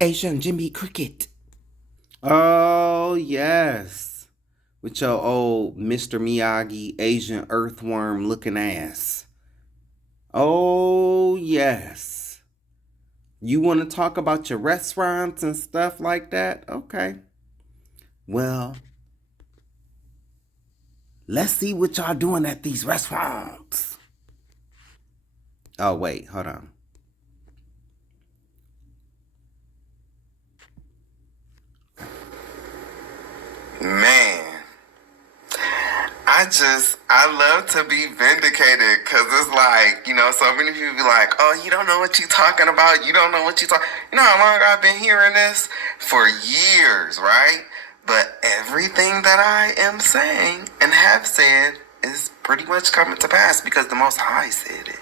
Asian Jimmy Cricket. Oh, yes. With your old Mr. Miyagi Asian earthworm looking ass. Oh, yes. You want to talk about your restaurants and stuff like that? Okay. Well, let's see what y'all doing at these restaurants. Oh, wait, hold on. Man, I love to be vindicated because it's like, so many people be like, oh, you don't know what you're talking about. You don't know what you're talking. You know how long I've been hearing this? For years, right? But everything that I am saying and have said is pretty much coming to pass because the Most High said it.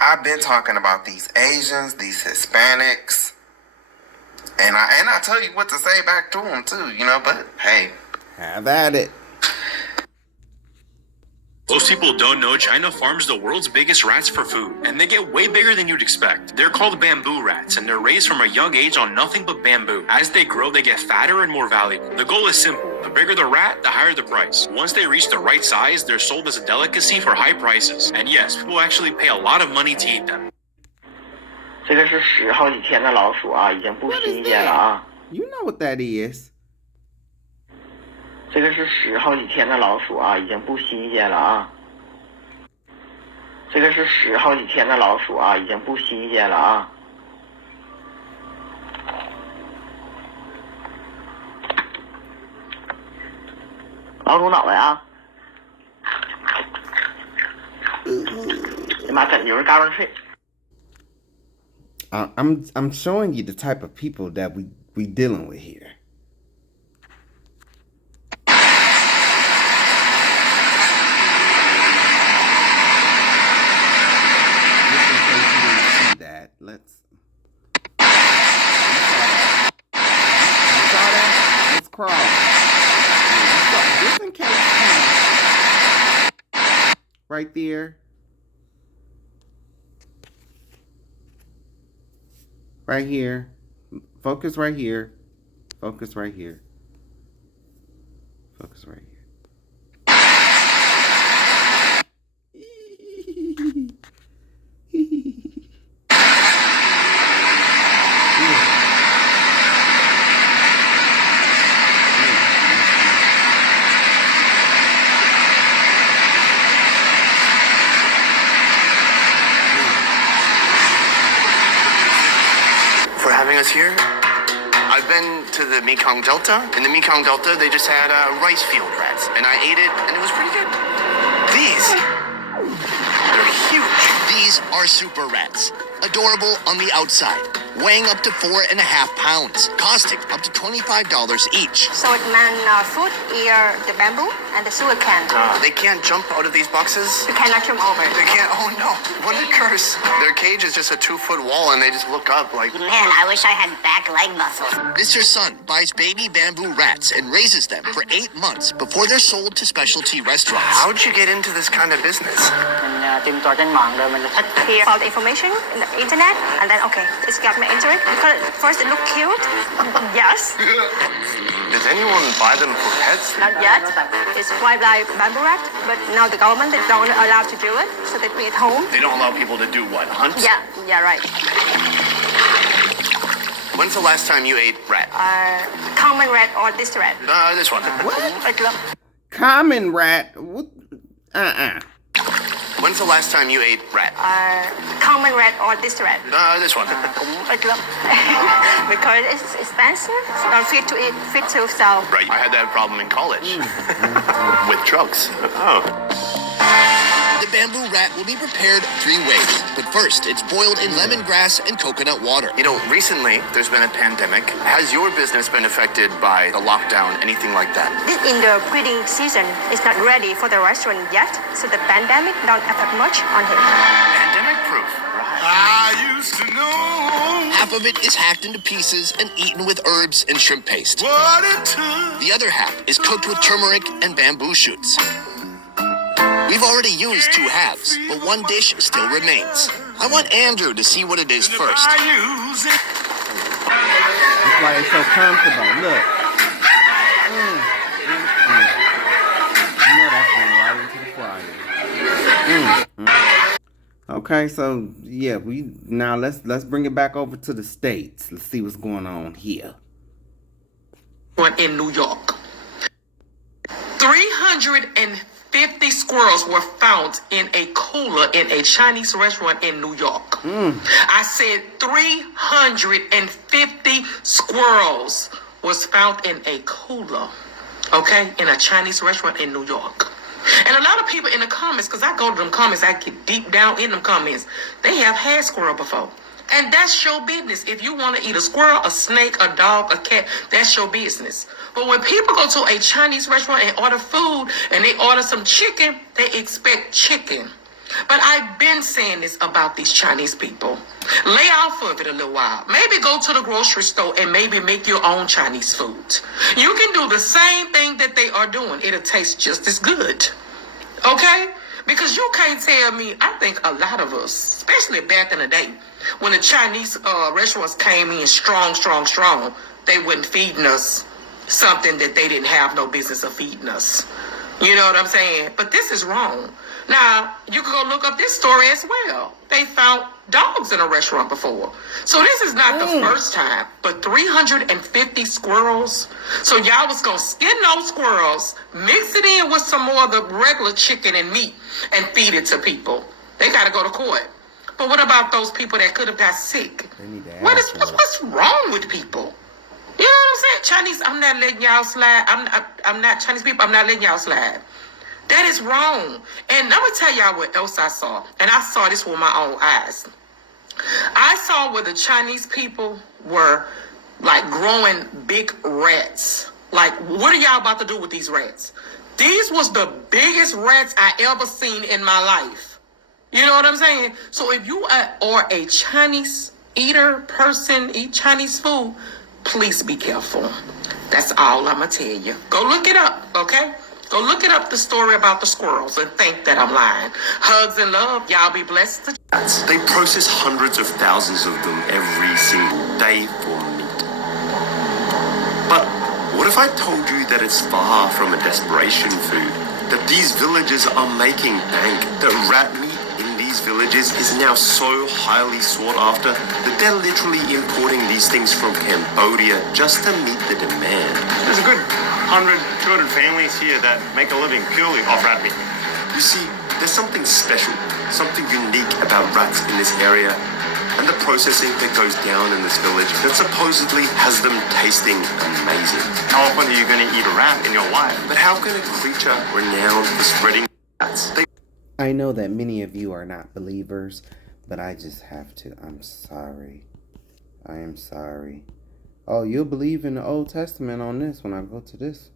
I've been talking about these Asians, these Hispanics, and I tell you what to say back to them too, but hey. Have at it. Most people don't know China farms the world's biggest rats for food, and they get way bigger than you'd expect. They're called bamboo rats, and they're raised from a young age on nothing but bamboo. As they grow, they get fatter and more valuable. The goal is simple. The bigger the rat, the higher the price. Once they reach the right size, they're sold as a delicacy for high prices. And yes, people actually pay a lot of money to eat them. 这个是10好几天的老鼠啊，已经不新鲜了啊。 You know what that is. 这个是10好几天的老鼠啊，已经不新鲜了啊。这个是10好几天的老鼠啊，已经不新鲜了啊。老鼠脑袋啊！你妈真就是嘎嘣脆。 I'm showing you the type of people that we dealing with here. Just in case you didn't see that, let's. You saw that? Let's crawl. Yeah, just in case. Right there. Right here. Focus right here. Focus right here. Focus right here. Us here. I've been to the Mekong Delta. In the Mekong Delta, they just had rice field rats, and I ate it, and it was pretty good. They're huge. These are super rats. Adorable on the outside, weighing up to 4.5 pounds, costing up to $25 each. So it meant food, ear, the bamboo, and the sugar cane. They can't jump out of these boxes? You cannot jump over. They can't, oh no, what a curse. Their cage is just a 2-foot wall and they just look up like... Man, I wish I had back leg muscles. Mr. Sun buys baby bamboo rats and raises them for 8 months before they're sold to specialty restaurants. How'd you get into this kind of business? Tìm tòi trên mạng rồi mình thích. He found information in the internet, and then okay, it's got me into it. Because first it looked cute. Yes. Does anyone buy them for pets? Not yet. It's fly by bamboo rat, but now the government they don't allow to do it, so they bring it home. They don't allow people to do what? Hunt? Yeah, right. When's the last time you ate rat? Common rat or this rat? This one. What? Common rat? What? When's the last time you ate rat? Common rat or this rat? This one. Because it's expensive. It's not fit to eat, fit to sell. Right. I had that problem in college. With drugs. Oh. The bamboo rat will be prepared 3 ways. But first, it's boiled in lemongrass and coconut water. Recently, there's been a pandemic. Has your business been affected by the lockdown, anything like that? In the breeding season, it's not ready for the restaurant yet, so the pandemic don't affect much on him. Pandemic proof. I used to know. Half of it is hacked into pieces and eaten with herbs and shrimp paste. What it took. The other half is cooked with turmeric and bamboo shoots. We've already used 2 halves, but 1 dish still remains. I want Andrew to see what it is first. That's why it's so comfortable. Look. You know that's going right into the fryer. Okay, so yeah, let's bring it back over to the States. Let's see what's going on here. In New York, 350 squirrels were found in a cooler in a Chinese restaurant in New York. I said 350 squirrels was found in a cooler, okay, in a Chinese restaurant in New York. And a lot of people in the comments, because I go to them comments, I get deep down in them comments, they have had squirrel before. And that's your business. If you want to eat a squirrel, a snake, a dog, a cat, that's your business. But when people go to a Chinese restaurant and order food and they order some chicken, they expect chicken. But I've been saying this about these Chinese people. Lay off of it a little while. Maybe go to the grocery store and maybe make your own Chinese food. You can do the same thing that they are doing. It'll taste just as good. Okay? Because you can't tell me, I think a lot of us, especially back in the day, when the Chinese restaurants came in strong, they wasn't feeding us something that they didn't have no business of feeding us. You know what I'm saying? But this is wrong. Now, you can go look up this story as well. They found dogs in a restaurant before. So this is not the first time, but 350 squirrels. So y'all was going to skin those squirrels, mix it in with some more of the regular chicken and meat, and feed it to people. They got to go to court. But what about those people that could have got sick? What's wrong with people? You know what I'm saying? Chinese, I'm not letting y'all slide. I'm not Chinese people. I'm not letting y'all slide. That is wrong. And I'm going to tell y'all what else I saw. And I saw this with my own eyes. I saw where the Chinese people were like growing big rats. Like, what are y'all about to do with these rats? These was the biggest rats I ever seen in my life. You know what I'm saying? So if you are a Chinese eater person, eat Chinese food, please be careful. That's all I'm going to tell you. Go look it up, okay? Go look it up, the story about the squirrels, and think that I'm lying. Hugs and love. Y'all be blessed. They process hundreds of thousands of them every single day for meat. But what if I told you that it's far from a desperation food? That these villagers are making bank? That rat meat in these villages is now so highly sought after that they're literally importing these things from Cambodia just to meet the demand. There's a good 100, 200 families here that make a living purely off rat meat. You see, there's something special, something unique about rats in this area, and the processing that goes down in this village that supposedly has them tasting amazing. How often are you going to eat a rat in your life? But how can a creature renowned for spreading rats? I know that many of you are not believers, but I just have to. I'm sorry. I am sorry. Oh, you'll believe in the Old Testament on this when I go to this.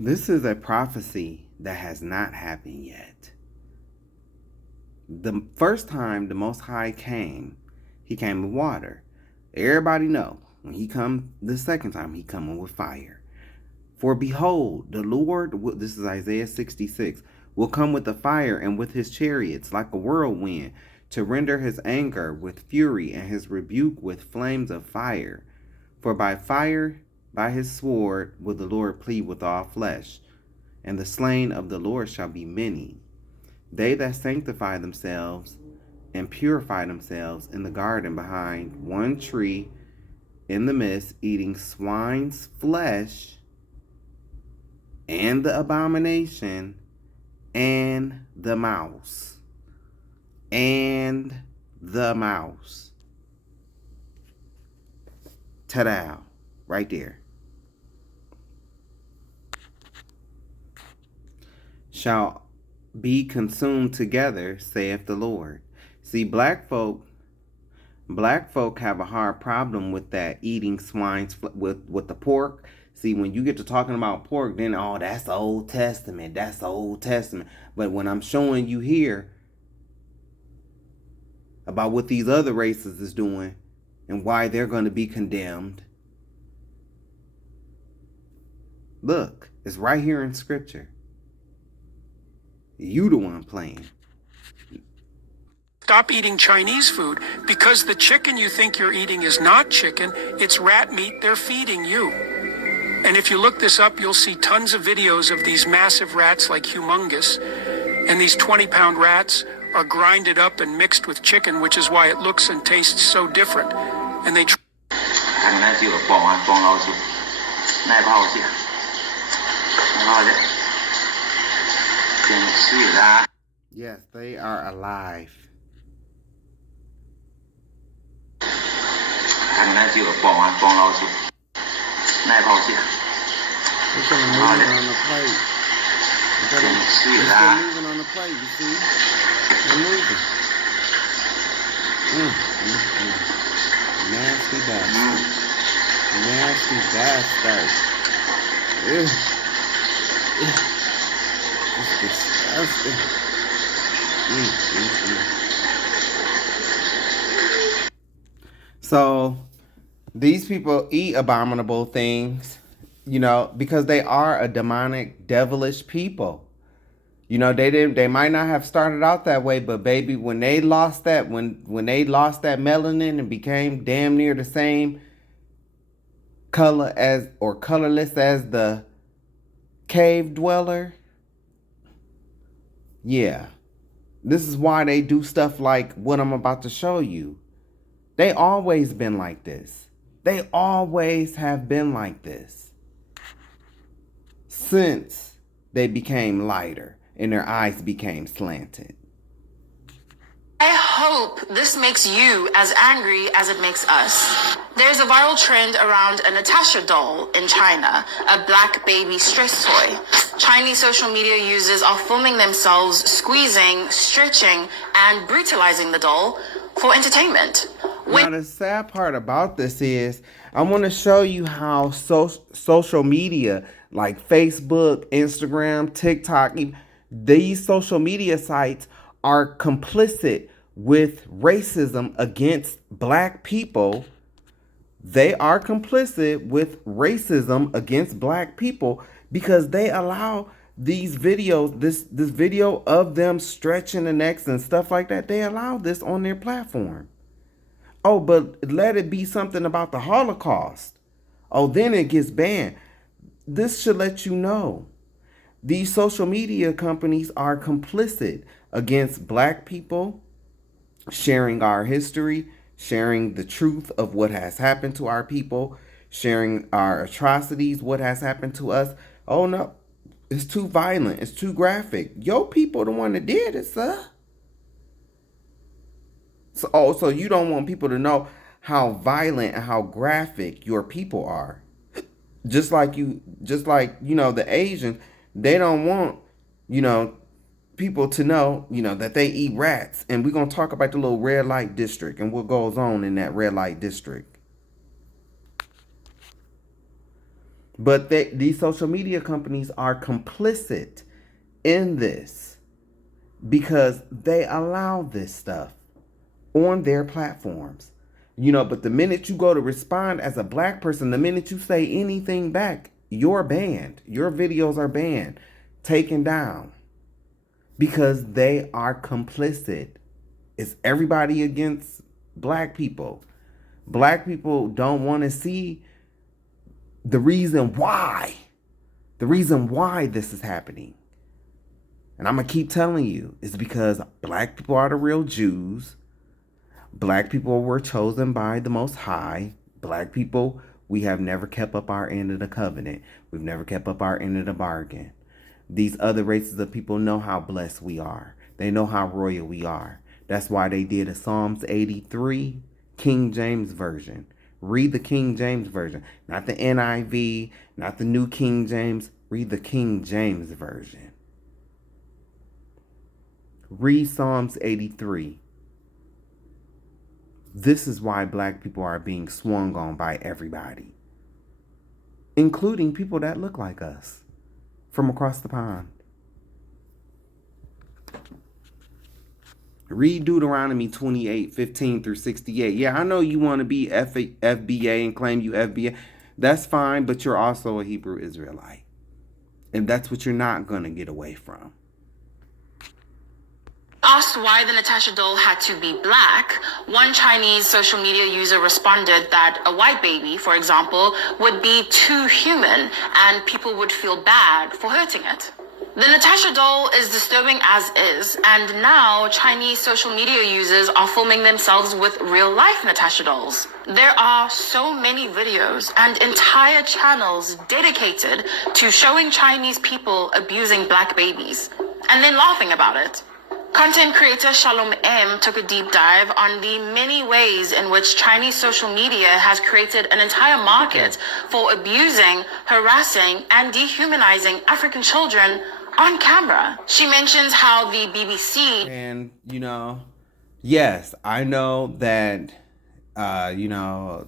This is a prophecy that has not happened yet. The first time the Most High came, he came with water. Everybody know, when he come the second time, he coming with fire. For behold, the Lord, this is Isaiah 66, will come with the fire and with his chariots like a whirlwind, to render his anger with fury and his rebuke with flames of fire. For by fire, by his sword, will the Lord plead with all flesh, and the slain of the Lord shall be many. They that sanctify themselves and purify themselves in the garden behind one tree in the midst, eating swine's flesh and the abomination and the mouse. And the mouse. Ta-da. Right there. Shall be consumed together, saith the Lord. See, black folk have a hard problem with that, eating swine's with the pork. See, when you get to talking about pork, then, oh, that's the Old Testament. That's the Old Testament. But when I'm showing you here about what these other races is doing and why they're going to be condemned, Look, it's right here in scripture. You the one playing. Stop eating Chinese food because the chicken you think you're eating is not chicken, it's rat meat they're feeding you. And if you look this up, you'll see tons of videos of these massive rats like humongous. And these 20-pound rats are grinded up and mixed with chicken, which is why it looks and tastes so different. And they Yes, they are alive. They're gonna move it on the plate. They're still moving on the plate, you see? They're moving. Nasty bastard. Nasty bastard. Ew. It's disgusting. So, these people eat abominable things, you know, because they are a demonic, devilish people. You know, they might not have started out that way, but baby, when they lost that, when they lost that melanin and became damn near the same color as, or colorless as the cave dweller, yeah. This is why they do stuff like what I'm about to show you. They always been like this. They always have been like this. Since they became lighter and their eyes became slanted. I hope this makes you as angry as it makes us. There's a viral trend around a Natasha doll in China, a black baby stress toy. Chinese social media users are filming themselves squeezing, stretching, and brutalizing the doll for entertainment. Now, the sad part about this is I want to show you how social media like Facebook, Instagram, TikTok, these social media sites are complicit with racism against black people. They are complicit with racism against black people because they allow these videos, this video of them stretching the necks and stuff like that. They allow this on their platform. Oh, but let it be something about the Holocaust. Oh, then it gets banned. This should let you know. These social media companies are complicit against black people, sharing our history, sharing the truth of what has happened to our people, sharing our atrocities, what has happened to us. Oh no, it's too violent, it's too graphic. Your people the one that did it, sir. So you don't want people to know how violent and how graphic your people are. Just like the Asians, they don't want, people to know, that they eat rats. And we're going to talk about the little red light district and what goes on in that red light district. But these social media companies are complicit in this because they allow this stuff on their platforms. But the minute you go to respond as a black person, the minute you say anything back, you're banned. Your videos are banned, taken down, because they are complicit. It's everybody against black people. Black people don't want to see the reason why this is happening. And I'm going to keep telling you, it's because black people are the real Jews. Black people were chosen by the Most High. Black people, we have never kept up our end of the covenant. We've never kept up our end of the bargain. These other races of people know how blessed we are. They know how royal we are. That's why they did a Psalms 83 King James Version. Read the King James Version. Not the NIV, not the New King James. Read the King James Version. Read Psalms 83. This is why black people are being swung on by everybody, including people that look like us from across the pond. Read Deuteronomy 28:15 through 68. Yeah, I know you want to be FBA and claim you FBA. That's fine, but you're also a Hebrew Israelite. And that's what you're not going to get away from. Asked why the Natasha doll had to be black, one Chinese social media user responded that a white baby, for example, would be too human and people would feel bad for hurting it. The Natasha doll is disturbing as is, and now Chinese social media users are filming themselves with real-life Natasha dolls. There are so many videos and entire channels dedicated to showing Chinese people abusing black babies, and then laughing about it. Content creator Shalom M took a deep dive on the many ways in which Chinese social media has created an entire market for abusing, harassing, and dehumanizing African children on camera. She mentions how the BBC... And, yes, I know that, a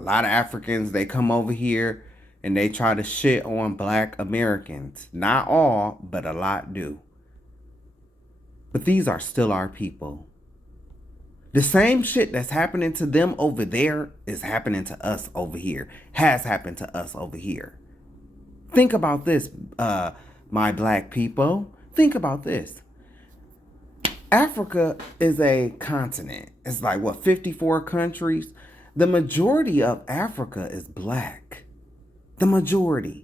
lot of Africans, they come over here and they try to shit on black Americans. Not all, but a lot do. But these are still our people. The same shit that's happening to them over there is happening to us over here. Has happened to us over here. Think about this, my black people. Think about this. Africa is a continent. It's like, 54 countries? The majority of Africa is black. The majority.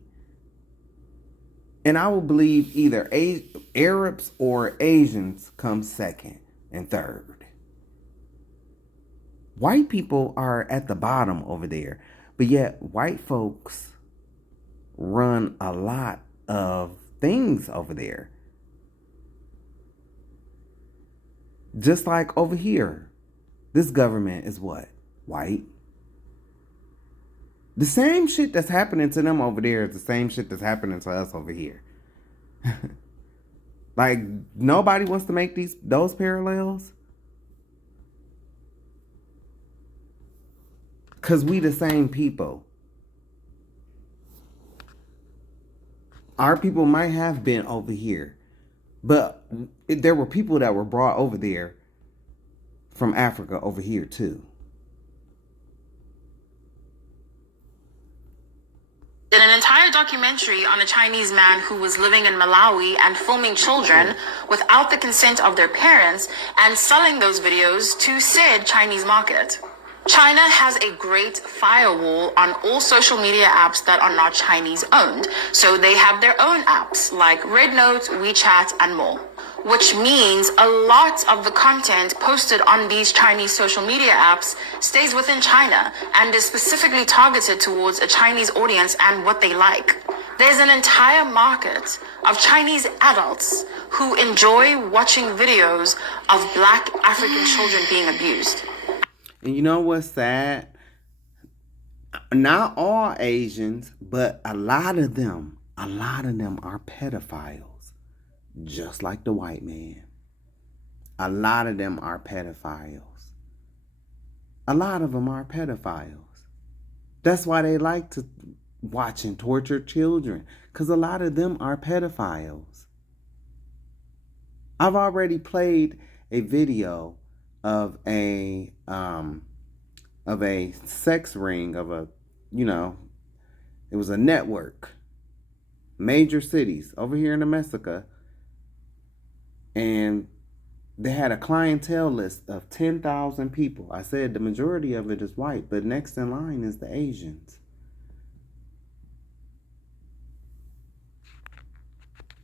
And I will believe either Arabs or Asians come second and third. White people are at the bottom over there. But yet white folks run a lot of things over there. Just like over here. This government is what? White. The same shit that's happening to them over there is the same shit that's happening to us over here. Like, nobody wants to make those parallels. Because we the same people. Our people might have been over here. But there were people that were brought over there from Africa over here too. Did an entire documentary on a Chinese man who was living in Malawi and filming children without the consent of their parents and selling those videos to said Chinese market. China has a great firewall on all social media apps that are not Chinese owned, so they have their own apps like Red Note, WeChat, and more. Which means a lot of the content posted on these Chinese social media apps stays within China and is specifically targeted towards a Chinese audience and what they like. There's an entire market of Chinese adults who enjoy watching videos of black African children being abused. And you know what's sad? Not all Asians, but a lot of them are pedophiles. Just like the white man. A lot of them are pedophiles. A lot of them are pedophiles. That's why they like to watch and torture children. Because a lot of them are pedophiles. I've already played a video of a sex ring, it was a network. Major cities over here in America. And they had a clientele list of 10,000 people. I said the majority of it is white, but next in line is the Asians.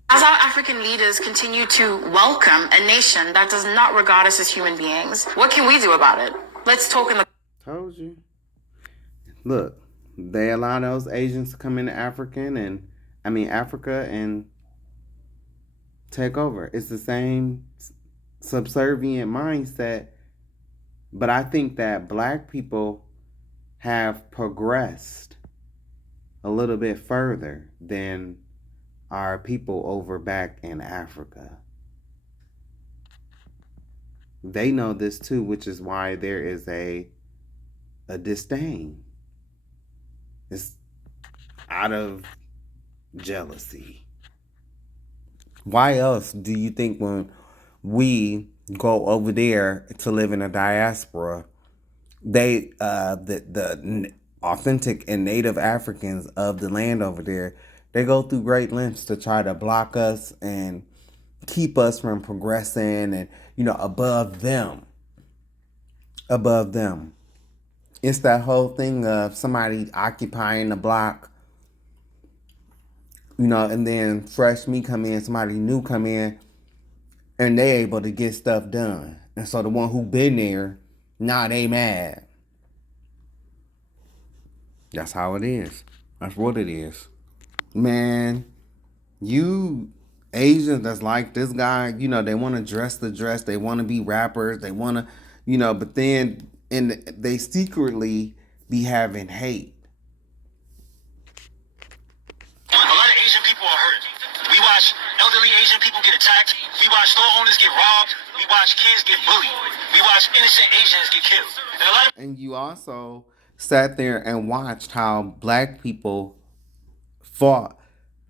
As our African leaders continue to welcome a nation that does not regard us as human beings, what can we do about it? Let's talk in the... Told you. Look, they allow those Asians to come into Africa and take over. It's the same subservient mindset, but I think that black people have progressed a little bit further than our people over back in Africa. They know this too, which is why there is a disdain. It's out of jealousy. Why else do you think when we go over there to live in a diaspora, they the authentic and native Africans of the land over there, They go through great lengths to try to block us and keep us from progressing and, above them. Above them. It's that whole thing of somebody occupying the block, and then fresh meat come in, somebody new come in, and they able to get stuff done. And so the one who been there, now they mad. That's how it is. That's what it is. Man, you Asians that's like this guy, they want to dress the dress. They want to be rappers. They want to, but then they secretly be having hate. A lot of Asian people are hurt. We watch elderly Asian people get attacked. We watch store owners get robbed. We watch kids get bullied. We watch innocent Asians get killed. And you also sat there and watched how black people fought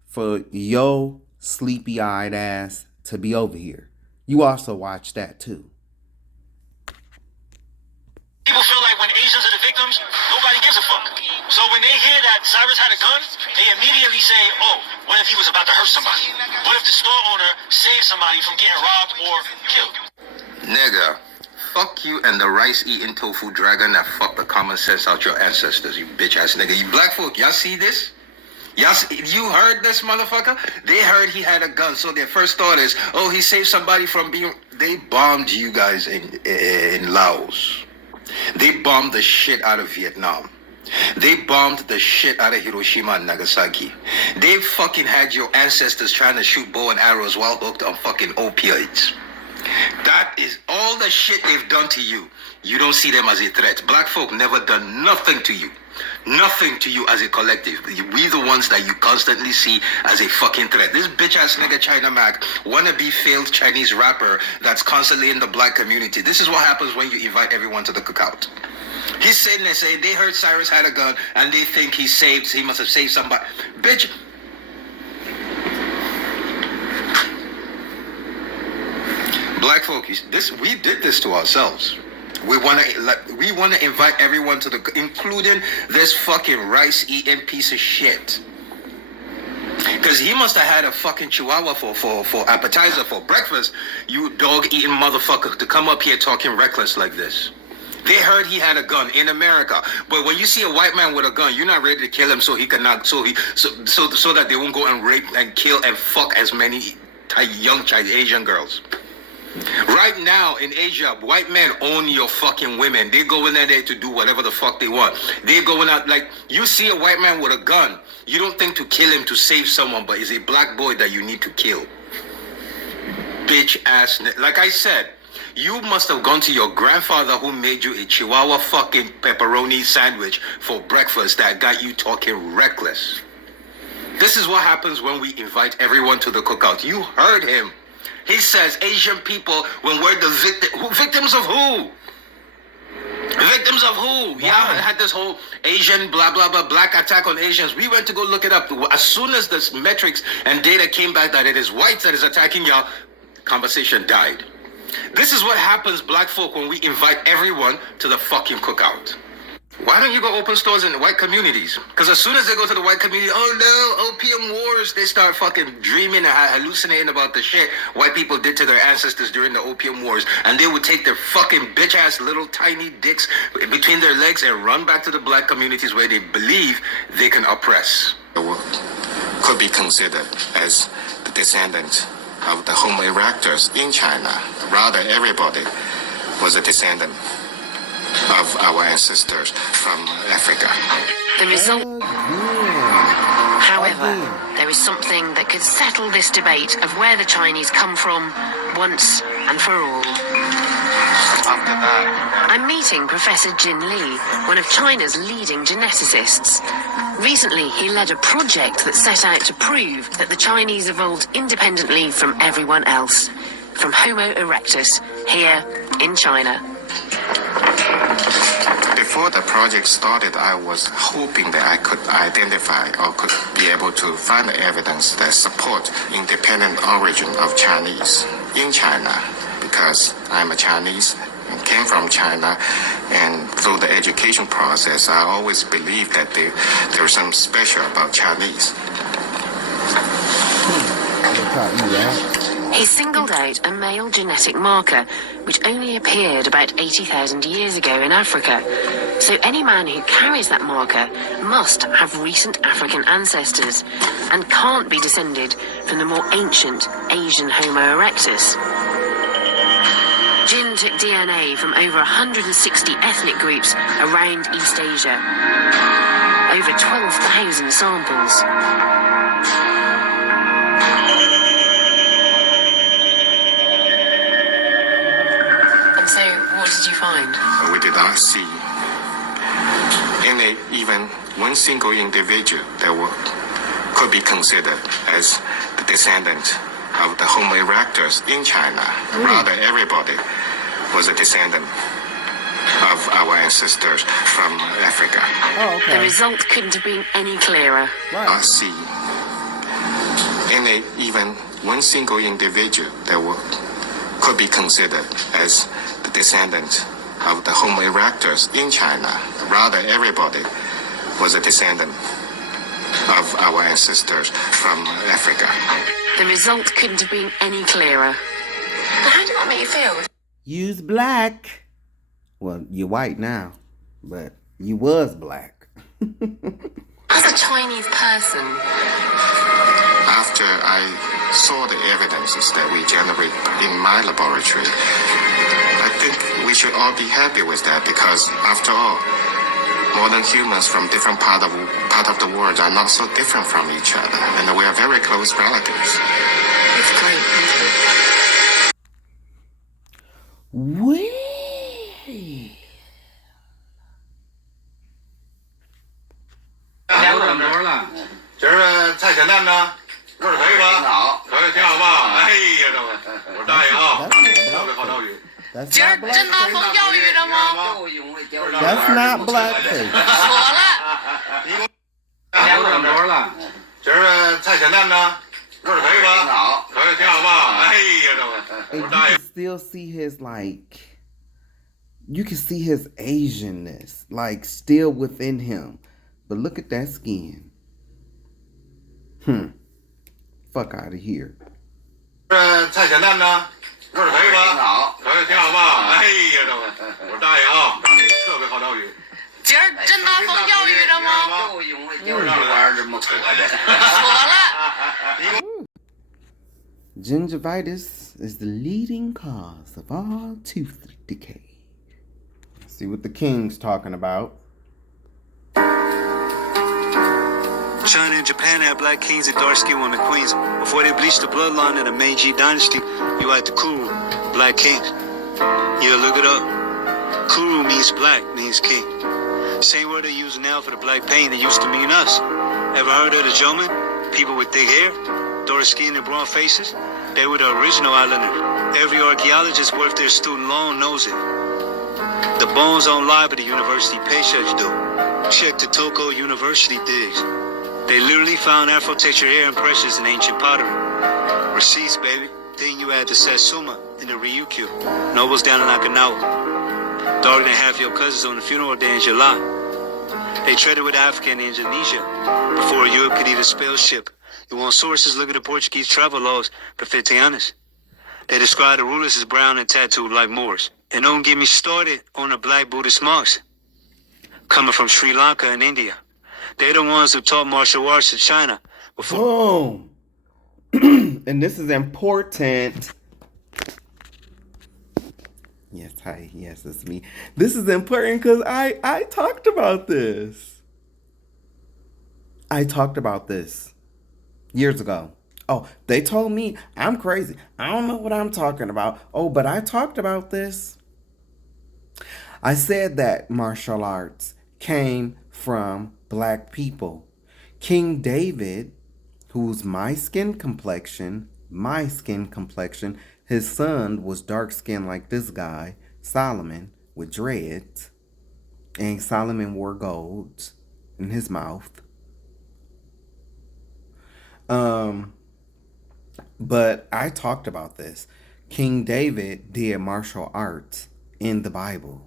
for your sleepy-eyed ass to be over here. You also watched that too. People feel like when Asians are the victims, nobody gives a fuck. So when they hear that Cyrus had a gun, they immediately say, oh, what if he was about to hurt somebody? What if the store owner saved somebody from getting robbed or killed? Nigga, fuck you and the rice-eating tofu dragon that fucked the common sense out your ancestors, you bitch-ass nigga. You black folk, y'all see this? You heard this motherfucker? They heard he had a gun, so their first thought is, oh, he saved somebody from being... They bombed you guys in Laos. They bombed the shit out of Vietnam. They bombed the shit out of Hiroshima and Nagasaki. They fucking had your ancestors trying to shoot bow and arrows while hooked on fucking opioids. That is all the shit they've done to you. You don't see them as a threat. Black folk never done nothing to you. Nothing to you as a collective. We the ones that you constantly see as a fucking threat. This bitch ass nigga China Mac, wannabe failed Chinese rapper that's constantly in the black community. This is what happens when you invite everyone to the cookout. He's sitting there saying they heard Cyrus had a gun and they think he must have saved somebody. Bitch. Black folk, we did this to ourselves. We want to invite everyone to including this fucking rice-eating piece of shit. Because he must have had a fucking chihuahua for appetizer for breakfast, you dog-eating motherfucker, to come up here talking reckless like this. They heard he had a gun in America, but when you see a white man with a gun, you're not ready to kill him so that they won't go and rape and kill and fuck as many young Asian girls. Right now in Asia, white men own your fucking women. They go in there to do whatever the fuck they want. They going out like, you see a white man with a gun, you don't think to kill him to save someone, but it's a black boy that you need to kill. Bitch ass. Like I said, you must have gone to your grandfather who made you a Chihuahua fucking pepperoni sandwich for breakfast that got you talking reckless. This is what happens when we invite everyone to the cookout. You heard him. He says Asian people, when we're the victims of who? Victims of who? Wow. Yeah, had this whole Asian blah blah blah black attack on Asians. We went to go look it up. As soon as this metrics and data came back that it is whites that is attacking y'all, conversation died. This is what happens, black folk, when we invite everyone to the fucking cookout. Why don't you go open stores in white communities? Because as soon as they go to the white community, oh no, opium wars, they start fucking dreaming and hallucinating about the shit white people did to their ancestors during the opium wars. And they would take their fucking bitch-ass little tiny dicks between their legs and run back to the black communities where they believe they can oppress. Could be considered as the descendant of the Homo erectus in China. Rather, everybody was a descendant of our ancestors from Africa. The result, however, there is something that could settle this debate of where the Chinese come from once and for all. After that, I'm meeting Professor Jin Li, one of China's leading geneticists. Recently, he led a project that set out to prove that the Chinese evolved independently from everyone else, from Homo erectus, here in China. Before the project started, I was hoping that I could identify or could be able to find evidence that support independent origin of Chinese in China, because I'm a Chinese and came from China, and through the education process, I always believed that there's something special about Chinese. He singled out a male genetic marker which only appeared about 80,000 years ago in Africa. So any man who carries that marker must have recent African ancestors and can't be descended from the more ancient Asian Homo erectus. Jin took DNA from over 160 ethnic groups around East Asia. Over 12,000 samples. And so, what did you find? We did not see any, even one single individual that could be considered as the descendant of the Homo erectus in China. Rather, everybody was a descendant of our ancestors from Africa. The result couldn't have been any clearer. I see any, even one single individual that could be considered as the descendant of the Homo erectus in China. Rather, everybody was a descendant of our ancestors from Africa. The result couldn't have been any clearer. How did that make you feel? You's black. Well, you're white now, but you was black. As a Chinese person, after I saw the evidences that we generate in my laboratory, I think we should all be happy with that, because after all, modern humans from different part of the world are not so different from each other, and we are very close relatives. It's great. Wee. 聊这么多了，今儿菜咸蛋呢？肉儿可以吧？好，可以，挺好吧？哎呀，这我答应啊，特别好钓鱼。今儿真拿风钓鱼了吗？ That's not blackface. 错了。聊这么多了，今儿菜咸蛋呢？肉儿可以吧？好，可以，挺好吧？哎呀，这我答应。 You can still see his you can see his Asianness, like, still within him. But look at that skin. Fuck out of here. 菜咸蛋呢？肉儿可以吧？好，可以，挺好吧？哎呀，这我答应啊，特别好钓鱼。今儿真拿风钓鱼了吗？就因为钓鱼玩这么错的。错了。 Gingivitis is the leading cause of all tooth decay. Let's see what the king's talking about. China and Japan had black kings and dark-skinned women queens. Before they bleached the bloodline of the Meiji dynasty, you had the Kuru, black kings. Yeah, look it up. Kuru means black, means king. Same word they use now for the black pain that used to mean us. Ever heard of the Jomen? People with thick hair, dark skin and broad faces? They were the original islander. Every archaeologist worth their student loan knows it. The bones don't lie, but the university paychecks do. Check the Toko University digs. They literally found Afro-textured hair impressions in ancient pottery. Receipts, baby. Then you add the Satsuma and the Ryukyu. Nobles down in Okinawa. Darker than half your cousins on the funeral day in July. They traded with Africa and Indonesia before Europe could even spell ship. You want sources, look at the Portuguese travel laws, but 15 honest. They describe the rulers as brown and tattooed like Moors. And don't get me started on the black Buddhist monks coming from Sri Lanka and India. They're the ones who taught martial arts in China before. Boom. And this is important. Yes, hi. Yes, it's me. This is important because I talked about this. I talked about this years ago. Oh, they told me I'm crazy. I don't know what I'm talking about. Oh, but I talked about this. I said that martial arts came from black people. King David, who's my skin complexion, his son was dark skinned like this guy, Solomon, with dreads. And Solomon wore gold in his mouth. But I talked about this. King David did martial arts in the Bible.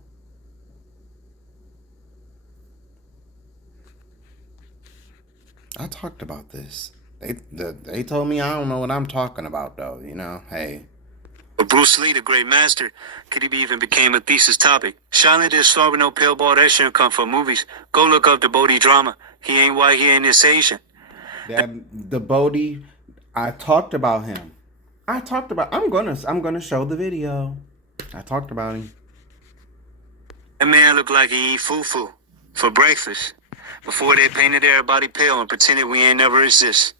I talked about this. They told me I don't know what I'm talking about, though. You know, hey. But Bruce Lee, the great master, could he even became a thesis topic. Shaolin did start with no pale ball action kung fu movies. Go look up the Bodhi drama. He ain't white, he ain't this Asian. The Bodhi, I talked about him. I'm gonna show the video. I talked about him. That man looked like he eat fufu for breakfast. Before they painted everybody pale and pretended we ain't never exist.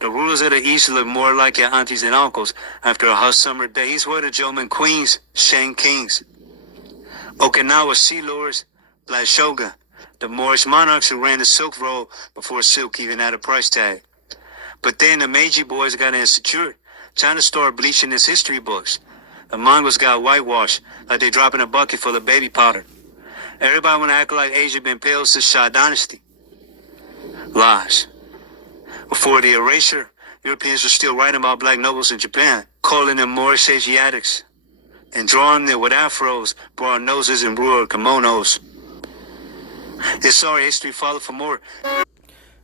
The rulers of the East look more like your aunties and uncles after a hot summer day. These were the Joman queens, Shang kings. Okinawa sea lords, Black Shogun. The Moorish monarchs who ran the Silk Road before silk even had a price tag. But then the Meiji boys got insecure. China started bleaching its history books. The Mongols got whitewashed, like they drop in a bucket full of baby powder. Everybody wanna act like Asia been pale since Shah Dynasty. Lies. Before the erasure, Europeans were still writing about black nobles in Japan, calling them Moorish Asiatics, and drawing them with afros, broad noses, and rural kimonos. It's sorry history followed for more.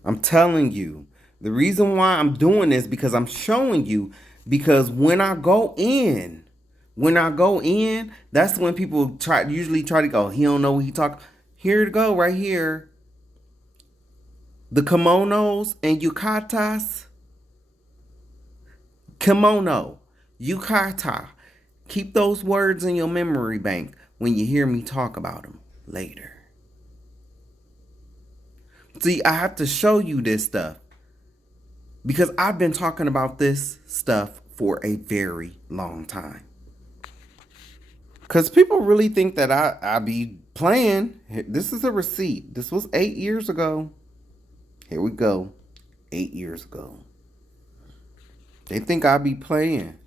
I'm telling you, the reason why I'm doing this because I'm showing you, because when I go in, that's when people usually try to go, he don't know what he talk. Here to go right here. The kimonos and yukatas. Kimono, yukata. Keep those words in your memory bank when you hear me talk about them later. See, I have to show you this stuff because I've been talking about this stuff for a very long time. Because people really think that I be playing. This is a receipt. This was 8 years ago. Here we go. 8 years ago. They think I be playing.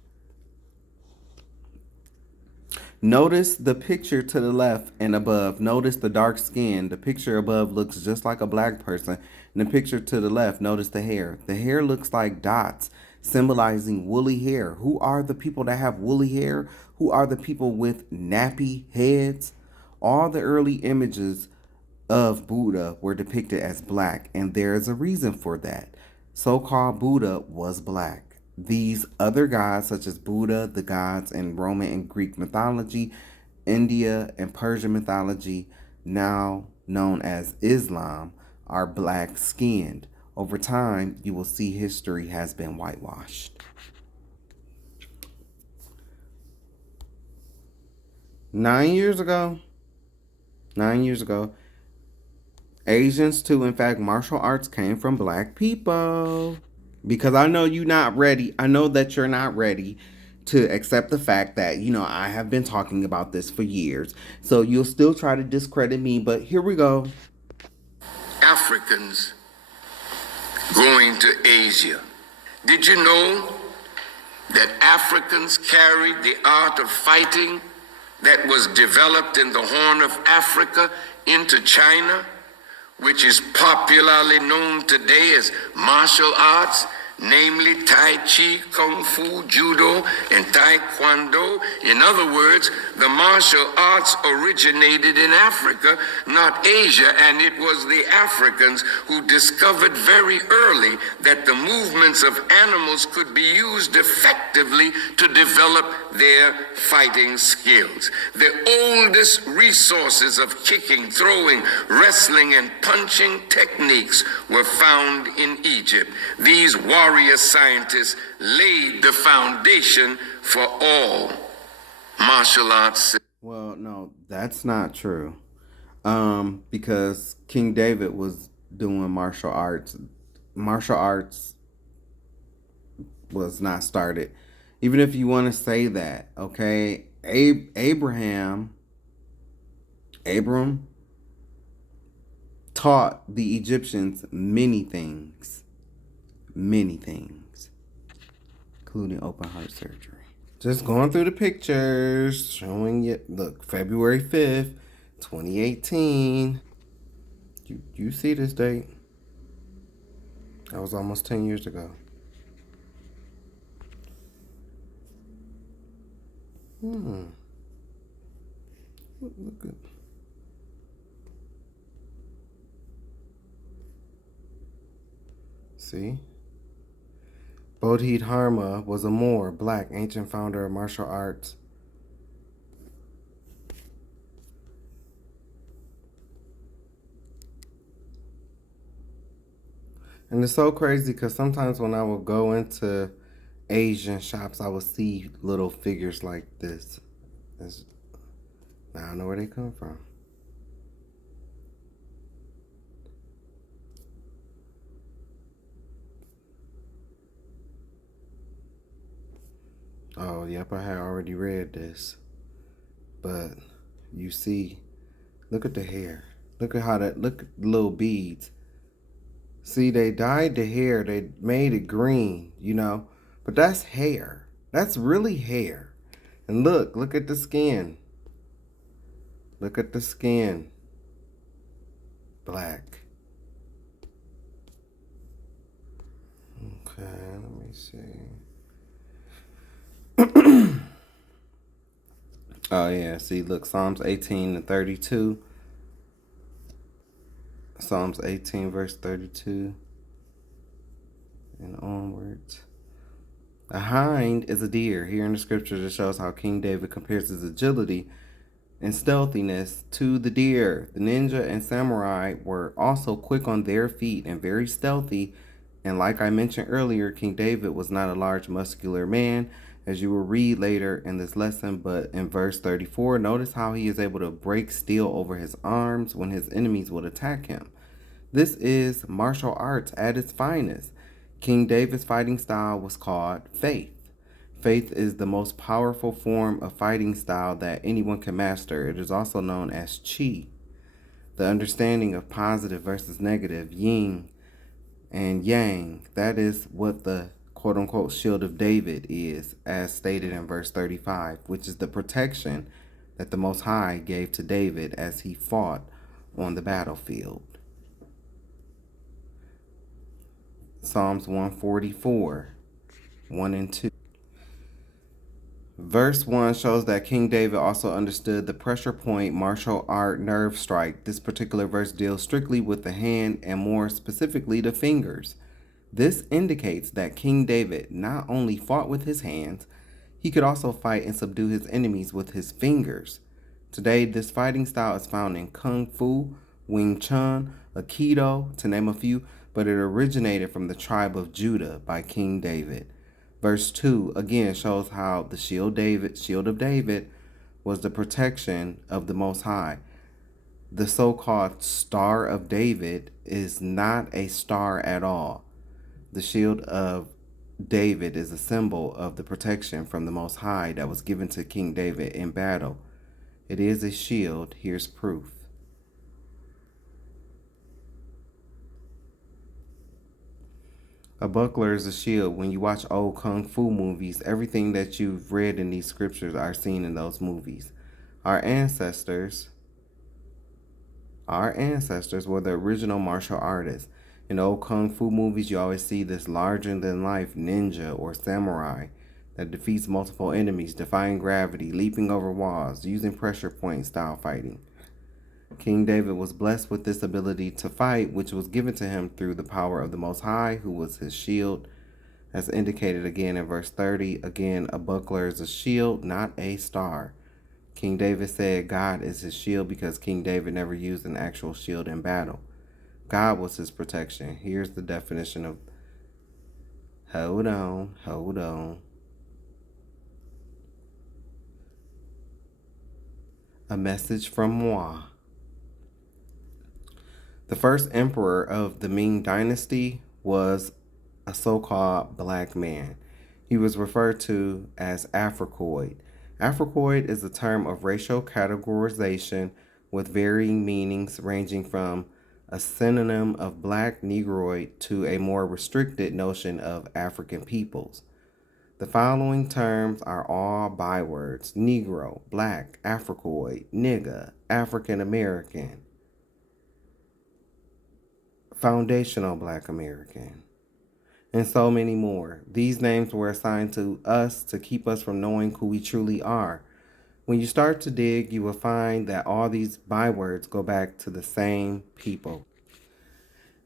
Notice the picture to the left and above. Notice the dark skin. The picture above looks just like a black person. And the picture to the left, notice the hair. The hair looks like dots, symbolizing woolly hair. Who are the people that have woolly hair? Who are the people with nappy heads? All the early images of Buddha were depicted as black, and there is a reason for that. So-called Buddha was black. These other gods, such as Buddha, the gods in Roman and Greek mythology, India and Persian mythology, now known as Islam, are black-skinned. Over time, you will see history has been whitewashed. Nine years ago, Asians too, in fact, martial arts came from black people. Because I know you're not ready. I know that you're not ready to accept the fact that, I have been talking about this for years. So you'll still try to discredit me, but here we go. Africans going to Asia. Did you know that Africans carried the art of fighting that was developed in the Horn of Africa into China, which is popularly known today as martial arts, namely Tai Chi, Kung Fu, Judo, and Taekwondo? In other words, the martial arts originated in Africa, not Asia, and it was the Africans who discovered very early that the movements of animals could be used effectively to develop their fighting skills. The oldest resources of kicking, throwing, wrestling, and punching techniques were found in Egypt. These warrior scientists laid the foundation for all martial arts. Well, no, that's not true. Because King David was doing martial arts. Martial arts was not started. Even if you want to say that, okay? Abram taught the Egyptians many things, including open heart surgery. Just going through the pictures, showing you, look, February 5th, 2018. You see this date? That was almost 10 years ago. Look good. See? Bodhidharma was a Moor, black, ancient founder of martial arts. And it's so crazy because sometimes when I would go into Asian shops, I would see little figures like this. Now I know where they come from. Oh, yep, I had already read this. But you see, look at the hair. Look at the little beads. See, they dyed the hair. They made it green, But that's hair. That's really hair. And look at the skin. Look at the skin. Black. Okay, let me see. Oh, yeah. See, look, Psalms 18 and 32. Psalms 18, verse 32. And onwards. A hind is a deer. Here in the scriptures, it shows how King David compares his agility and stealthiness to the deer. The ninja and samurai were also quick on their feet and very stealthy. And like I mentioned earlier, King David was not a large, muscular man, as you will read later in this lesson. But in verse 34, notice how he is able to break steel over his arms when his enemies would attack him. This is martial arts at its finest. King David's fighting style was called faith. Faith is the most powerful form of fighting style that anyone can master. It is also known as chi. The understanding of positive versus negative, yin and yang, that is what the quote-unquote shield of David is, as stated in verse 35, which is the protection that the Most High gave to David as he fought on the battlefield. Psalms 144, 1 and 2. Verse 1 shows that King David also understood the pressure point martial art nerve strike. This particular verse deals strictly with the hand and more specifically the fingers. This indicates that King David not only fought with his hands, he could also fight and subdue his enemies with his fingers. Today, this fighting style is found in Kung Fu, Wing Chun, Aikido, to name a few, but it originated from the tribe of Judah by King David. Verse 2 again shows how the shield of David was the protection of the Most High. The so-called Star of David is not a star at all. The shield of David is a symbol of the protection from the Most High that was given to King David in battle. It is a shield. Here's proof. A buckler is a shield. When you watch old Kung Fu movies, everything that you've read in these scriptures are seen in those movies. Our ancestors were the original martial artists. In old Kung Fu movies, you always see this larger-than-life ninja or samurai that defeats multiple enemies, defying gravity, leaping over walls, using pressure point style fighting. King David was blessed with this ability to fight, which was given to him through the power of the Most High, who was his shield. As indicated again in verse 30, again, a buckler is a shield, not a star. King David said God is his shield because King David never used an actual shield in battle. God was his protection. Here's the definition of... Hold on. A message from moi. The first emperor of the Ming dynasty was a so-called black man. He was referred to as Africoid. Africoid is a term of racial categorization with varying meanings ranging from a synonym of black Negroid to a more restricted notion of African peoples. The following terms are all bywords: Negro, black, Africoid, nigga, African American, foundational black American, and so many more. These names were assigned to us to keep us from knowing who we truly are. When you start to dig, you will find that all these bywords go back to the same people.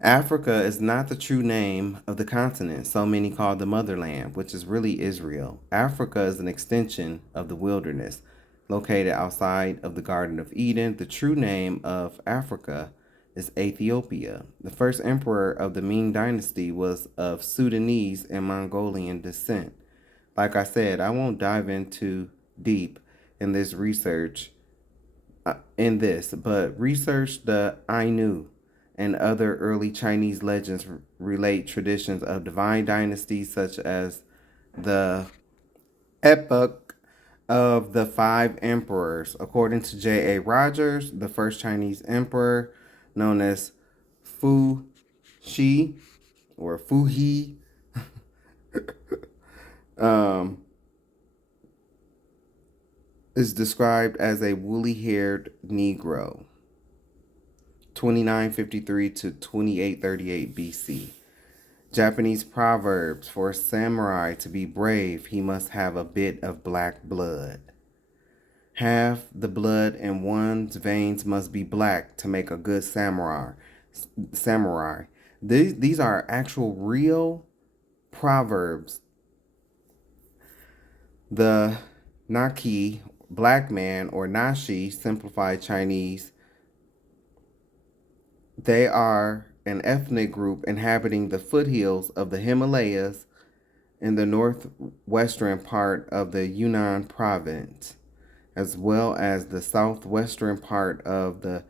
Africa is not the true name of the continent so many call the motherland, which is really Israel. Africa is an extension of the wilderness located outside of the Garden of Eden. The true name of Africa is Ethiopia. The first emperor of the Ming dynasty was of Sudanese and Mongolian descent. Like I said, I won't dive into deep in this research but research the Ainu and other early Chinese legends relate traditions of divine dynasties such as the Epoch of the Five Emperors. According to J.A. Rogers, the first Chinese emperor, known as Fu Shi or Fu He, is described as a woolly-haired Negro, 2953 to 2838 BC. Japanese proverbs: for a samurai to be brave, he must have a bit of black blood. Half the blood in one's veins must be black to make a good samurai. These are actual real proverbs. The Naki, black man, or Nashi, simplified Chinese, they are an ethnic group inhabiting the foothills of the Himalayas in the northwestern part of the Yunnan province, as well as the southwestern part of the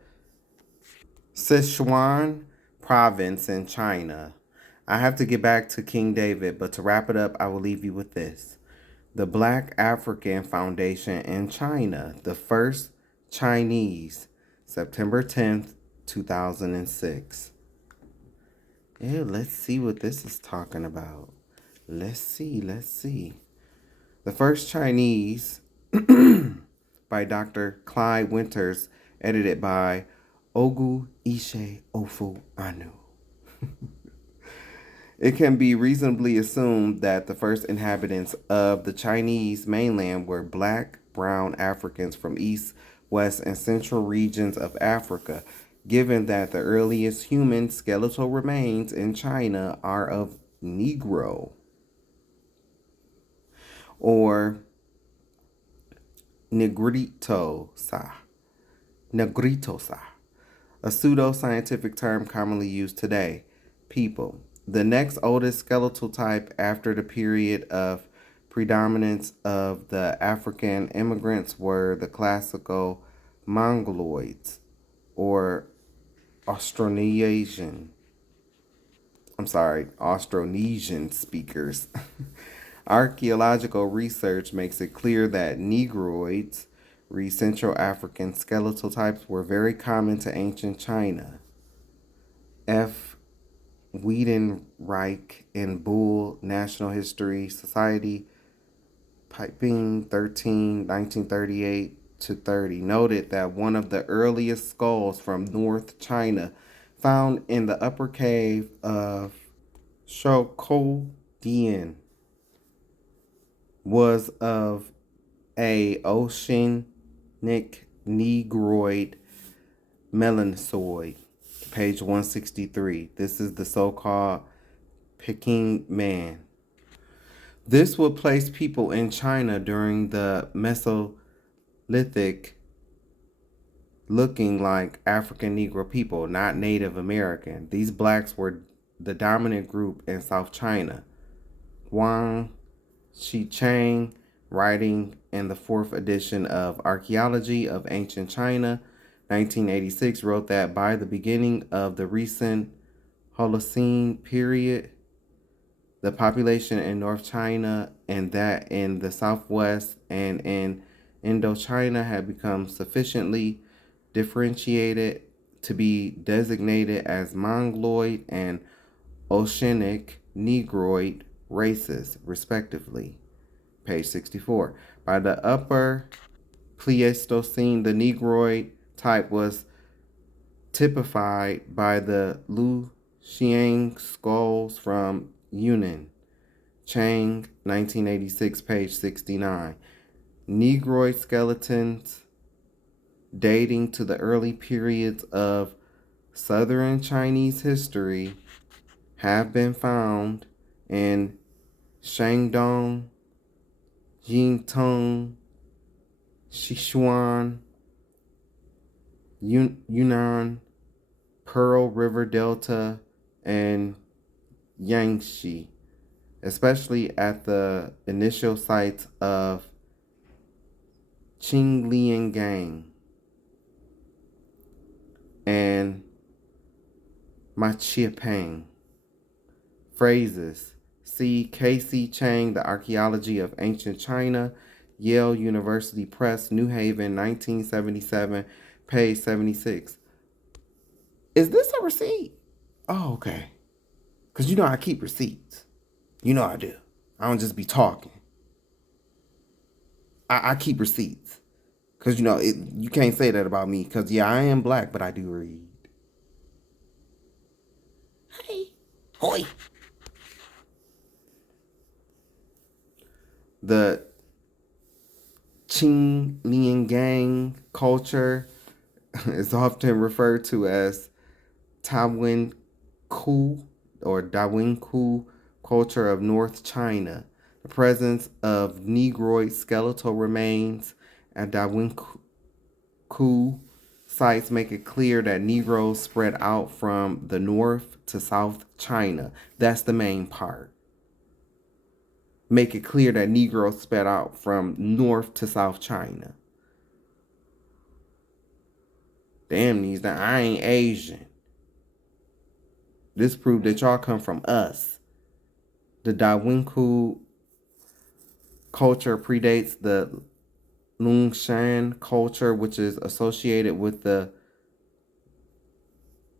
Sichuan province in China. I have to get back to King David, but to wrap it up, I will leave you with this. The Black African Foundation in China, the first Chinese, September 10th, 2006. Yeah, let's see what this is talking about. Let's see. The first Chinese by Dr. Clyde Winters, edited by Ogu Ishe Ofu Anu. It can be reasonably assumed that the first inhabitants of the Chinese mainland were black, brown Africans from east, west, and central regions of Africa, given that the earliest human skeletal remains in China are of Negro or Negritosa, a pseudo-scientific term commonly used today, people. The next oldest skeletal type after the period of predominance of the African immigrants were the classical Mongoloids or Austronesian speakers. Archaeological research makes it clear that Negroids, Central African skeletal types, were very common to ancient China. F. Wiedenreich in Bull National History Society, Piping 13, 1938 to 30, noted that one of the earliest skulls from North China found in the upper cave of Shokodian was of a oceanic Negroid Melansoid, page 163. This is the so-called Peking Man. This would place people in China during the Mesolithic looking like African Negro people, not Native American. These blacks were the dominant group in South China. Wang Xichang, writing in the 4th edition of Archaeology of Ancient China, 1986, wrote that by the beginning of the recent Holocene period, the population in North China and that in the Southwest and in Indochina had become sufficiently differentiated to be designated as Mongoloid and Oceanic Negroid races, respectively. Page 64. By the upper Pleistocene, the Negroid type was typified by the Lu Xiang skulls from Yunnan. Chang, 1986, page 69. Negroid skeletons dating to the early periods of Southern Chinese history have been found in Shandong, Jingtung, Sichuan, Yunnan, Pearl River Delta, and Yangtze, especially at the initial sites of Qingliangang and Machiapang. Phrases. See K.C. Chang, The Archaeology of Ancient China, Yale University Press, New Haven, 1977, page 76. Is this a receipt? Oh, okay. Because you know I keep receipts. You know I do. I don't just be talking. I keep receipts. Because, you know, you can't say that about me. Because, yeah, I am black, but I do read. Hey. Hoi. The Qingliangang culture is often referred to as Tawin Ku or Dawin Ku culture of North China. The presence of Negroid skeletal remains at Dawin Ku sites make it clear that Negroes spread out from the north to South China. That's the main part. Make it clear that Negroes spread out from north to South China. Damn, these I ain't Asian. This proved that y'all come from us. The Dawinku culture predates the Lungshan culture, which is associated with the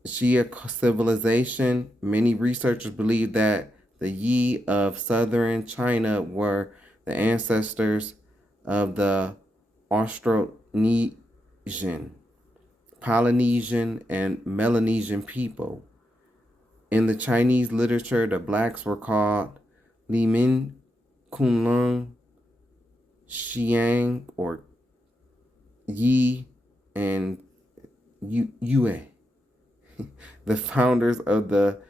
Xia civilization. Many researchers believe that the Yi of southern China were the ancestors of the Austronesian, Polynesian, and Melanesian people. In the Chinese literature, the blacks were called Li Min, Kunlun, Xiang, or Yi, and Yue. The founders of the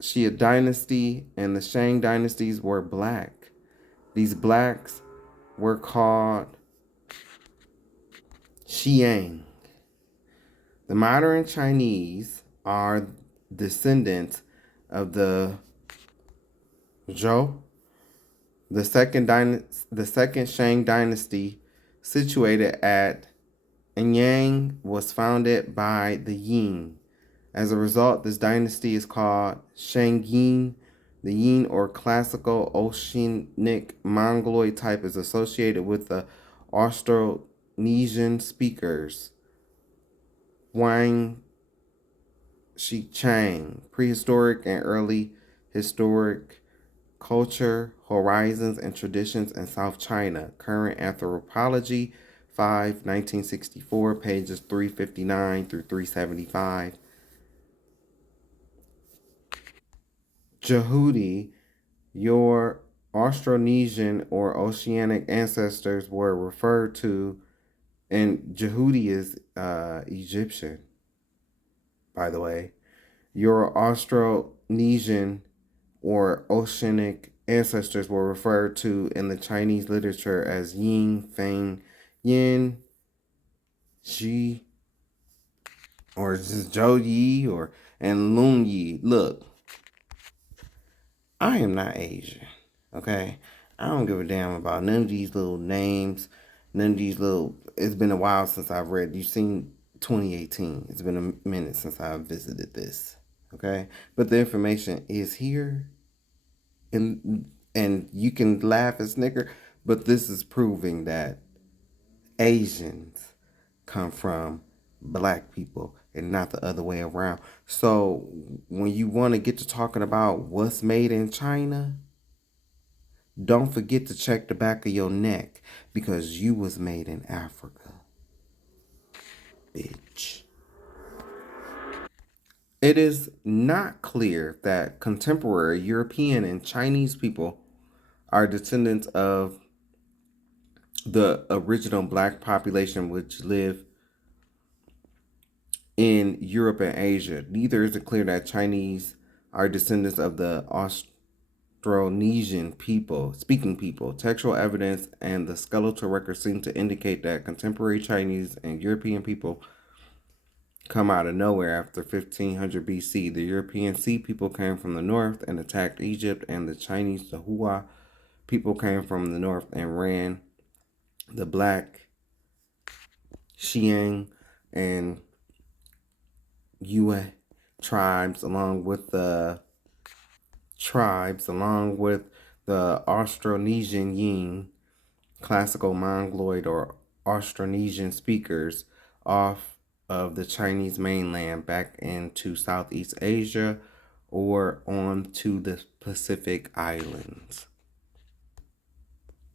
Xia dynasty and the Shang dynasties were black. These blacks were called Xiang. The modern Chinese are descendants of the Zhou, the second Shang dynasty, situated at Anyang, was founded by the Yin. As a result, this dynasty is called Shangyin. The Yin, or classical Oceanic Mongoloid type, is associated with the Austronesian speakers. Wang Shichang, prehistoric and early historic culture, horizons, and traditions in South China. Current Anthropology 5, 1964, pages 359 through 375. Jehudi, your Austronesian or Oceanic ancestors were referred to, and Jehudi is Egyptian, by the way. Your Austronesian or Oceanic ancestors were referred to in the Chinese literature as Yin, Feng, Yin, Ji, or just Zhou Yi, and Lun Yi. Look, I am not Asian, okay? I don't give a damn about none of these little names, none of these little. It's been a while since I've read. You've seen 2018. It's been a minute since I've visited this, okay? But the information is here, and you can laugh and snicker, but this is proving that Asians come from black people and not the other way around. So when you want to get to talking about what's made in China, don't forget to check the back of your neck, because you was made in Africa, bitch. It is not clear that contemporary European and Chinese people are descendants of the original black population which lived in Europe and Asia. Neither is it clear that Chinese are descendants of the Austronesian speaking people. Textual evidence and the skeletal records seem to indicate that contemporary Chinese and European people come out of nowhere after 1500 BC. The European Sea people came from the north and attacked Egypt, and the Chinese, the Hua people, came from the north and ran the Black Xiang and Yue tribes along with the Austronesian Ying, classical Mongoloid or Austronesian speakers, off of the Chinese mainland back into Southeast Asia or on to the Pacific Islands.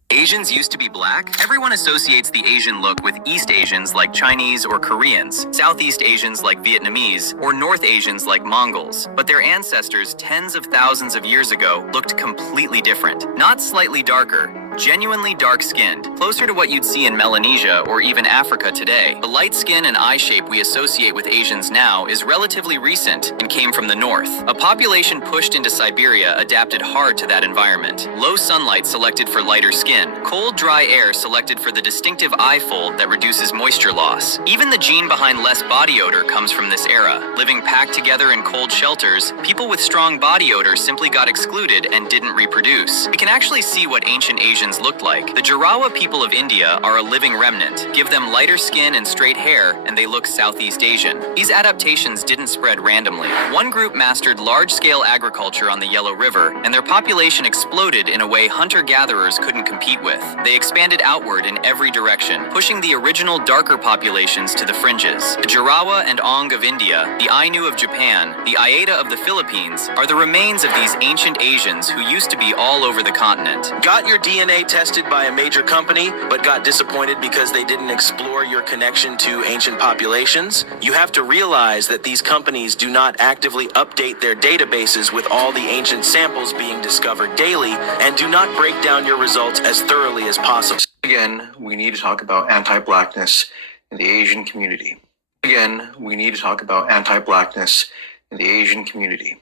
Asians used to be black? Everyone associates the Asian look with East Asians like Chinese or Koreans, Southeast Asians like Vietnamese, or North Asians like Mongols. But their ancestors tens of thousands of years ago looked completely different. Not slightly darker, genuinely dark-skinned, closer to what you'd see in Melanesia or even Africa today. The light skin and eye shape we associate with Asians now is relatively recent and came from the north. A population pushed into Siberia adapted hard to that environment. Low sunlight selected for lighter skin. Cold, dry air selected for the distinctive eye fold that reduces moisture loss. Even the gene behind less body odor comes from this era. Living packed together in cold shelters, people with strong body odor simply got excluded and didn't reproduce. We can actually see what ancient Asians looked like. The Jarawa people of India are a living remnant. Give them lighter skin and straight hair, and they look Southeast Asian. These adaptations didn't spread randomly. One group mastered large-scale agriculture on the Yellow River, and their population exploded in a way hunter-gatherers couldn't compete with. They expanded outward in every direction, pushing the original darker populations to the fringes. The Jarawa and Ong of India, the Ainu of Japan, the Aeta of the Philippines are the remains of these ancient Asians who used to be all over the continent. Got your DNA tested by a major company, but got disappointed because they didn't explore your connection to ancient populations? You have to realize that these companies do not actively update their databases with all the ancient samples being discovered daily, and do not break down your results as thoroughly as possible. Again, we need to talk about anti-blackness in the Asian community. Again, we need to talk about anti-blackness in the Asian community.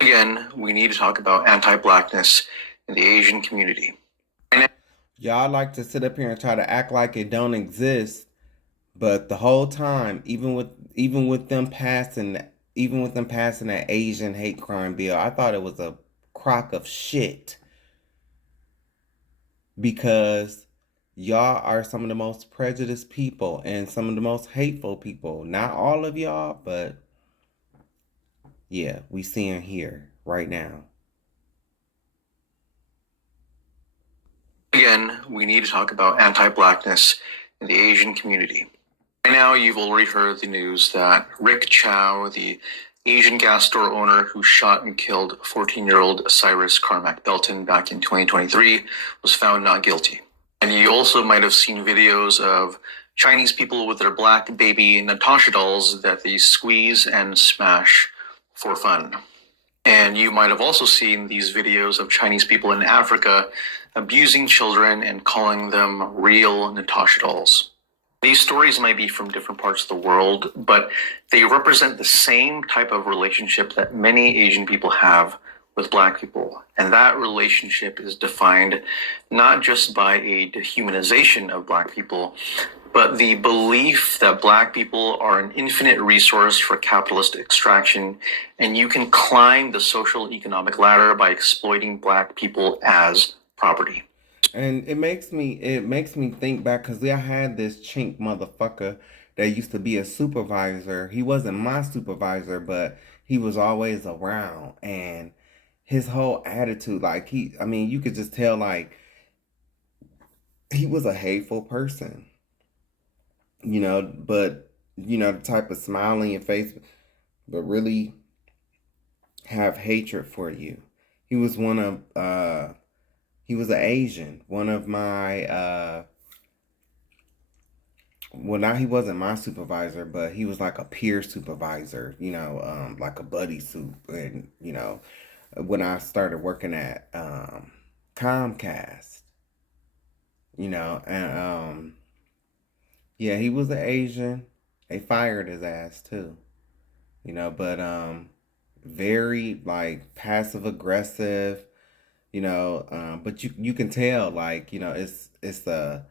Again, we need to talk about anti-blackness in the Asian community. Y'all like to sit up here and try to act like it don't exist, but the whole time, even with them passing that Asian hate crime bill, I thought it was a crock of shit. Because y'all are some of the most prejudiced people and some of the most hateful people. Not all of y'all, but yeah, we see them here right now. Again, we need to talk about anti-blackness in the Asian community. By now, you've already heard the news that Rick Chow, the Asian gas store owner who shot and killed 14-year-old Cyrus Carmack Belton back in 2023, was found not guilty. And you also might have seen videos of Chinese people with their black baby Natasha dolls that they squeeze and smash for fun. And you might have also seen these videos of Chinese people in Africa abusing children and calling them real Natasha dolls. These stories might be from different parts of the world, but they represent the same type of relationship that many Asian people have with Black people. And that relationship is defined not just by a dehumanization of Black people, but the belief that Black people are an infinite resource for capitalist extraction, and you can climb the social economic ladder by exploiting Black people as property. And it makes me think back, because I had this chink motherfucker that used to be a supervisor. He wasn't my supervisor, but he was always around, and his whole attitude, like you could just tell, like, he was a hateful person, but the type of smile on your face, but really have hatred for you. He was he was an Asian. One of my, now he wasn't my supervisor, but he was like a peer supervisor, like a buddy soup. And, when I started working at Comcast, and yeah, he was an Asian. They fired his ass too. You know, but very like passive aggressive, you know, but you can tell like, you know, it's a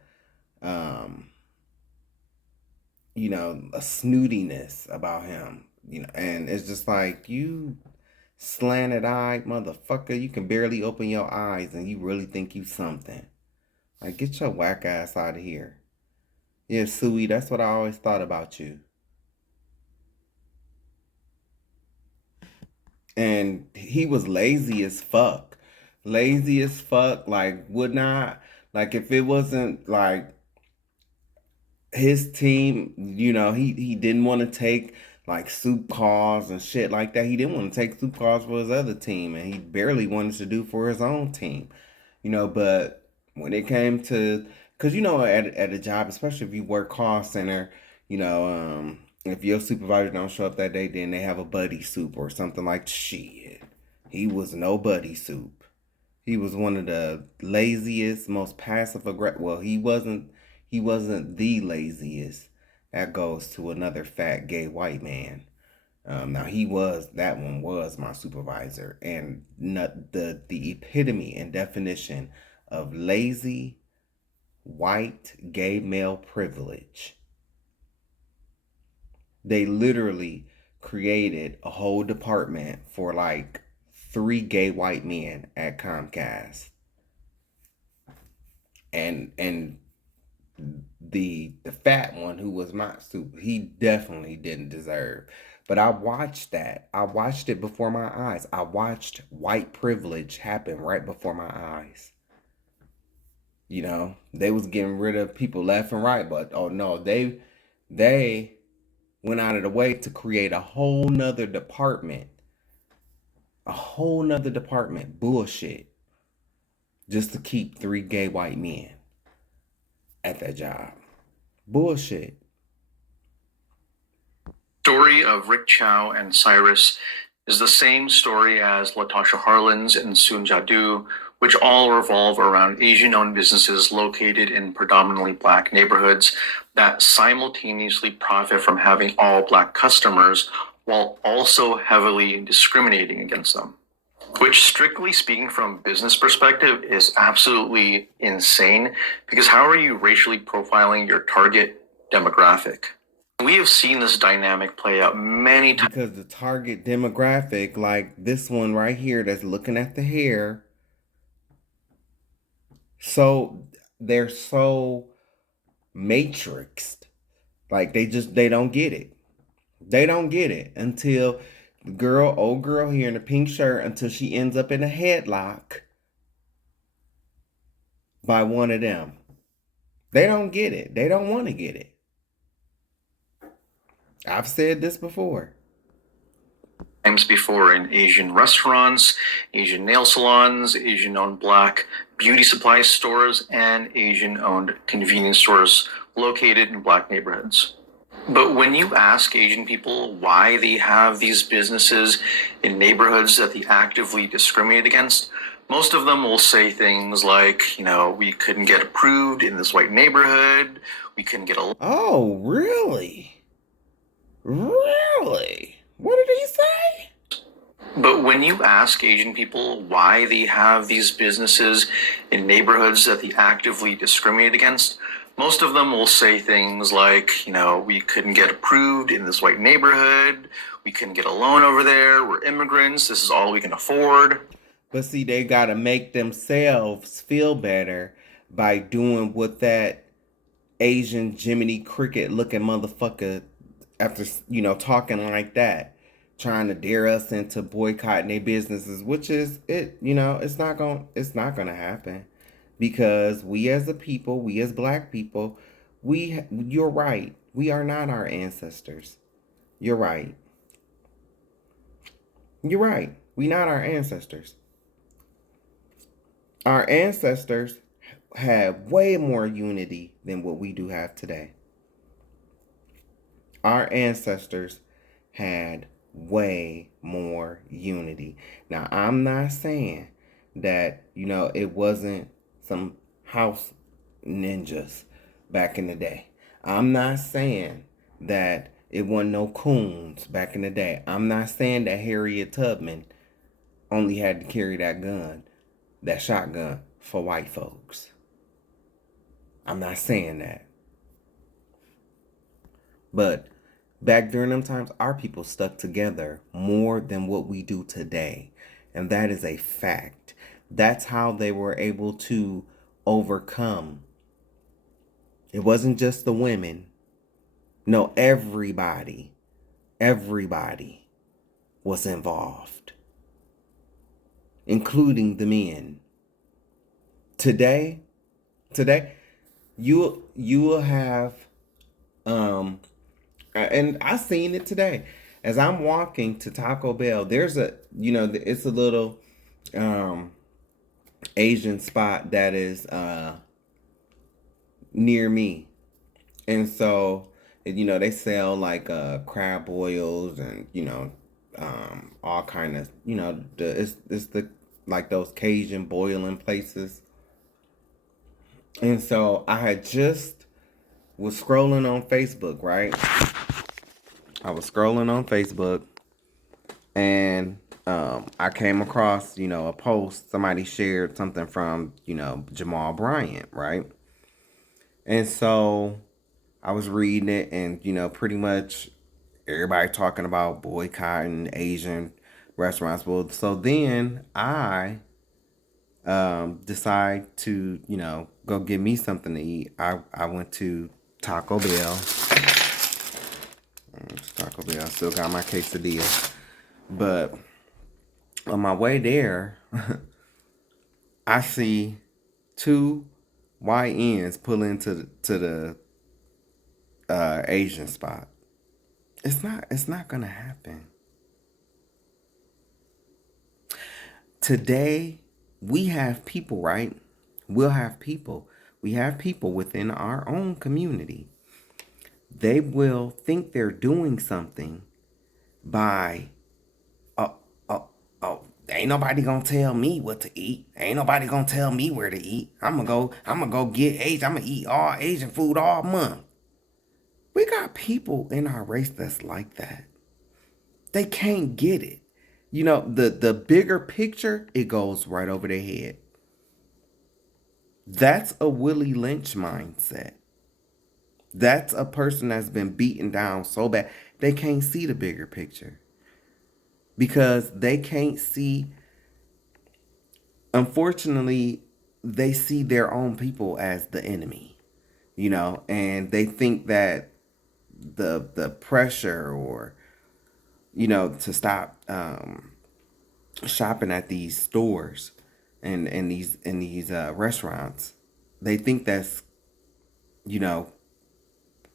you know, a snootiness about him, you know, and it's just like you slanted eyed motherfucker, you can barely open your eyes and you really think you something. Like, get your whack ass out of here. Yeah, Suey, that's what I always thought about you. And he was lazy as fuck. Lazy as fuck. Like, would not, like, if it wasn't like his team, you know, he didn't want to take like soup calls and shit like that. He didn't want to take soup calls for his other team, and he barely wanted to do for his own team, you know. But when it came to, because you know, at a job, especially if you work call center, you know, if your supervisor don't show up that day, then they have a buddy soup or something like shit. He was no buddy soup. He was one of the laziest, most passive aggressive. Well, he wasn't. He wasn't the laziest. That goes to another fat gay white man. Now he was. That one was my supervisor, and not the epitome and definition of lazy white gay male privilege. They literally created a whole department for like 3 gay white men at Comcast. And the fat one who was my super, he definitely didn't deserve. But I watched that. I watched it before my eyes. I watched white privilege happen right before my eyes. You know, they was getting rid of people left and right, but oh no, they went out of the way to create a whole nother department. A whole nother department. Bullshit. Just to keep 3 gay white men at that job. Bullshit. Story of Rick Chow and Cyrus is the same story as Latasha Harlan's and Soon Jadu, which all revolve around Asian-owned businesses located in predominantly Black neighborhoods that simultaneously profit from having all Black customers while also heavily discriminating against them. Which, strictly speaking from business perspective, is absolutely insane, because how are you racially profiling your target demographic? We have seen this dynamic play out many times. Because the target demographic, like this one right here that's looking at the hair, so they're so matrixed. Like they don't get it. They don't get it until the old girl here in the pink shirt, until she ends up in a headlock by one of them. They don't get it. They don't want to get it. I've said this before. Times before in Asian restaurants, Asian nail salons, Asian-owned Black beauty supply stores, and Asian-owned convenience stores located in Black neighborhoods. But when you ask Asian people why they have these businesses in neighborhoods that they actively discriminate against, most of them will say things like, you know, we couldn't get approved in this white neighborhood, we couldn't get a... Oh, really? Really? What did he say? But when you ask Asian people why they have these businesses in neighborhoods that they actively discriminate against, most of them will say things like, you know, we couldn't get approved in this white neighborhood, we couldn't get a loan over there, we're immigrants, this is all we can afford. But see, they gotta make themselves feel better by doing what that Asian Jiminy Cricket looking motherfucker, after, you know, talking like that, trying to dare us into boycotting their businesses, which is it, you know, it's not gonna happen, because we as a people, we as Black people, you're right, we are not our ancestors. You're right. You're right. We not our ancestors. Our ancestors had way more unity than what we do have today. Our ancestors had way more unity. Now, I'm not saying that, you know, it wasn't some house ninjas back in the day. I'm not saying that it wasn't no coons back in the day. I'm not saying that Harriet Tubman only had to carry that gun, that shotgun, for white folks. I'm not saying that. But back during them times, our people stuck together more than what we do today. And that is a fact. That's how they were able to overcome. It wasn't just the women. No, everybody was involved, including the men. Today, you will have, and I seen it today as I'm walking to Taco Bell. There's it's a little Asian spot that is near me, and so they sell like crab boils and all kind of it's the like those Cajun boiling places. And so I had just was scrolling on Facebook, right? I was scrolling on Facebook, and I came across a post. Somebody shared something from Jamal Bryant, right? And so I was reading it, and pretty much everybody talking about boycotting Asian restaurants. Well, so then I decide to go get me something to eat. I went to Taco Bell. Taco Bell. I still got my quesadilla, but on my way there, I see two YNs pull into the Asian spot. It's not gonna happen. Today, we have people, right? We'll have people. We have people within our own community. They will think they're doing something by, ain't nobody gonna tell me what to eat. Ain't nobody gonna tell me where to eat. I'm gonna go get Asian. I'm gonna eat all Asian food all month. We got people in our race that's like that. They can't get it. The bigger picture, it goes right over their head. That's a Willie Lynch mindset. That's a person that's been beaten down so bad, they can't see the bigger picture. Because they can't see, unfortunately, they see their own people as the enemy, and they think that the pressure or, to stop shopping at these stores and these restaurants, they think that's,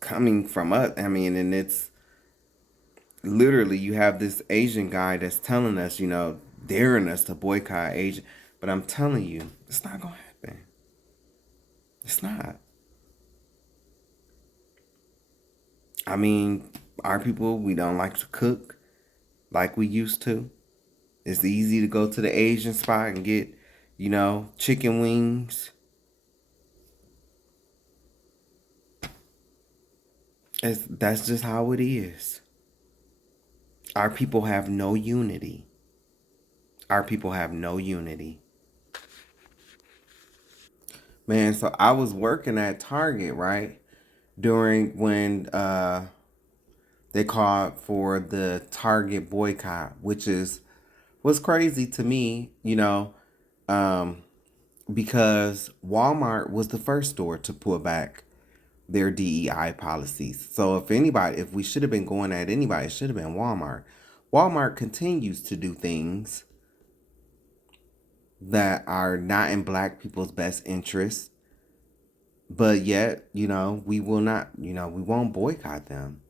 coming from us. I mean, and it's literally, you have this Asian guy that's telling us, daring us to boycott Asian. But I'm telling you, it's not going to happen. It's not. I mean, our people, we don't like to cook like we used to. It's easy to go to the Asian spot and get, chicken wings. That's just how it is. Our people have no unity. Our people have no unity. Man, so I was working at Target, right? During when they called for the Target boycott, which was crazy to me, because Walmart was the first store to pull back their DEI policies. So if we should have been going at anybody, it should have been Walmart. Walmart continues to do things that are not in black people's best interest, but yet, we will not, we won't boycott them.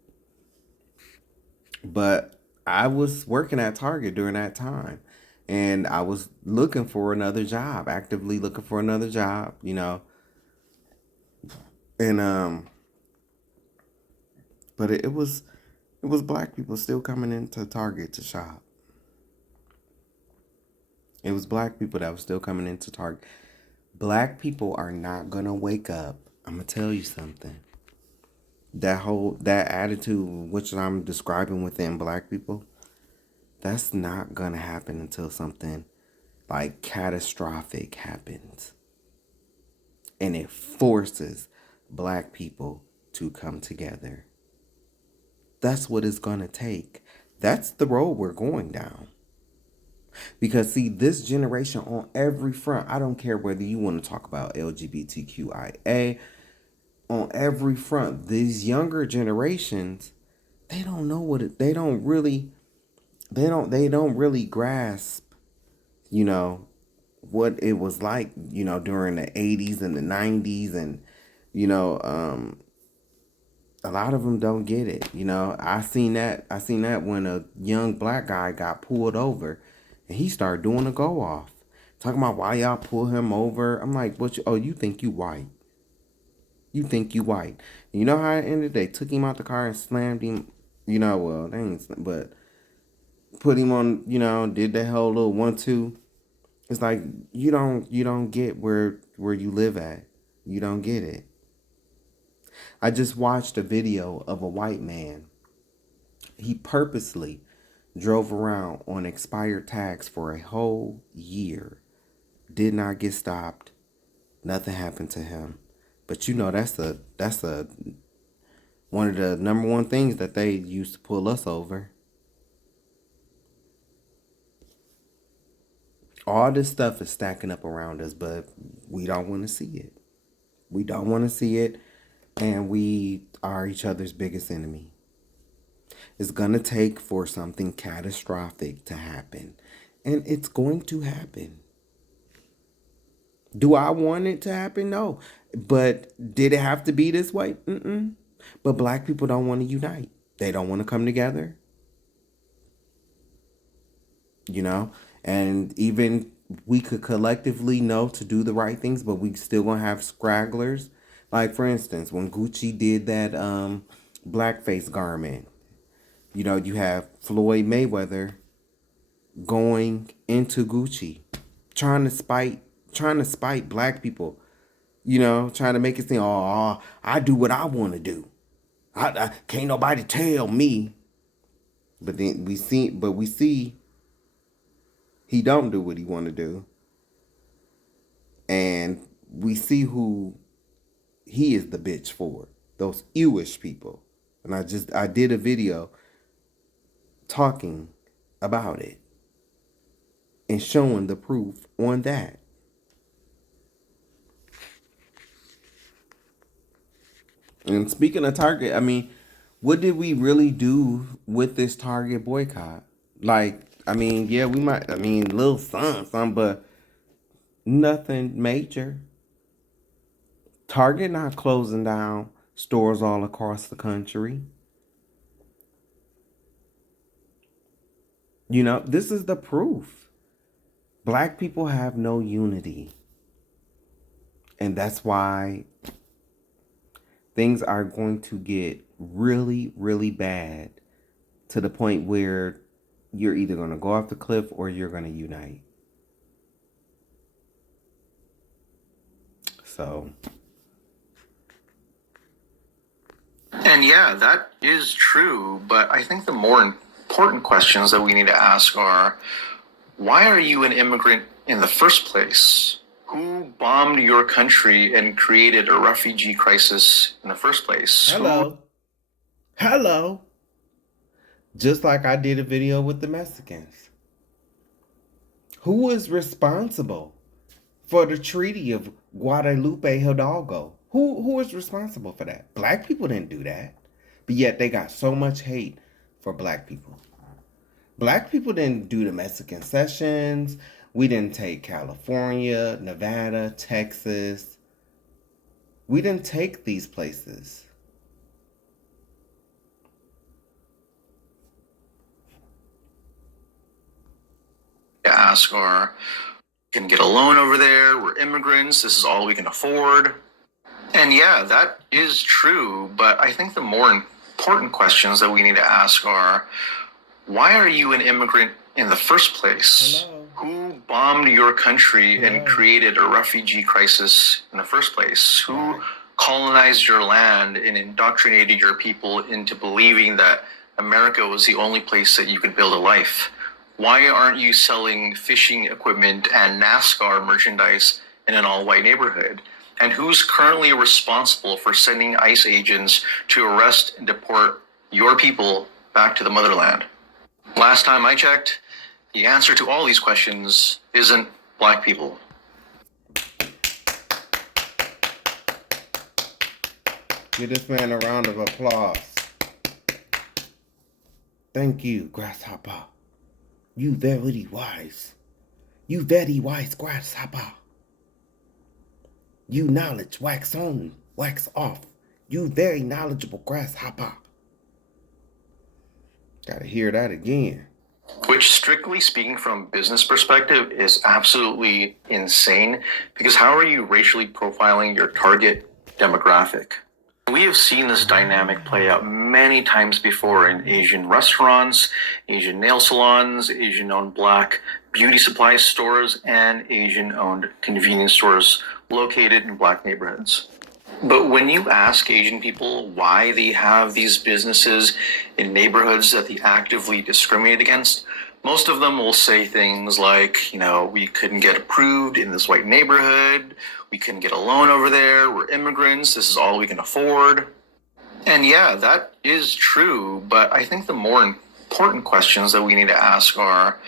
But I was working at Target during that time, and I was looking for another job, actively looking for another job, and but it was black people still coming into Target to shop. It was black people that was still coming into Target. Black people are not gonna wake up. I'm gonna tell you something. that attitude which I'm describing within black people, that's not gonna happen until something like catastrophic happens. And it forces black people to come together. That's what it's gonna take. That's the road we're going down. Because see, this generation on every front, I don't care whether you want to talk about LGBTQIA, on every front, these younger generations, they don't know what it, they don't really grasp, you know, what it was like, you know, during the 80s and the 90s, and you know, a lot of them don't get it. You know, I seen that when a young black guy got pulled over and he started doing a go off, talking about why y'all pull him over. I'm like, what? You think you white? You think you white? And you know how it ended? They took him out the car and slammed him. You know, well, they ain't, but put him on. You know, did that whole little 1-2. It's like you don't get where you live at. You don't get it. I just watched a video of a white man. He purposely drove around on expired tags for a whole year. Did not get stopped. Nothing happened to him. But you know, that's one of the number one things that they used to pull us over. All this stuff is stacking up around us, but we don't want to see it. We don't want to see it, and we are each other's biggest enemy. It's going to take for something catastrophic to happen, and it's going to happen. Do I want it to happen? No. But did it have to be this way? Mm-mm. But black people don't want to unite. They don't want to come together. You know? And even we could collectively know to do the right things, but we still gonna have scragglers. Like, for instance, when Gucci did that blackface garment, you know, you have Floyd Mayweather going into Gucci, trying to spite black people, you know, trying to make it seem, oh, I do what I want to do. I can't nobody tell me. But then we see he don't do what he want to do. And we see who he is the bitch for. Those Ewish people. And I did a video talking about it and showing the proof on that. And speaking of Target, I mean, what did we really do with this Target boycott? Like, I mean, yeah, we might, I mean, little something, but nothing major. Target not closing down stores all across the country. You know, this is the proof. Black people have no unity. And that's why things are going to get really, really bad to the point where you're either going to go off the cliff or you're going to unite. So. And yeah, that is true. But I think the more important questions that we need to ask are, why are you an immigrant in the first place? Who bombed your country and created a refugee crisis in the first place? Hello. Just like I did a video with the Mexicans. Who is responsible for the Treaty of Guadalupe Hidalgo? Who is responsible for that? Black people didn't do that. But yet they got so much hate for black people. Black people didn't do the Mexican Sessions. We didn't take California, Nevada, Texas. We didn't take these places. Ask are, can get a loan over there, we're immigrants, this is all we can afford. And yeah, that is true, but I think the more important questions that we need to ask are, why are you an immigrant in the first place? Hello. Who bombed your country and created a refugee crisis in the first place? Who colonized your land and indoctrinated your people into believing that America was the only place that you could build a life? Why aren't you selling fishing equipment and NASCAR merchandise in an all-white neighborhood? And who's currently responsible for sending ICE agents to arrest and deport your people back to the motherland? Last time I checked, the answer to all these questions isn't black people. Give this man a round of applause. Thank you, Grasshopper. You very wise. You very wise, Grasshopper. You knowledge, wax on, wax off. You very knowledgeable, Grasshopper. Gotta hear that again. Which, strictly speaking from business perspective, is absolutely insane, because how are you racially profiling your target demographic? We have seen this dynamic play out many times before in Asian restaurants, Asian nail salons, Asian-owned black beauty supply stores, and Asian-owned convenience stores located in black neighborhoods. But when you ask Asian people why they have these businesses in neighborhoods that they actively discriminate against, most of them will say things like, we couldn't get approved in this white neighborhood, we couldn't get a loan over there, we're immigrants, this is all we can afford. And yeah, that is true, but I think the more important questions that we need to ask are,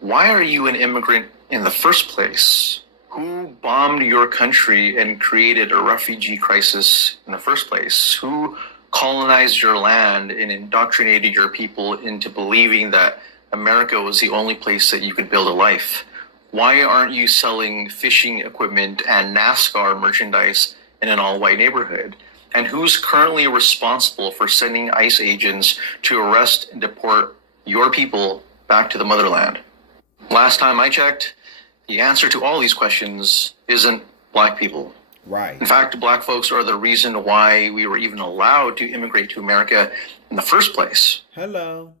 why are you an immigrant in the first place? Who bombed your country and created a refugee crisis in the first place? Who colonized your land and indoctrinated your people into believing that America was the only place that you could build a life? Why aren't you selling fishing equipment and NASCAR merchandise in an all-white neighborhood? And who's currently responsible for sending ICE agents to arrest and deport your people back to the motherland? Last time I checked, the answer to all these questions isn't black people. Right. In fact, black folks are the reason why we were even allowed to immigrate to America in the first place. Hello.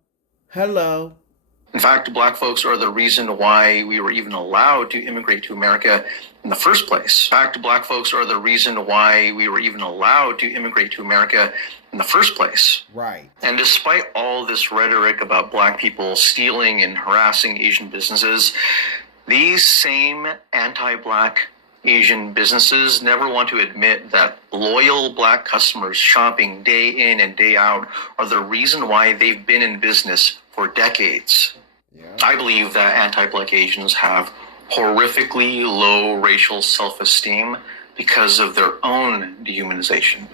In fact, black folks are the reason why we were even allowed to immigrate to America in the first place. In fact, black folks are the reason why we were even allowed to immigrate to America in the first place. Right. And despite all this rhetoric about black people stealing and harassing Asian businesses, these same anti-black Asian businesses never want to admit that loyal black customers shopping day in and day out are the reason why they've been in business for decades. I believe that anti-black Asians have horrifically low racial self-esteem because of their own dehumanization.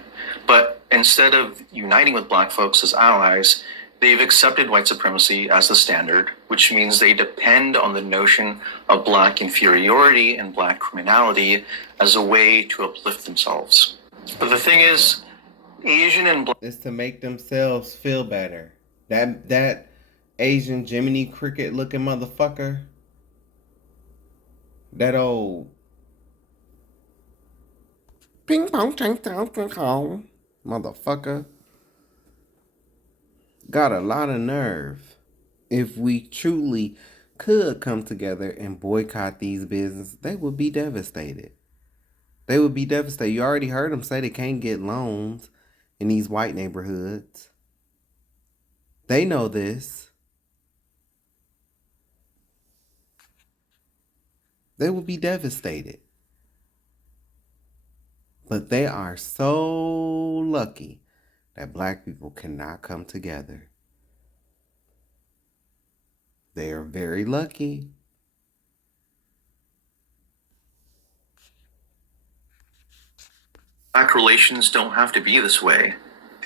But instead of uniting with black folks as allies, they've accepted white supremacy as the standard, which means they depend on the notion of black inferiority and black criminality as a way to uplift themselves. But the thing is, Asian and black... It's to make themselves feel better. That Asian Jiminy Cricket looking motherfucker. That old ping pong chang chang chang motherfucker got a lot of nerve. If we truly could come together and boycott these businesses, they would be devastated. They would be devastated. You already heard them say they can't get loans in these white neighborhoods. They know this. They will be devastated. But they are so lucky that black people cannot come together. They are very lucky. Black relations don't have to be this way.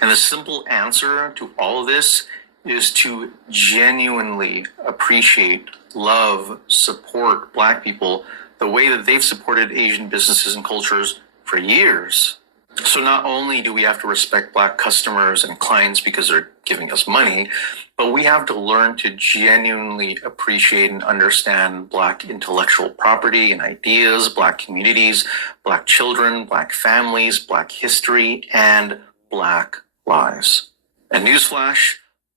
And the simple answer to all of this is to genuinely appreciate, love, support black people the way that they've supported Asian businesses and cultures for years. So not only do we have to respect black customers and clients because they're giving us money, but we have to learn to genuinely appreciate and understand black intellectual property and ideas, black communities, black children, black families, black history, and black lives. And newsflash,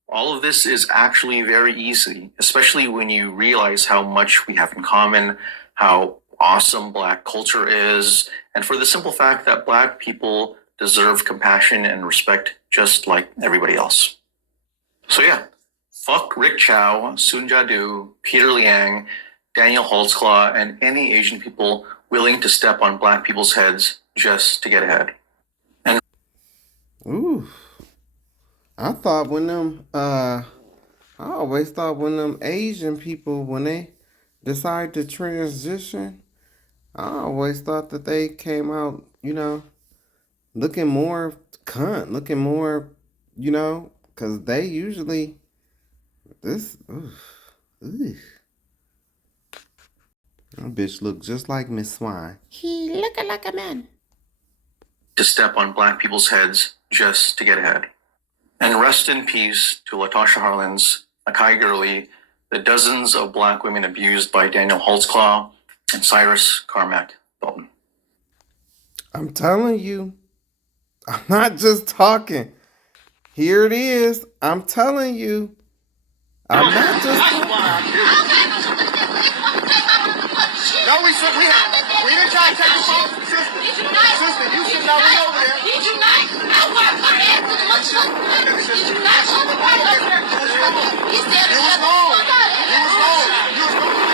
all of this is actually very easy, especially when you realize how much we have in common, how awesome Black culture is, and for the simple fact that Black people deserve compassion and respect just like everybody else. So yeah, fuck Rick Chow, Sun Jadu, Peter Liang, Daniel Holtzclaw, and any Asian people willing to step on Black people's heads just to get ahead. Ooh. I thought when them I always thought when them Asian people, when they decide to transition, I always thought that they came out, looking more cunt, looking more, because they usually this. That bitch look just like Miss Swine. He looking like a man. To step on Black people's heads just to get ahead. And rest in peace to Latasha Harlins, Akai Gurley, the dozens of Black women abused by Daniel Holtzclaw and Cyrus Carmack Bolton. I'm telling you, I'm not just talking. Here it is. I'm telling you. I'm not just talking. No, we didn't try to take the phone. Sister, you should not be over there. Did you not? I want my ass to the motherfucker. Did you not show the right over? He said You was wrong. You was wrong. You was wrong. You was wrong.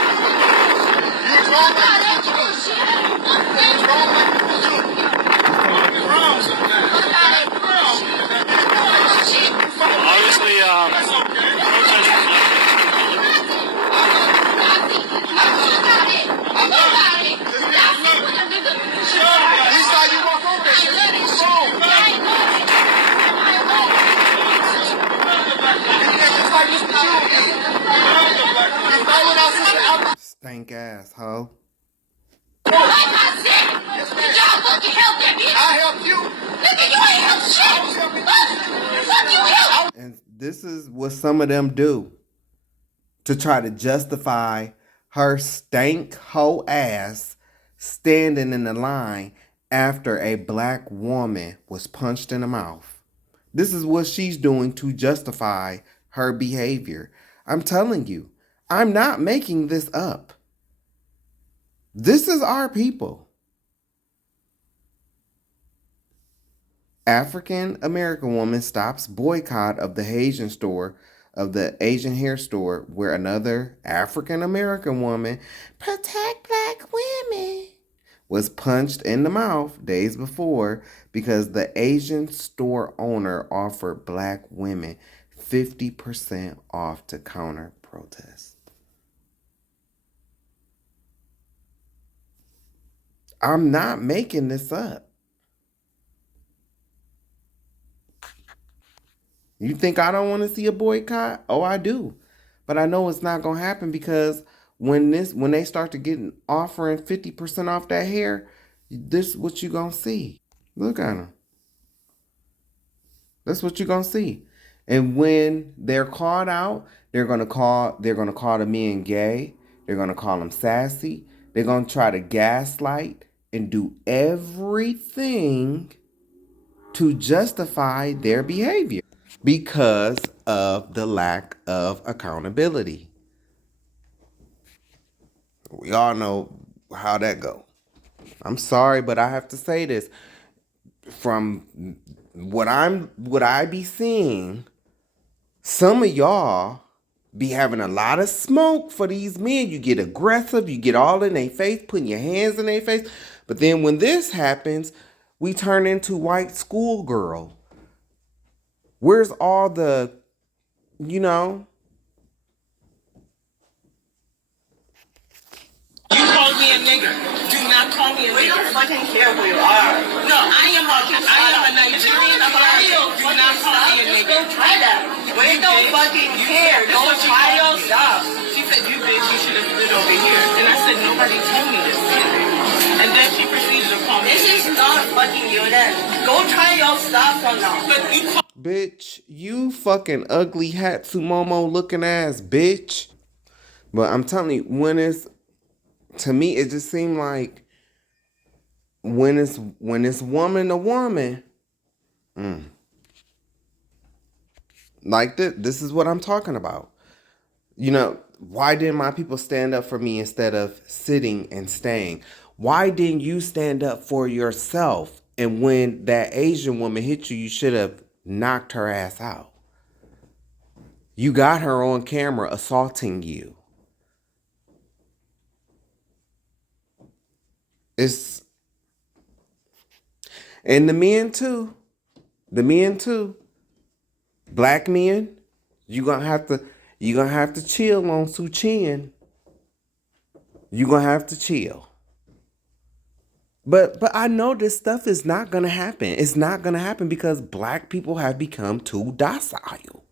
Obviously, Stank ass hoe. Like I said, y'all fucking help that bitch. I helped you. Nigga, you ain't help shit. Fuck you help. And this is what some of them do to try to justify her stank hoe ass standing in the line after a Black woman was punched in the mouth. This is what she's doing to justify her behavior. I'm telling you, I'm not making this up. This is our people. African American woman stops boycott of the Asian hair store where another African American woman, protect Black women, was punched in the mouth days before because the Asian store owner offered Black women 50% off to counter protests. I'm not making this up. You think I don't want to see a boycott? Oh, I do. But I know it's not going to happen because when they start to get offering 50% off that hair, this is what you're going to see. Look at them. That's what you're going to see. And when they're called out, they're going to call the men gay. They're going to call them sassy. They're going to try to gaslight and do everything to justify their behavior because of the lack of accountability. We all know how that go. I'm sorry, but I have to say this. From what I be seeing, some of y'all be having a lot of smoke for these men. You get aggressive, you get all in their face, putting your hands in their face. But then when this happens, we turn into white schoolgirl. Where's all the, You called me a nigger. Do not call me a nigger. We don't fucking care who you are. No, I am a Nigerian. Do not call me a nigger. Go try that. We don't fucking care. Go try your stuff. She said, you bitch, you should have slid over here. And I said, nobody told me this. And then she proceeded to call me. This is not fucking you then. Go try your stuff from now. But you call bitch, you fucking ugly Hatsumomo looking ass bitch. But I'm telling you, to me, it just seemed like when it's woman to woman, like this is what I'm talking about. why didn't my people stand up for me instead of sitting and staying? Why didn't you stand up for yourself? And when that Asian woman hit you, you should have knocked her ass out. You got her on camera assaulting you. It's, and the men too. Black men, you're gonna have to chill on Su Chin. You're gonna have to chill. But I know this stuff is not gonna happen. It's not gonna happen because black people have become too docile.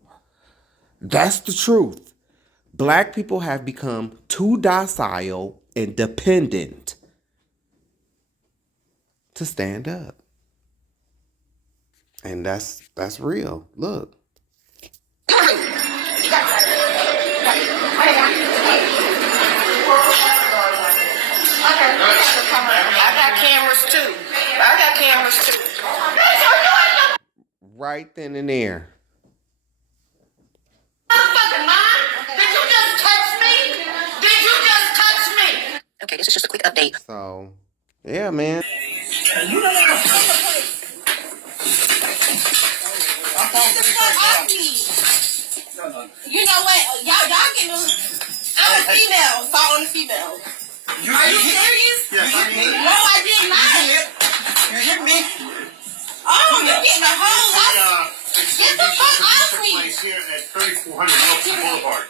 That's the truth. Black people have become too docile and dependent to stand up. And that's real. Look. I got cameras too. Right then and there. Did you just touch me? Did you just touch me? Okay, this is just a quick update. So, yeah, man. You know what? Y'all getting I'm a female, so on the female. Are you serious? Yes, I hit me. No, I did not. You hit me. Oh, you're getting a whole lot. Get the fuck off me. Place here at 3400 Wilson Boulevard.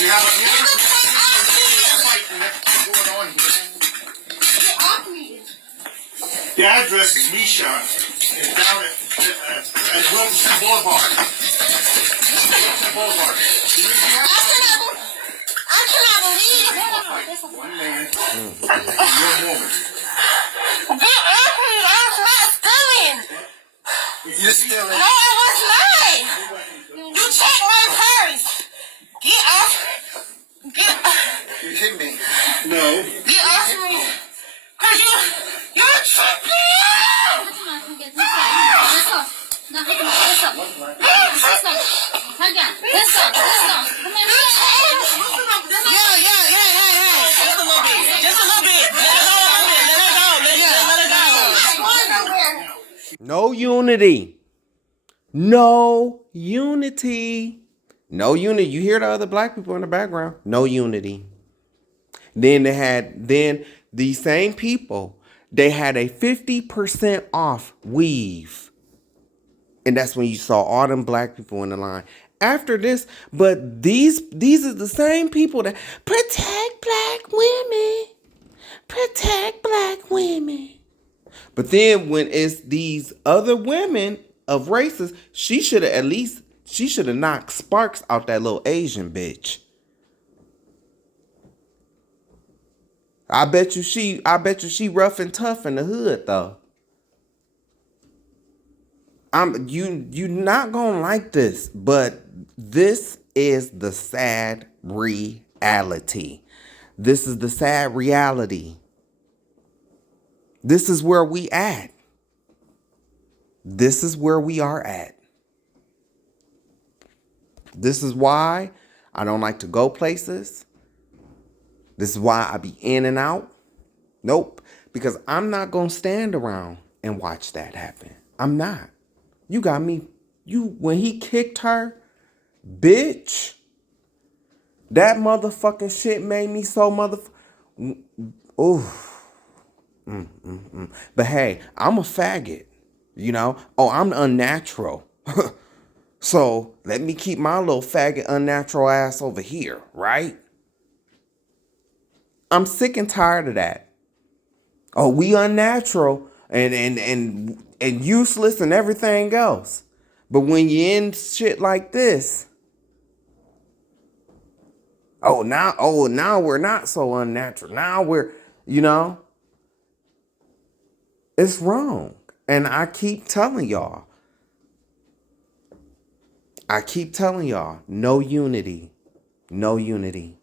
You have a fight going on here. Get off me. The address is Misha. It's down at Wilson Boulevard. Wilson Boulevard. I cannot believe. One man. You're a woman. Get off me. I was not stealing. You're stealing. No, I was not. You checked my purse. Get off. You hit me. No. Get off me. Cause you're tripping. No unity. No unity. No unity. You hear the other black people in the background. No unity. Then these same people, they had a 50% off weave. And that's when you saw all them black people in the line. After this, but these are the same people that protect black women. Protect black women. But then when it's these other women of races, she should have knocked sparks out that little Asian bitch. I bet you she rough and tough in the hood though. You not gonna like this, but this is the sad reality. This is the sad reality. This is where we at. This is where we are at. This is why I don't like to go places. This is why I be in and out. Nope. Because I'm not gonna stand around and watch that happen. I'm not. You got me. When he kicked her, bitch, that motherfucking shit made me so oof. But hey, I'm a faggot, you know? Oh, I'm unnatural. So let me keep my little faggot unnatural ass over here, right? I'm sick and tired of that. Oh, we unnatural and useless and everything else. But when you're in shit like this, now we're not so unnatural. Now we're, it's wrong. And I keep telling y'all, no unity. No unity.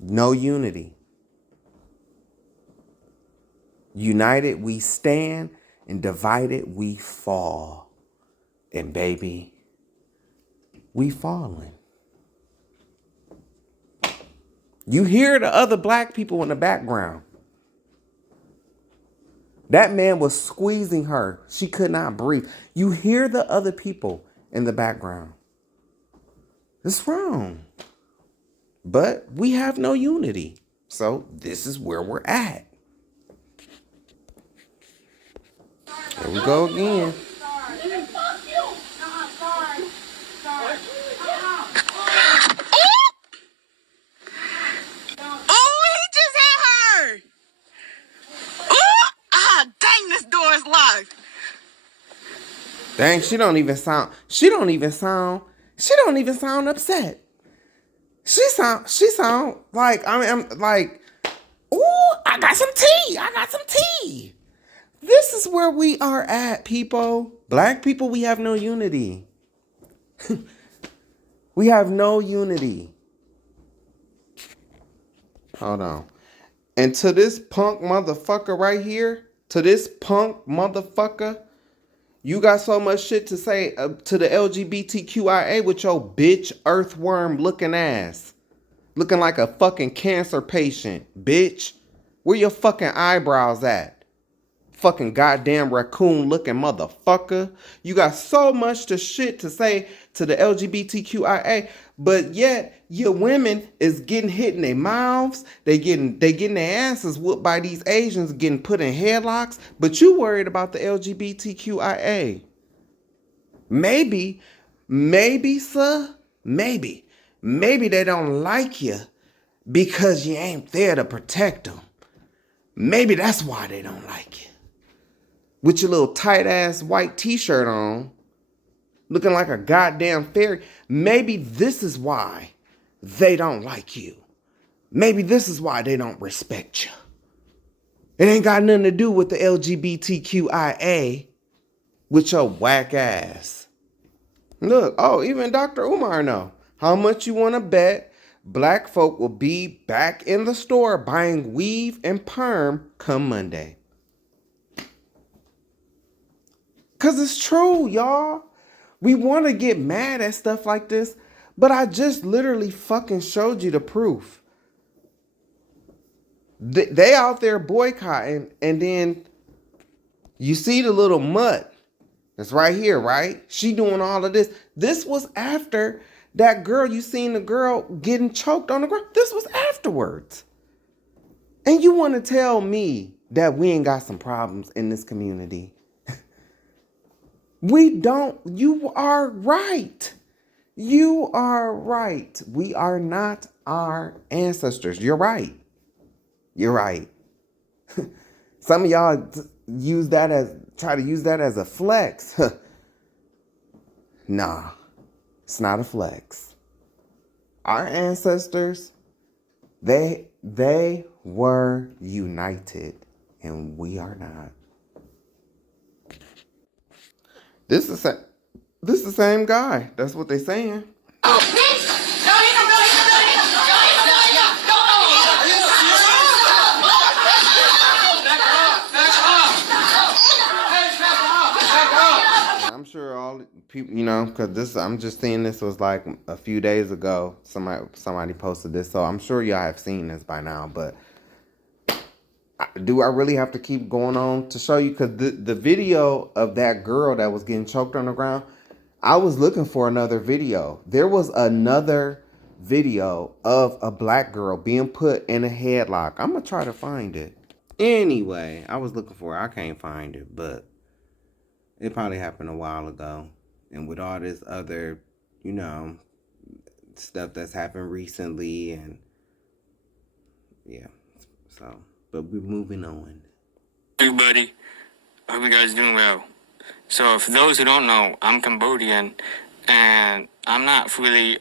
No unity. United we stand, and divided we fall. And baby, we falling. You hear the other black people in the background. That man was squeezing her. She could not breathe. You hear the other people in the background. It's wrong. But we have no unity. So this is where we're at. Here we go again. Oh, he just hit her! Oh, dang, this door is locked. Dang, she don't even sound upset. She sound like, I'm like, ooh, I got some tea. This is where we are at, people. Black people, we have no unity. We have no unity. Hold on. And to this punk motherfucker right here, you got so much shit to say to the LGBTQIA with your bitch earthworm looking ass. Looking like a fucking cancer patient, bitch. Where your fucking eyebrows at? Fucking goddamn raccoon looking motherfucker. You got so much shit to say to the LGBTQIA, but yet your women is getting hit in their mouths. They getting their asses whooped by these Asians, getting put in headlocks. But you worried about the LGBTQIA. Maybe, sir, maybe they don't like you because you ain't there to protect them. Maybe that's why they don't like you. With your little tight ass white t-shirt on, looking like a goddamn fairy. Maybe this is why they don't like you. Maybe this is why they don't respect you. It ain't got nothing to do with the LGBTQIA with your whack ass. Look, oh, even Dr. Umar know. How much you want to bet black folk will be back in the store buying weave and perm come Monday? Because it's true, y'all. We want to get mad at stuff like this, but I just literally fucking showed you the proof. They out there boycotting, and then you see the little mutt that's right here, right? She doing all of this. This was after that girl, you seen the girl getting choked on the ground. This was afterwards. And you want to tell me that we ain't got some problems in this community? We don't. You are right. You are right. We are not our ancestors. You're right. You're right. Some of y'all try to use that as a flex. Nah, it's not a flex. Our ancestors, they were united, and we are not. This is the same guy. That's what they're saying. I'm sure all people, because I'm just seeing this was like a few days ago. Somebody posted this, so I'm sure y'all have seen this by now. But do I really have to keep going on to show you? Because the video of that girl that was getting choked on the ground, I was looking for another video. There was another video of a black girl being put in a headlock. I'm going to try to find it. Anyway, I was looking for it. I can't find it, but it probably happened a while ago. And with all this other, stuff that's happened recently, and yeah, so, but we're moving on. Everybody, I hope you guys doing well. So for those who don't know, I'm Cambodian, and I'm not fully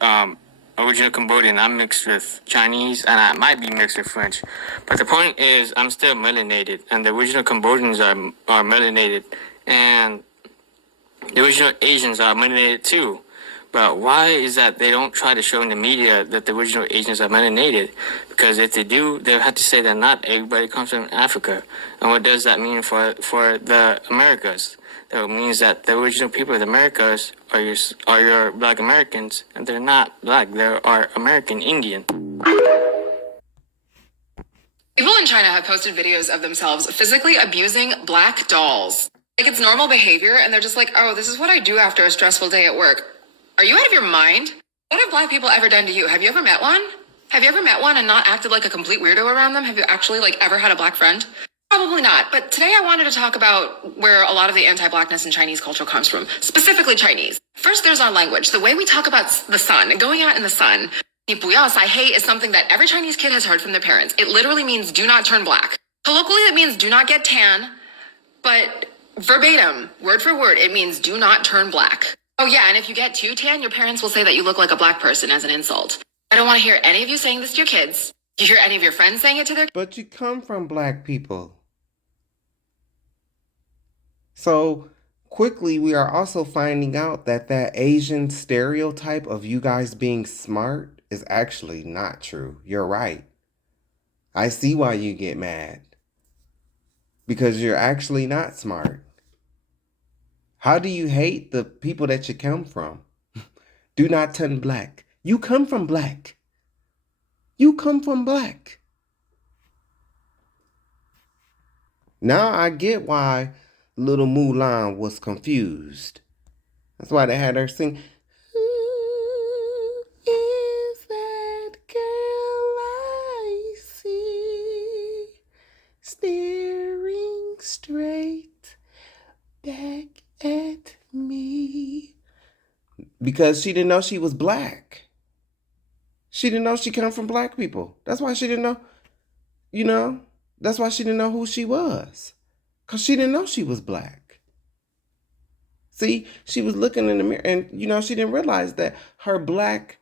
original Cambodian. I'm mixed with Chinese, and I might be mixed with French. But the point is, I'm still melanated, and the original Cambodians are melanated, and the original Asians are melanated too. But why is that they don't try to show in the media that the original Asians are melanated? Because if they do, they'll have to say that not everybody comes from Africa. And what does that mean for the Americas? That means that the original people of the Americas are your Black Americans, and they're not Black. They are American Indian. People in China have posted videos of themselves physically abusing black dolls. Like it's normal behavior, and they're just like, oh, this is what I do after a stressful day at work. Are you out of your mind? What have black people ever done to you? Have you ever met one? Have you ever met one and not acted like a complete weirdo around them? Have you actually ever had a black friend? Probably not. But today I wanted to talk about where a lot of the anti-blackness in Chinese culture comes from, specifically Chinese. First, there's our language. The way we talk about the sun, going out in the sun. 你不要晒黑 is something that every Chinese kid has heard from their parents. It literally means do not turn black. Colloquially, it means do not get tan, but verbatim, word for word, it means do not turn black. Oh yeah, and if you get too tan, your parents will say that you look like a black person as an insult. I don't want to hear any of you saying this to your kids. Do you hear any of your friends saying it to their kids? But you come from black people. So quickly, we are also finding out that that Asian stereotype of you guys being smart is actually not true. You're right. I see why you get mad. Because you're actually not smart. How do you hate the people that you come from? Do not turn black. You come from black. You come from black. Now I get why little Mulan was confused. That's why they had her sing, "Who is that girl I see staring straight back at me?" Because she didn't know she was black. She didn't know she came from black people. That's why she didn't know, that's why she didn't know who she was. Because she didn't know she was black. See, she was looking in the mirror and, she didn't realize that her black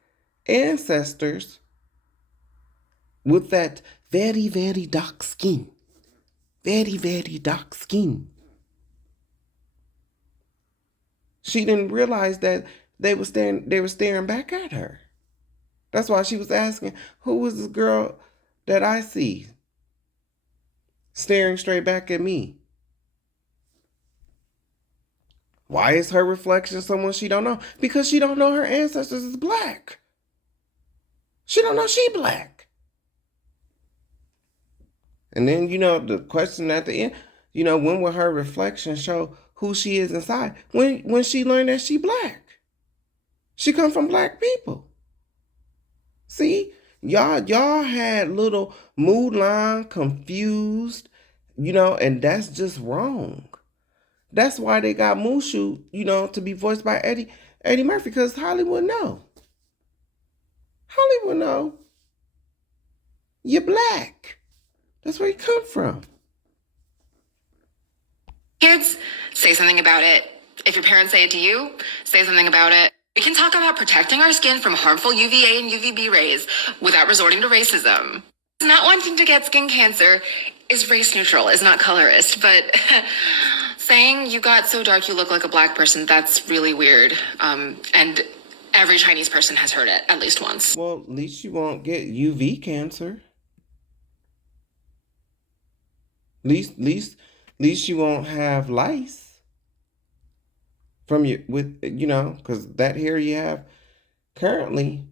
ancestors with that very, very dark skin, very, very dark skin, she didn't realize that they were staring back at her. That's why she was asking, who is this girl that I see staring straight back at me? Why is her reflection someone she don't know? Because she don't know her ancestors is black. She don't know she black. And then, the question at the end, when will her reflection show who she is inside? When she learned that she black. She come from black people. See, y'all had little Mulan confused, and that's just wrong. That's why they got Mushu, to be voiced by Eddie Murphy, because Hollywood know. Hollywood know. You're black. That's where you come from. Kids, say something about it. If your parents say it to you, say something about it. We can talk about protecting our skin from harmful UVA and UVB rays without resorting to racism. Not wanting to get skin cancer is race neutral, is not colorist, but saying you got so dark you look like a black person, that's really weird. And every Chinese person has heard it at least once. Well, at least you won't get UV cancer. At least you won't have lice from because that hair you have currently,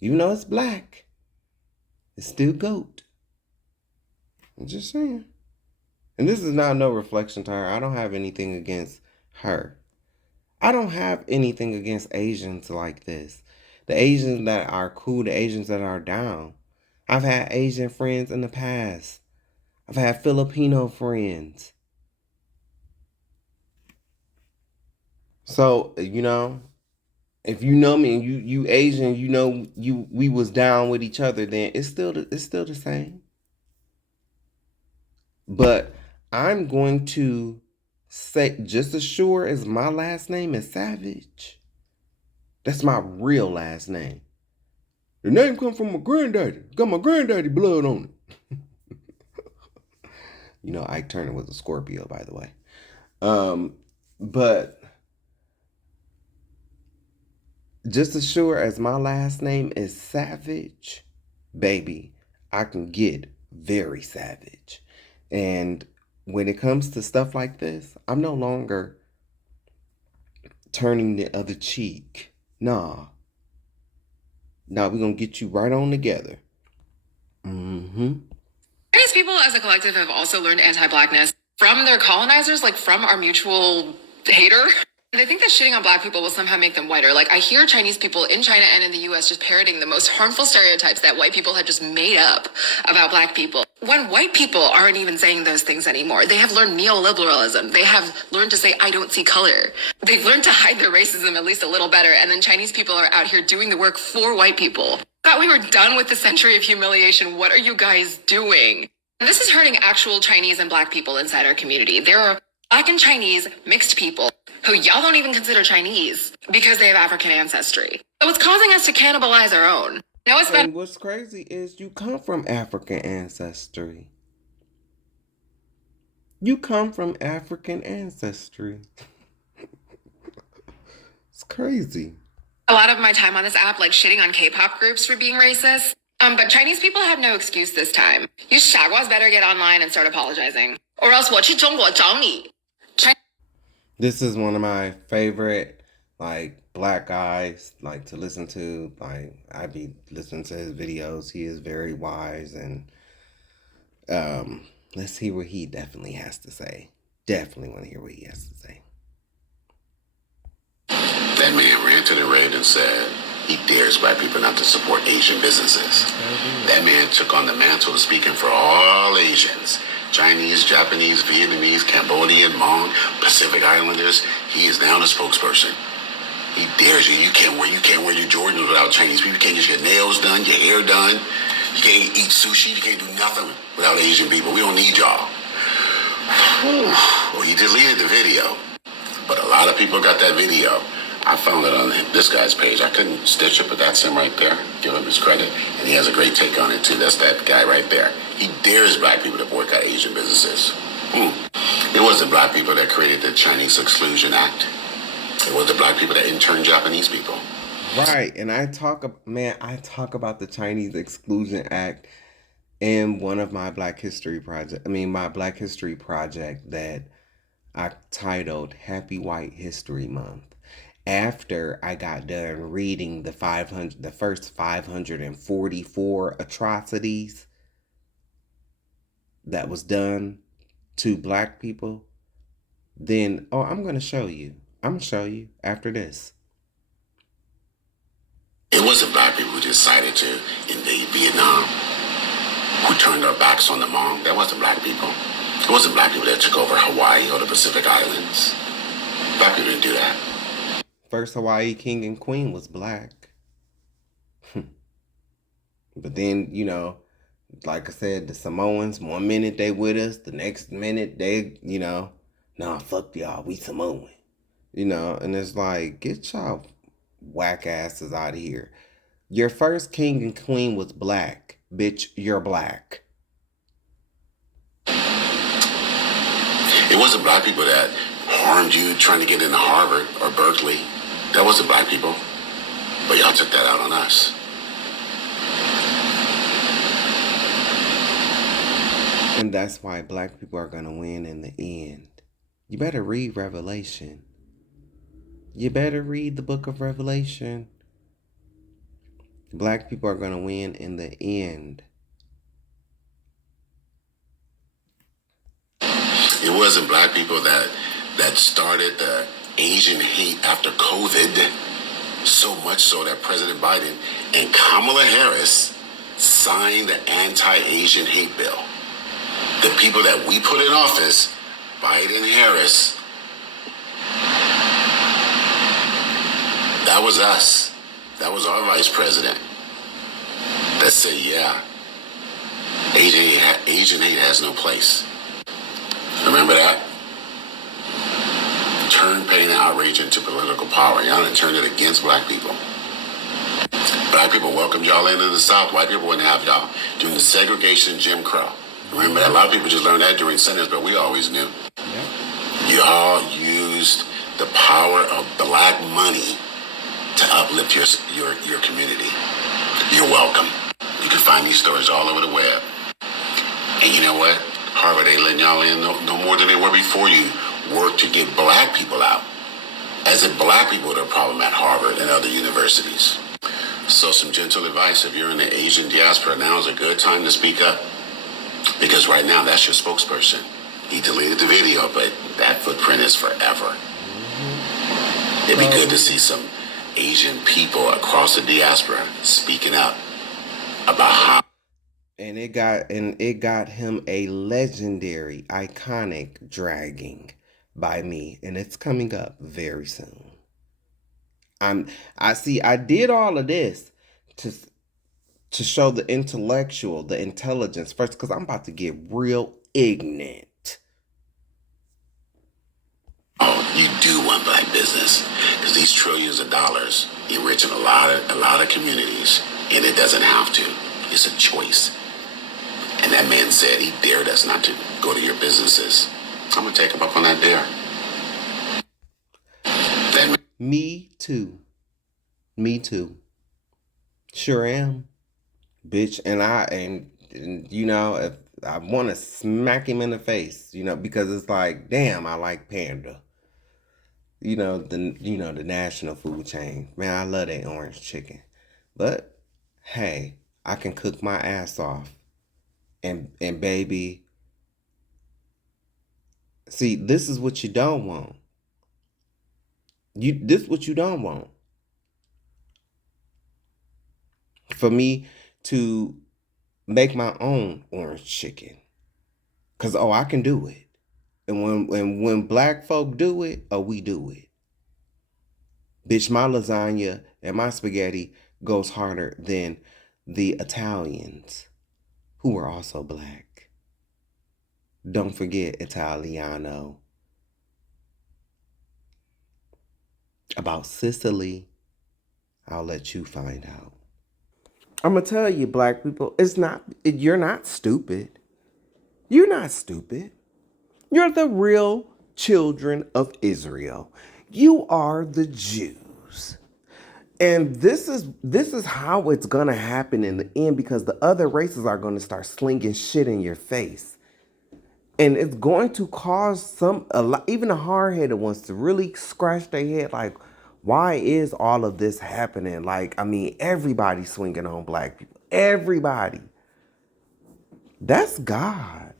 even though it's black, it's still goat. I'm just saying. And this is not no reflection to her. I don't have anything against her. I don't have anything against Asians like this. The Asians that are cool, the Asians that are down. I've had Asian friends in the past. I've had Filipino friends. So, if you know me and you Asian, we was down with each other, then it's still the same. But I'm going to say, just as sure as my last name is Savage, that's my real last name. The name comes from my granddaddy. Got my granddaddy blood on it. Ike Turner was a Scorpio, by the way. But just as sure as my last name is Savage, baby, I can get very savage. And when it comes to stuff like this, I'm no longer turning the other cheek. Nah, we're going to get you right on together. Mm-hmm. Chinese people as a collective have also learned anti-blackness from their colonizers, like from our mutual hater. They think that shitting on black people will somehow make them whiter. Like, I hear Chinese people in China and in the US just parroting the most harmful stereotypes that white people have just made up about black people. When white people aren't even saying those things anymore, they have learned neoliberalism. They have learned to say, I don't see color. They've learned to hide their racism at least a little better. And then Chinese people are out here doing the work for white people. Thought we were done with the century of humiliation. What are you guys doing? And this is hurting actual Chinese and black people inside our community. There are black and Chinese mixed people who y'all don't even consider Chinese because they have African ancestry. So it's causing us to cannibalize our own. Now it's been. And what's crazy is you come from African ancestry. You come from African ancestry. It's crazy. A lot of my time on this app, like shitting on K-pop groups for being racist. But Chinese people have no excuse this time. You Shaguas better get online and start apologizing. Or else 我去中国找你. This is one of my favorite, like, black guys, like, to listen to. Like, I be listening to his videos. He is very wise, and let's hear what he definitely has to say. Definitely want to hear what he has to say. That man ranted and raved and said he dares black people not to support Asian businesses. That man took on the mantle of speaking for all Asians. Chinese, Japanese, Vietnamese, Cambodian, Hmong, Pacific Islanders. He is now the spokesperson. He dares you. You can't wear your Jordans without Chinese people. You can't get your nails done, your hair done. You can't eat sushi. You can't do nothing without Asian people. We don't need y'all. Well, he deleted the video, but a lot of people got that video. I found it on this guy's page. I couldn't stitch it, but that's him right there. Give him his credit. And he has a great take on it, too. That's that guy right there. He dares black people to boycott Asian businesses. It wasn't black people that created the Chinese Exclusion Act. It was the black people that interned Japanese people. Right. And I talk about the Chinese Exclusion Act in one of my Black History project. My Black History project that I titled Happy White History Month. After I got done reading the first 544 atrocities that was done to black people, then, I'm going to show you. I'm going to show you after this. It wasn't black people who decided to invade Vietnam, who turned our backs on the Hmong. That wasn't black people. It wasn't black people that took over Hawaii or the Pacific Islands. Black people didn't do that. First Hawaii king and queen was black. But then, like I said, the Samoans, 1 minute they with us, the next minute they, nah, fuck y'all, we Samoan. And it's like, get y'all whack asses out of here. Your first king and queen was black. Bitch, you're black. It wasn't black people that harmed you trying to get into Harvard or Berkeley. That wasn't black people. But y'all took that out on us. And that's why black people are going to win in the end. You better read Revelation. You better read the book of Revelation. Black people are going to win in the end. It wasn't black people that started the Asian hate after COVID. So much so that President Biden and Kamala Harris signed the anti-Asian hate bill. The people that we put in office, Biden and Harris, that was us. That was our vice president that said, yeah, Asian hate has no place. Remember that? Turn pain and outrage into political power. Y'all done turned it against black people. Black people welcomed y'all into the South. White people wouldn't have y'all during the segregation and Jim Crow. Remember that? A lot of people just learned that during centers, but we always knew. Y'all used the power of black money to uplift your community. You're welcome. You can find these stories all over the web. And you know what? Harvard ain't letting y'all in no more than they were before you worked to get black people out. As if black people are the problem at Harvard and other universities. So some gentle advice, if you're in the Asian diaspora, now is a good time to speak up. Because right now, that's your spokesperson. He deleted the video, but that footprint is forever. It'd be good to see some Asian people across the diaspora speaking up about how. And it got him a legendary, iconic dragging by me, and it's coming up very soon. I did all of this to show the intelligence first, because I'm about to get real ignorant. Oh, you do want black business, because these trillions of dollars enriching a lot of communities, and it doesn't have to. It's a choice. And that man said he dared us not to go to your businesses. I'm gonna take him up on that dare. Me too. Sure am, bitch. And you know, if I want to smack him in the face, you know, because it's like, damn, I like Panda. You know, the national food chain. Man, I love that orange chicken. But hey, I can cook my ass off. And baby, see, this is what you don't want. This is what you don't want. For me to make my own orange chicken. Cause I can do it. And when black folk do it, we do it. Bitch, my lasagna and my spaghetti goes harder than the Italians, who are also black. Don't forget Italiano. About Sicily, I'll let you find out. I'm gonna tell you, black people, you're not stupid. You're not stupid. You're the real children of Israel. You are the Jews. And this is how it's gonna happen in the end, because the other races are gonna start slinging shit in your face. And it's going to cause even the hard-headed ones to really scratch their head like, why is all of this happening? Like, I mean, everybody's swinging on black people. Everybody. That's God.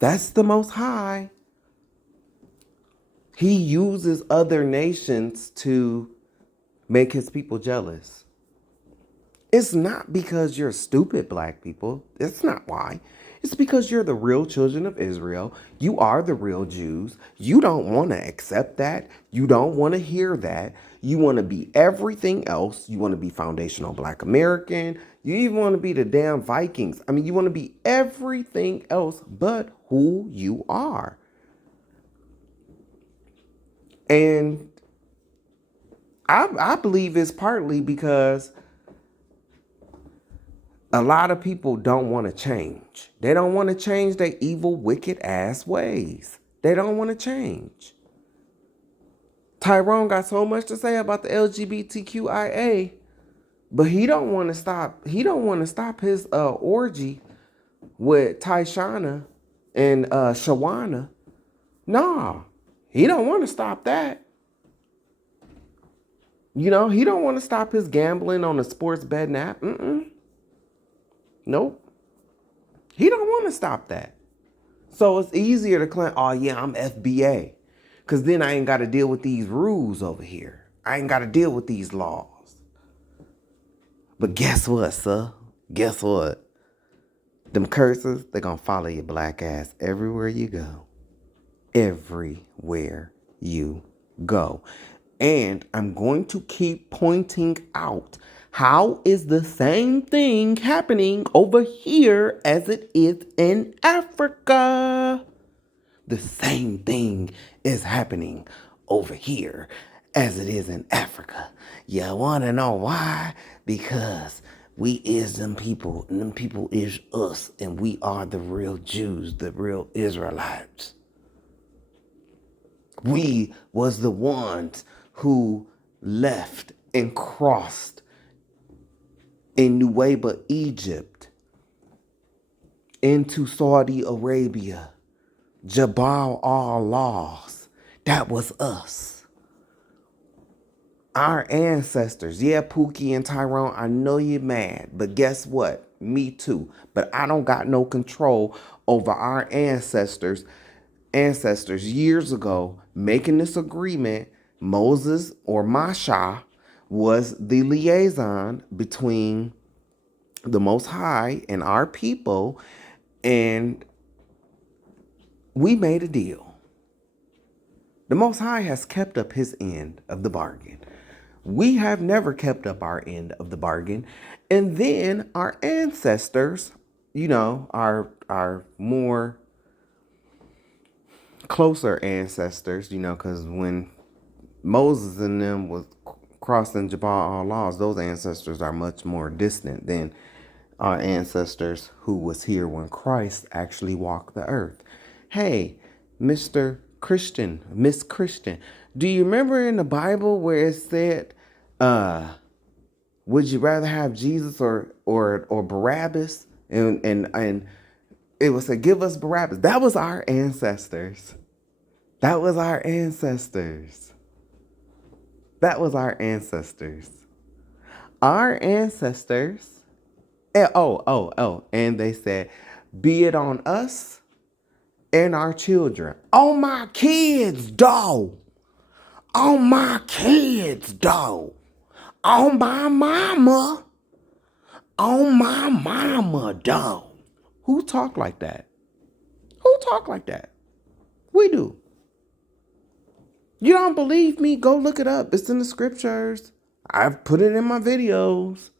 That's the Most High. He uses other nations to make his people jealous. It's not because you're stupid, black people. It's not why. It's because you're the real children of Israel. You are the real Jews. You don't want to accept that. You don't want to hear that. You want to be everything else. You want to be foundational black American. You even want to be the damn Vikings. I mean, you want to be everything else but who you are. And I believe it's partly because a lot of people don't want to change. They don't want to change their evil, wicked ass ways. They don't want to change. Tyrone got so much to say about the LGBTQIA, but he don't want to stop. He don't want to stop his orgy with Tyshana and Shawana. Nah, he don't want to stop that. You know, he don't want to stop his gambling on the sports betting app. Nope. He don't want to stop that. So it's easier to claim, oh yeah, I'm FBA. Because then I ain't got to deal with these rules over here. I ain't got to deal with these laws. But guess what, sir? Guess what? Them curses, they're going to follow your black ass everywhere you go. Everywhere you go. And I'm going to keep pointing out, how is the same thing happening over here as it is in Africa? The same thing is happening over here as it is in Africa. You want to know why? Because we is them people, and them people is us, and we are the real Jews, the real Israelites. We was the ones who left and crossed in Nuweiba, Egypt, into Saudi Arabia, Jabal al-Laws. That was us. Our ancestors. Yeah, Pookie and Tyrone, I know you're mad, but guess what? Me too. But I don't got no control over our ancestors years ago making this agreement. Moses or Masha was the liaison between the Most High and our people, and we made a deal. The Most High has kept up his end of the bargain. We have never kept up our end of the bargain. And then our ancestors, our more closer ancestors, because when Moses and them was crossing Jabal al-Laws, those ancestors are much more distant than our ancestors who was here when Christ actually walked the earth. Hey, Mr. Christian, Miss Christian, do you remember in the Bible where it said, would you rather have Jesus or Barabbas? And it was to give us Barabbas. That was our ancestors. That was our ancestors. That was our ancestors. Our ancestors. And they said, be it on us and our children. On my kids, dog. On my kids, dog. On my mama. On my mama, dog. Who talk like that? Who talk like that? We do. You don't believe me? Go look it up. It's in the scriptures. I've put it in my videos.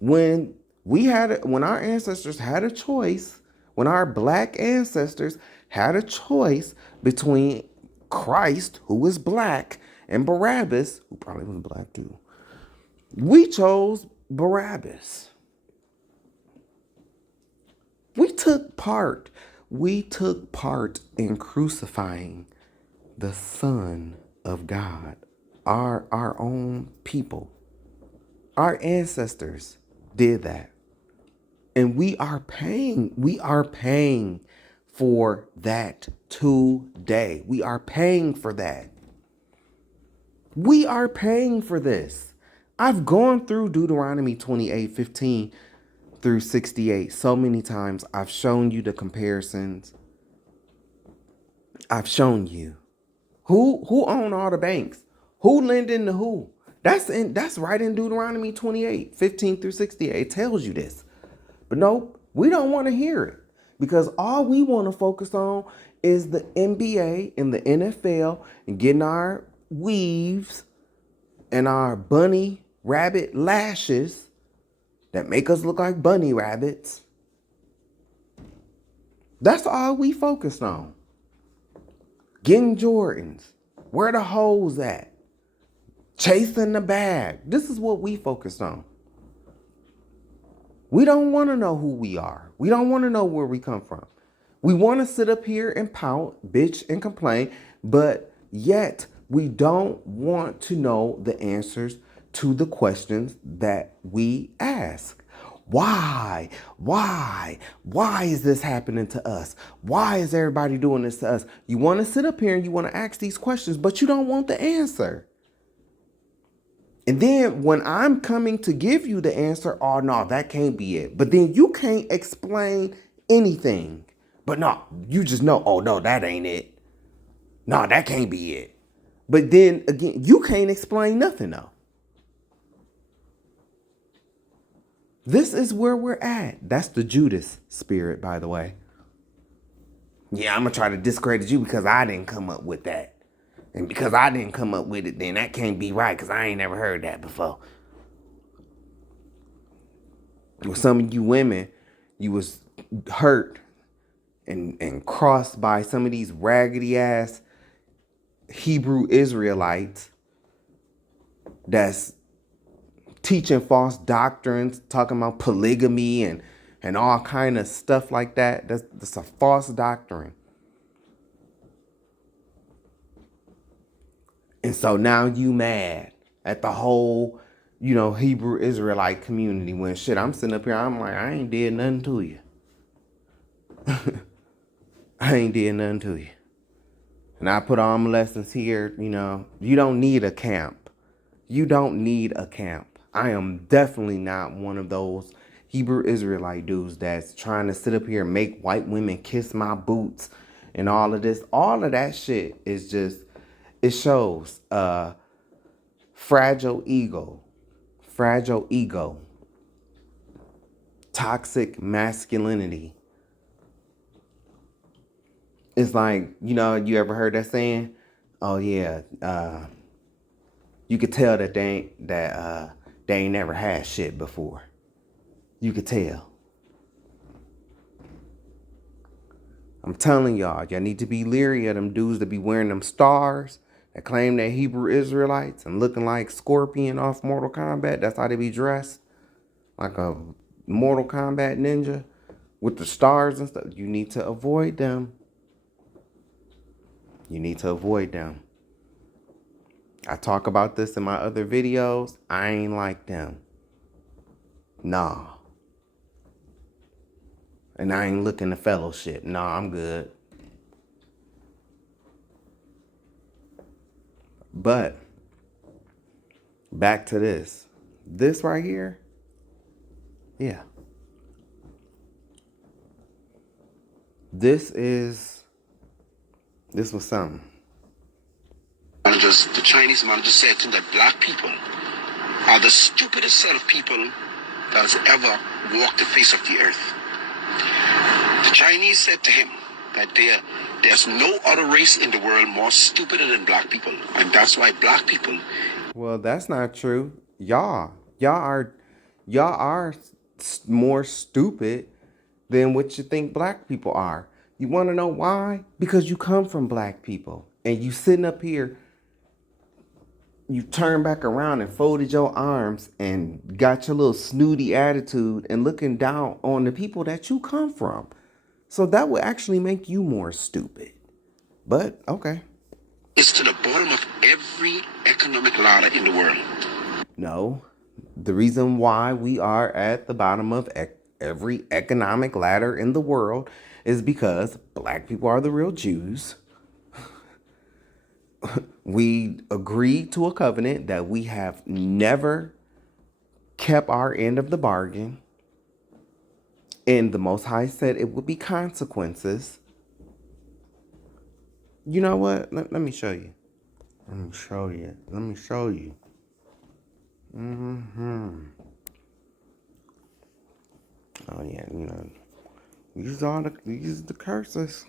When our ancestors had a choice, when our black ancestors had a choice between Christ, who was black, and Barabbas, who probably was black too, we chose Barabbas. We took part in crucifying the Son of God, our own people. Our ancestors did that. And we are paying for that today. We are paying for that. We are paying for this. I've gone through Deuteronomy 28:15 through 68 so many times. I've shown you the comparisons. I've shown you who own all the banks, who lending to who. That's right in Deuteronomy 28:15 through 68. It tells you this. But nope, we don't want to hear it, because all we want to focus on is the NBA and the NFL and getting our weaves and our bunny rabbit lashes that make us look like bunny rabbits. That's all we focused on. Getting Jordans. Where the hoes at? Chasing the bag. This is what we focused on. We don't want to know who we are. We don't want to know where we come from. We want to sit up here and pout, bitch, and complain, but yet we don't want to know the answers to the questions that we ask. Why? Why is this happening to us? Why is everybody doing this to us? You want to sit up here and you want to ask these questions, but you don't want the answer. And then when I'm coming to give you the answer, oh no, that can't be it. But then you can't explain anything. But no, you just know, oh no, that ain't it. No, that can't be it. But then again, you can't explain nothing though. This is where we're at. That's the Judas spirit, by the way. Yeah, I'm going to try to discredit you because I didn't come up with that. And because I didn't come up with it, then that can't be right because I ain't never heard that before. With some of you women, you was hurt and crossed by some of these raggedy ass Hebrew Israelites that's teaching false doctrines, talking about polygamy and all kind of stuff like that. That's a false doctrine. And so now you mad at the whole, Hebrew Israelite community when shit, I'm sitting up here, I'm like, I ain't did nothing to you. I ain't did nothing to you. And I put all my lessons here, you don't need a camp. You don't need a camp. I am definitely not one of those Hebrew Israelite dudes that's trying to sit up here and make white women kiss my boots and all of this. All of that shit is just, it shows fragile ego, toxic masculinity. It's like, you ever heard that saying? Oh yeah, you could tell that they ain't never had shit before. You could tell. I'm telling y'all need to be leery of them dudes that be wearing them stars that claim they're Hebrew Israelites and looking like Scorpion off Mortal Kombat. That's how they be dressed. Like a Mortal Kombat ninja with the stars and stuff. You need to avoid them. You need to avoid them. I talk about this in my other videos. I ain't like them. Nah. And I ain't looking to fellowship. Nah, I'm good. But back to this. This right here. Yeah. This was something. The Chinese manager said to him that black people are the stupidest set of people that has ever walked the face of the earth. The Chinese said to him that there's no other race in the world more stupider than black people, and that's why black people. Well, that's not true. Y'all are more stupid than what you think black people are. You want to know why? Because you come from black people, and you sitting up here. You turn back around and folded your arms and got your little snooty attitude and looking down on the people that you come from. So that would actually make you more stupid. But, okay. It's to the bottom of every economic ladder in the world. No. The reason why we are at the bottom of every economic ladder in the world is because black people are the real Jews. We agreed to a covenant that we have never kept our end of the bargain. And the Most High said it would be consequences. You know what? Let me show you. Let me show you. Oh yeah, these are the curses.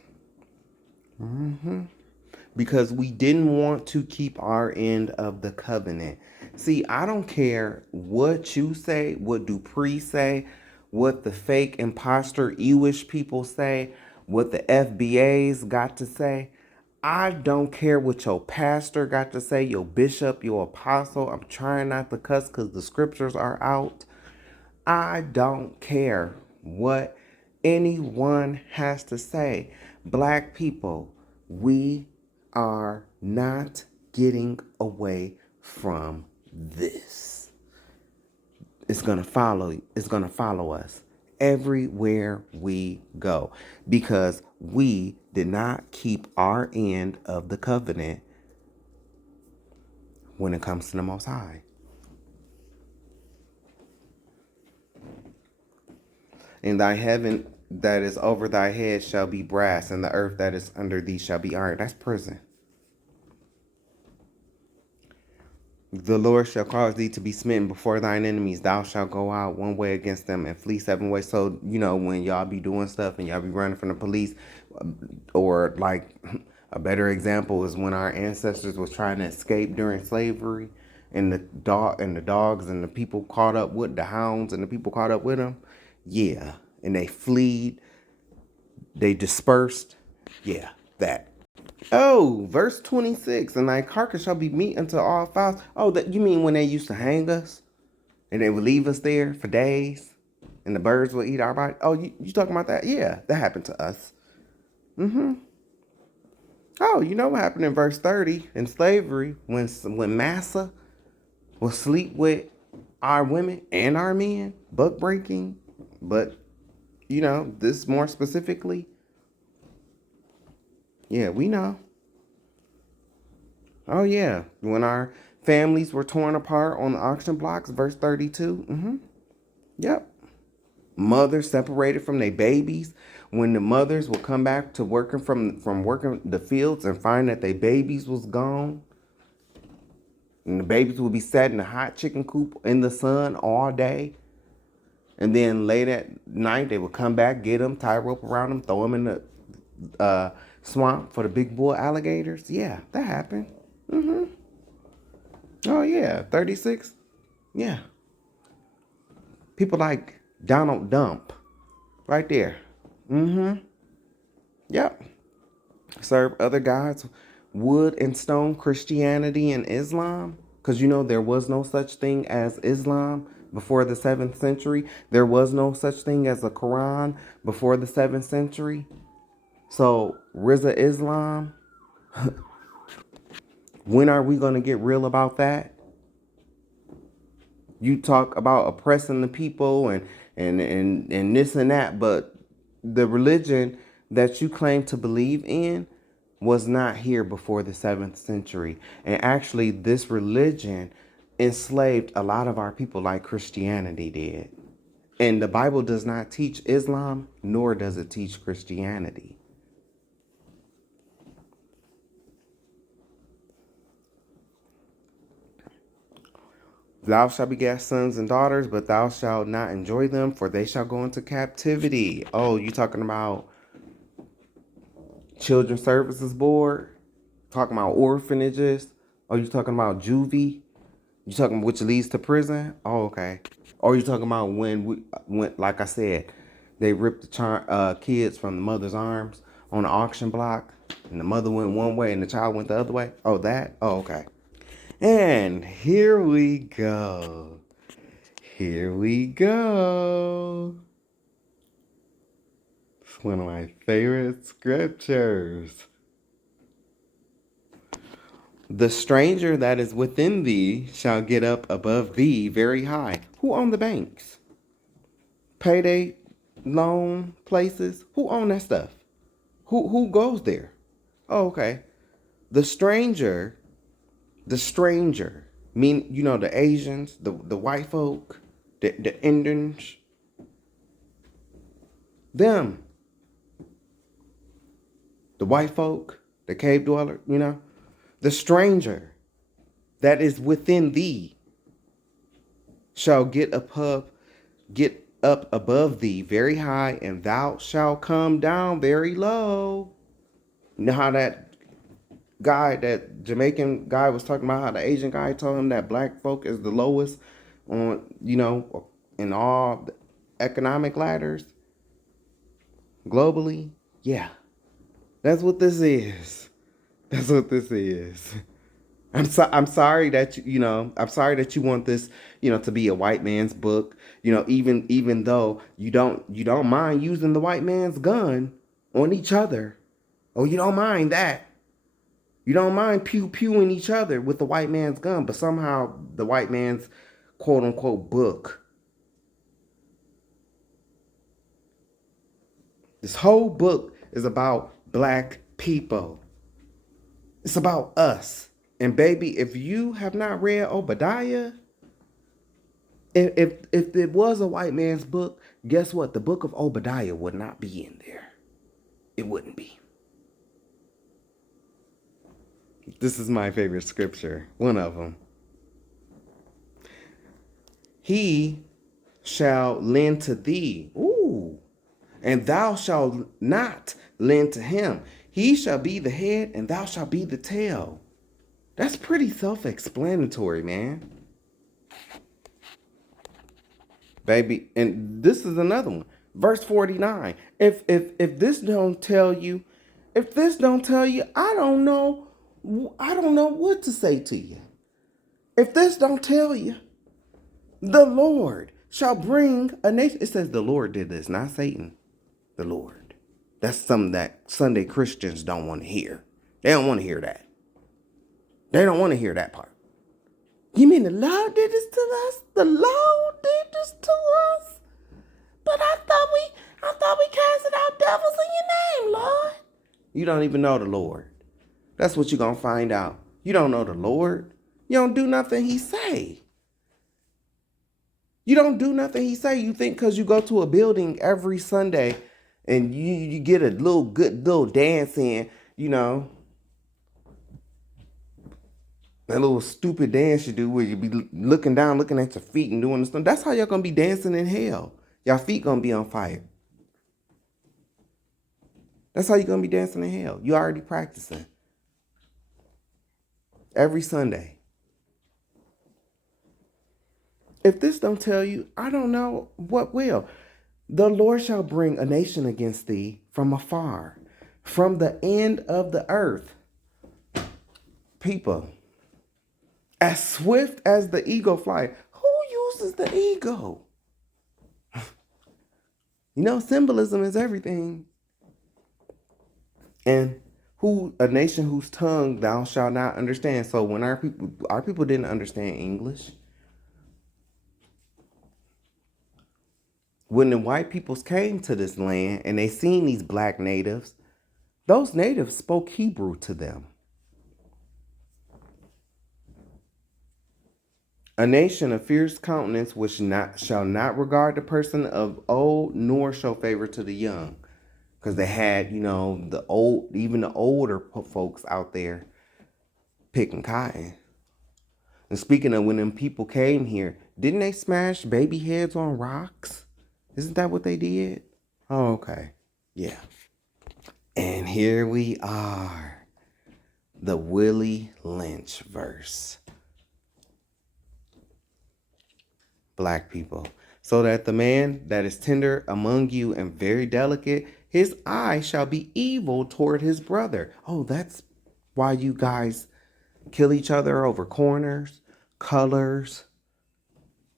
Because we didn't want to keep our end of the covenant. See, I don't care what you say, what Dupree say, what the fake imposter Ewish people say, what the FBA's got to say. I don't care what your pastor got to say, your bishop, your apostle. I'm trying not to cuss because the scriptures are out. I don't care what anyone has to say. Black people, we are not getting away from this. It's going to follow us everywhere we go because we did not keep our end of the covenant when it comes to the Most High. And thy heaven that is over thy head shall be brass, and the earth that is under thee shall be iron. That's prison. The Lord shall cause thee to be smitten before thine enemies. Thou shalt go out one way against them and flee 7 ways. So, when y'all be doing stuff and y'all be running from the police, or like a better example is when our ancestors was trying to escape during slavery and the dogs and the people caught up with the hounds and the people caught up with them. Yeah. And they fled. They dispersed. Yeah, that. Oh, verse 26, and thy carcass shall be meat unto all fowls. Oh, that you mean when they used to hang us? And they would leave us there for days? And the birds would eat our body? Oh, you talking about that? Yeah, that happened to us. Oh, you know what happened in verse 30 in slavery when Massa will sleep with our women and our men, buck breaking, but this more specifically. Yeah, we know. Oh yeah, when our Families were torn apart on the auction blocks, verse 32. Yep. Mothers separated from their babies. When the mothers would come back to working from working the fields and find that their babies was gone. And the babies would be sat in a hot chicken coop in the sun all day. And then late at night, they would come back, get them, tie a rope around them, throw them in the swamp for the big bull alligators. Yeah, that happened. Oh, yeah. 36. Yeah. People like Donald Dump. Right there. Yep. Serve other gods, wood and stone, Christianity and Islam. Because you know there was no such thing as Islam before the 7th century. There was no such thing as a Quran before the 7th century. So, Riza Islam, when are we going to get real about that? You talk about oppressing the people and this and that, but the religion that you claim to believe in was not here before the 7th century. And actually, this religion enslaved a lot of our people like Christianity did. And the Bible does not teach Islam, nor does it teach Christianity. Thou shalt beget sons and daughters, but thou shalt not enjoy them, for they shall go into captivity. Oh, you talking about Children's Services Board? Talking about orphanages? Or you talking about juvie? You talking which leads to prison? Oh, okay. Or you talking about when like I said, they ripped the kids from the mother's arms on the auction block, and the mother went one way and the child went the other way? Oh, that? Oh, okay. And here we go. Here we go. It's one of my favorite scriptures. The stranger that is within thee shall get up above thee very high. Who own the banks? Payday loan places? Who own that stuff? Who goes there? Oh, okay. The stranger, mean, you know, the Asians, the white folk, the Indians, them, the white folk, the cave dweller, you know, the stranger that is within thee shall get up above thee very high, and thou shalt come down very low. You know how that Jamaican guy was talking about how the Asian guy told him that black folk is the lowest on, you know, in all the economic ladders globally? Yeah. That's what this is. That's what this is. I'm sorry that I'm sorry that you want this, to be a white man's book. Even though you don't mind using the white man's gun on each other. Oh, you don't mind that. You don't mind pew-pewing each other with the white man's gun, but somehow the white man's quote-unquote book. This whole book is about black people. It's about us. And baby, if you have not read Obadiah, if it was a white man's book, guess what? The book of Obadiah would not be in there. It wouldn't be. This is my favorite scripture. One of them. He shall lend to thee. Ooh. And thou shalt not lend to him. He shall be the head and thou shalt be the tail. That's pretty self-explanatory, man. Baby, and this is another one. Verse 49. If this don't tell you, I don't know what to say to you. If this don't tell you, the Lord shall bring a nation. It says the Lord did this, not Satan. The Lord. That's something that Sunday Christians don't want to hear. They don't want to hear that. They don't want to hear that part. You mean the Lord did this to us? The Lord did this to us? But I thought we casted out devils in your name, Lord. You don't even know the Lord. That's what you're going to find out. You don't know the Lord. You don't do nothing he say. You don't do nothing he say. You think because you go to a building every Sunday and you get a good little dance in, you know, that little stupid dance you do where you be looking down, looking at your feet and doing the stuff. That's how y'all gonna be dancing in hell. Y'all feet gonna be on fire. That's how you gonna be dancing in hell. You already practicing. Every Sunday. If this don't tell you, I don't know what will. The Lord shall bring a nation against thee from afar, from the end of the earth. People, as swift as the eagle fly. Who uses the eagle? You know, symbolism is everything. And a nation whose tongue thou shalt not understand. So when our people didn't understand English. When the white peoples came to this land and they seen these black natives, those natives spoke Hebrew to them. A nation of fierce countenance which shall not regard the person of old, nor show favor to the young. Because they had, you know, even the older folks out there picking cotton. And speaking of when them people came here, didn't they smash baby heads on rocks? Isn't that what they did? Oh, okay. Yeah. And here we are. The Willie Lynch verse. Black people. So that the man that is tender among you and very delicate, his eye shall be evil toward his brother. Oh, that's why you guys kill each other over corners, colors,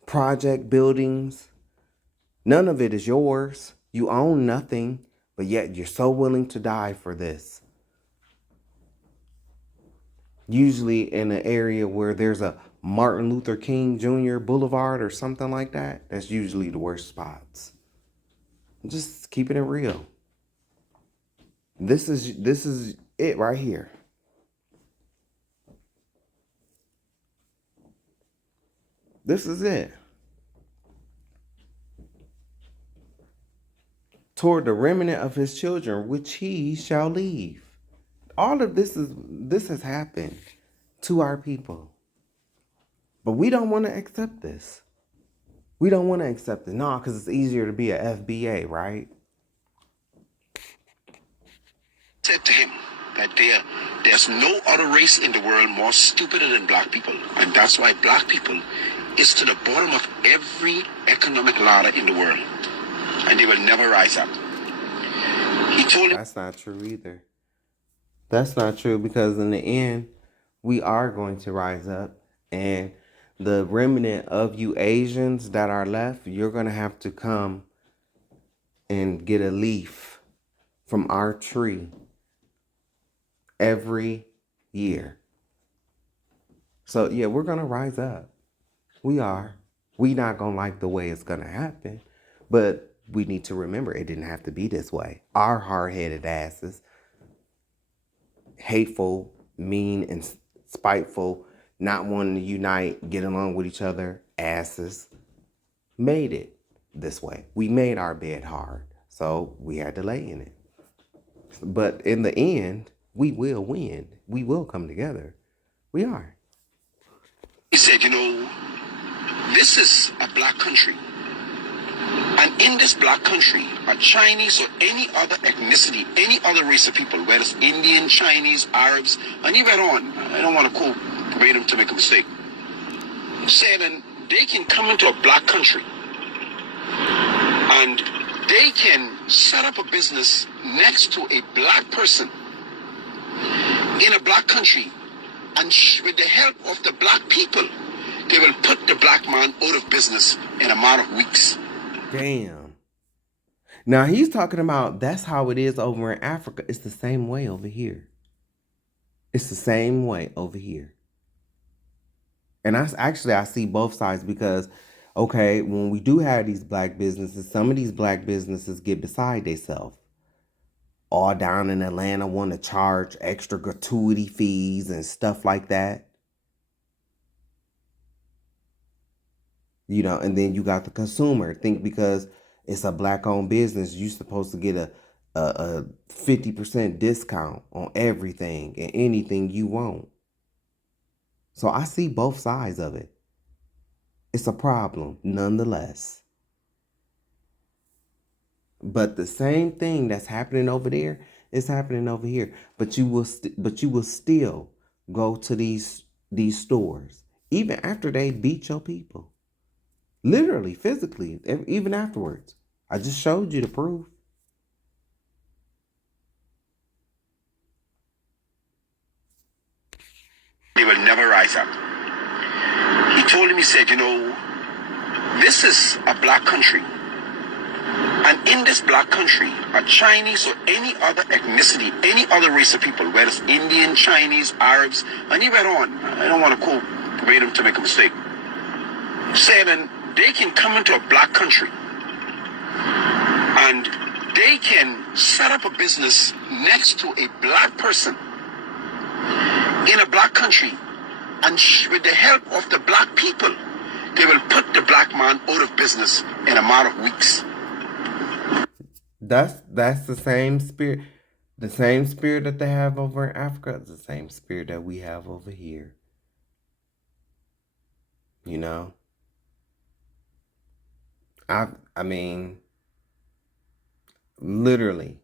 project buildings. None of it is yours. You own nothing, but yet you're so willing to die for this. Usually in an area where there's a Martin Luther King Jr. Boulevard or something like that, that's usually the worst spots. Just keeping it real. This is it right here. This is it. Toward the remnant of his children, which he shall leave. All of this has happened to our people. But we don't want to accept this. We don't want to accept it. No, because it's easier to be a FBA, right? Said to him that there's no other race in the world more stupider than black people. And that's why black people is to the bottom of every economic ladder in the world. And they will never rise up. He told him. That's not true either. That's not true, because in the end, we are going to rise up. And the remnant of you Asians that are left, you're going to have to come and get a leaf from our tree every year. So, yeah, we're going to rise up. We are. We not going to like the way it's going to happen. But we need to remember it didn't have to be this way. Our hard-headed asses, hateful, mean, and spiteful, not wanting to unite, get along with each other, asses, made it this way. We made our bed hard, so we had to lay in it. But in the end, we will win. We will come together. We are. He said, you know, this is a black country. And in this black country, a Chinese or any other ethnicity, any other race of people, whether it's Indian, Chinese, Arabs, and he went on. I don't want to quote verbatim to make a mistake. Saying that they can come into a black country and they can set up a business next to a black person in a black country, and with the help of the black people, they will put the black man out of business in a matter of weeks. Damn. Now he's talking about that's how it is over in Africa. It's the same way over here. It's the same way over here. And I see both sides, because, okay, when we do have these black businesses, some of these black businesses get beside themselves. All down in Atlanta want to charge extra gratuity fees and stuff like that. You know, and then you got the consumer. Think because it's a black-owned business, you're supposed to get a 50% discount on everything and anything you want. So I see both sides of it. It's a problem, nonetheless. But the same thing that's happening over there is happening over here. But you will still go to these stores even after they beat your people, literally, physically, even afterwards. I just showed you the proof. They will never rise up. He told him, he said, this is a black country. And in this black country, a Chinese or any other ethnicity, any other race of people, whether it's Indian, Chinese, Arabs, and he went on. I don't want to quote verbatim to make a mistake. Saying they can come into a black country and they can set up a business next to a black person in a black country, and with the help of the black people, they will put the black man out of business in a matter of weeks. That's the same spirit. The same spirit that they have over in Africa is the same spirit that we have over here. You know? I mean, literally,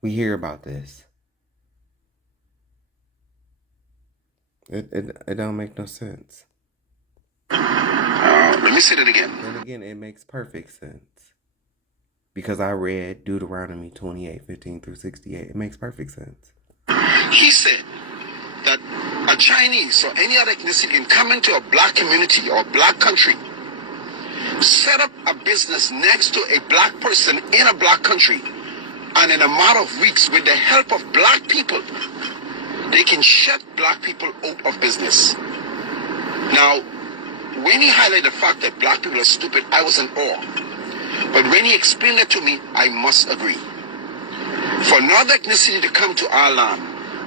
we hear about this. It don't make no sense. Let me say that again. And again, it makes perfect sense. Because I read Deuteronomy 28:15-68. It makes perfect sense. He said that a Chinese or any other ethnicity can come into a black community or a black country, set up a business next to a black person in a black country, and in a matter of weeks, with the help of black people, they can shut black people out of business. Now, when he highlighted the fact that black people are stupid, I was in awe. But when he explained it to me, I must agree. For another ethnicity to come to our land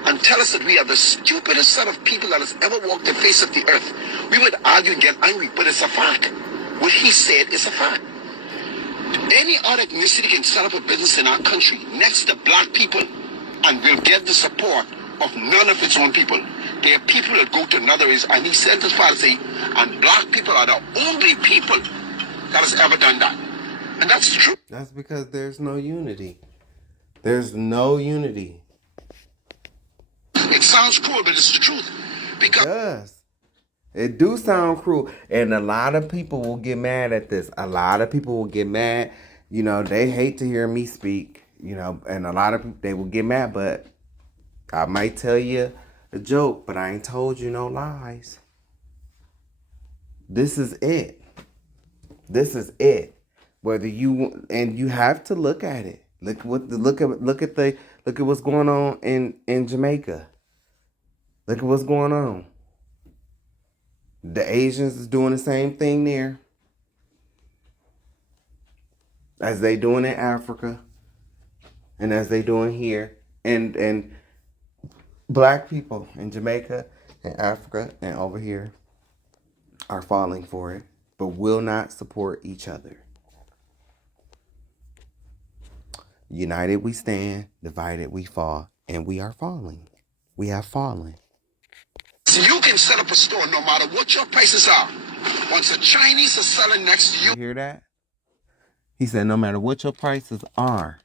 and tell us that we are the stupidest set of people that has ever walked the face of the earth, we would argue and get angry, but it's a fact. What he said is a fact. Any other ethnicity can set up a business in our country next to black people and will get the support of none of its own people. There are people that go to another race, and he said as far as say, and black people are the only people that has ever done that. And that's true. That's because there's no unity. There's no unity. It sounds cruel, but it's the truth. Because it do sound cruel. And a lot of people will get mad at this. A lot of people will get mad. You know, they hate to hear me speak. You know, and a lot of people, they will get mad. But I might tell you a joke, but I ain't told you no lies. This is it. This is it. Whether you, and you have to look at it. Look at what's going on in Jamaica. Look at what's going on. The Asians is doing the same thing there as they doing in Africa and as they doing here. And black people in Jamaica and Africa and over here are falling for it, but will not support each other. United we stand, divided we fall, and we are falling. We have fallen. So you can set up a store no matter what your prices are. Once the Chinese are selling next to you. You hear that? He said no matter what your prices are.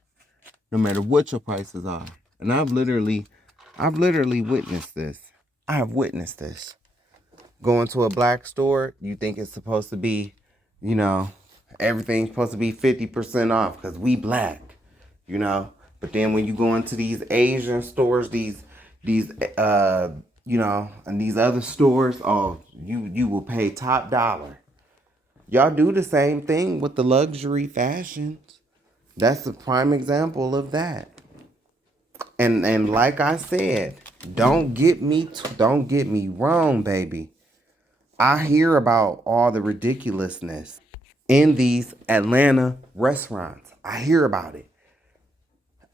No matter what your prices are. And I've literally witnessed this. I have witnessed this. Going to a black store, you think it's supposed to be, you know, everything's supposed to be 50% off because we black. You know, but then when you go into these Asian stores, these you know, and these other stores, oh, you will pay top dollar. Y'all do the same thing with the luxury fashions. That's the prime example of that. And like I said, don't get me wrong, baby. I hear about all the ridiculousness in these Atlanta restaurants. I hear about it.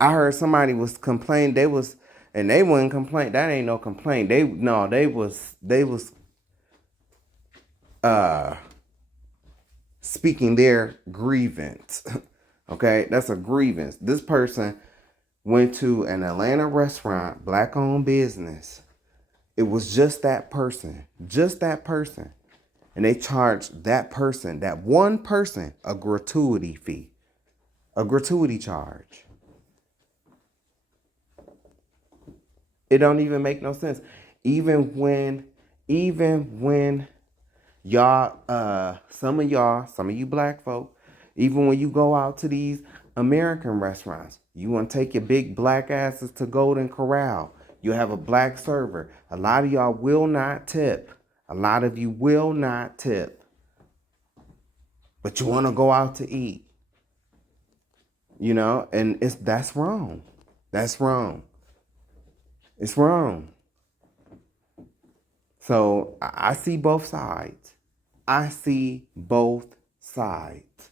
I heard somebody was complaining. They wouldn't complain. That ain't no complaint. They was speaking their grievance. Okay, that's a grievance. This person went to an Atlanta restaurant, black-owned business. It was just that person, and they charged that person, that one person, a gratuity fee, a gratuity charge. It don't even make no sense. Even when y'all, some of you black folk, even when you go out to these American restaurants, you want to take your big black asses to Golden Corral. You have a black server. A lot of y'all will not tip. A lot of you will not tip. But you want to go out to eat. You know, and that's wrong. That's wrong. It's wrong. So I see both sides. I see both sides.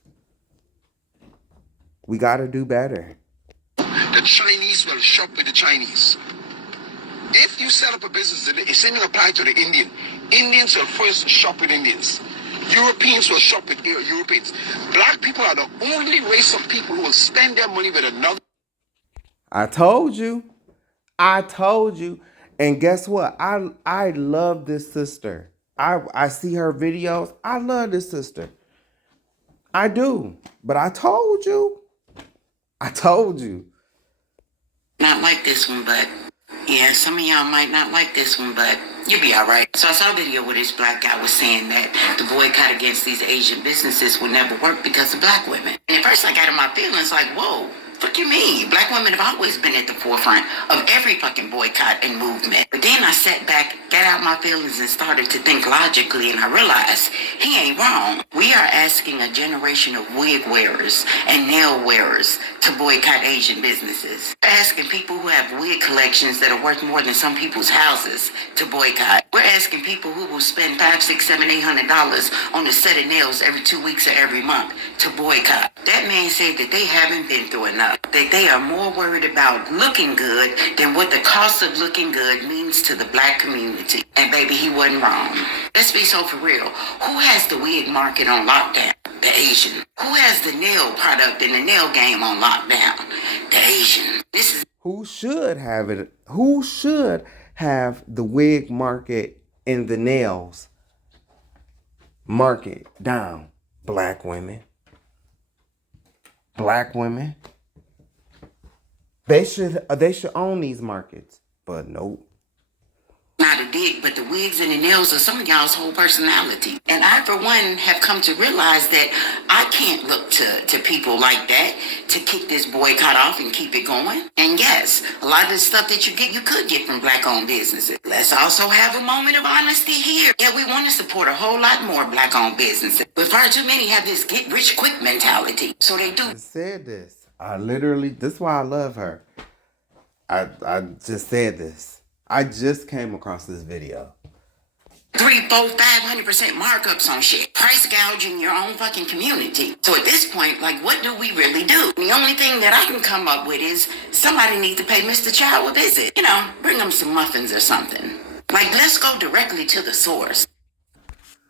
We got to do better. The Chinese will shop with the Chinese. If you set up a business, the same thing apply to the Indian. Indians will first shop with Indians. Europeans will shop with Europeans. Black people are the only race of people who will spend their money with another. I told you. And guess what? I love this sister. I see her videos. I love this sister. I do. But I told you. Not like this one, but yeah, some of y'all might not like this one, but you'll be all right. So I saw a video where this black guy was saying that the boycott against these Asian businesses would never work because of black women. And at first I got in my feelings like, whoa. Fuck you mean? Black women have always been at the forefront of every fucking boycott and movement. But then I sat back, got out my feelings, and started to think logically, and I realized he ain't wrong. We are asking a generation of wig wearers and nail wearers to boycott Asian businesses. We're asking people who have wig collections that are worth more than some people's houses to boycott. We're asking people who will spend $500, $600, $700, $800 on a set of nails every 2 weeks or every month to boycott. That man said that they haven't been through enough. That they are more worried about looking good than what the cost of looking good means to the black community. And baby, he wasn't wrong. Let's be so for real. Who has the wig market on lockdown? The Asian. Who has the nail product and the nail game on lockdown? The Asian. Who should have it? Who should have the wig market and the nails market down? Black women. They should own these markets, but nope. Not a dig, but the wigs and the nails are some of y'all's whole personality. And I, for one, have come to realize that I can't look to people like that to kick this boycott off and keep it going. And yes, a lot of the stuff that you could get from black-owned businesses. Let's also have a moment of honesty here. Yeah, we want to support a whole lot more black-owned businesses. But far too many have this get-rich-quick mentality. So they do. I said this. This is why I love her. I just said this. I just came across this video. 300%, 400%, 500% markups on shit. Price gouging your own fucking community. So at this point, like, what do we really do? The only thing that I can come up with is somebody needs to pay Mr. Child a visit. You know, bring him some muffins or something. Like, let's go directly to the source.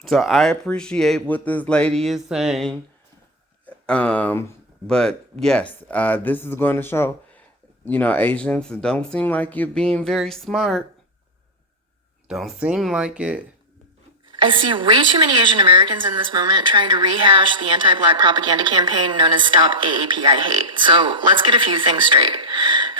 So I appreciate what this lady is saying. But yes, this is going to show, Asians, it don't seem like you're being very smart. Don't seem like it. I see way too many Asian Americans in this moment trying to rehash the anti-black propaganda campaign known as Stop AAPI Hate. So let's get a few things straight.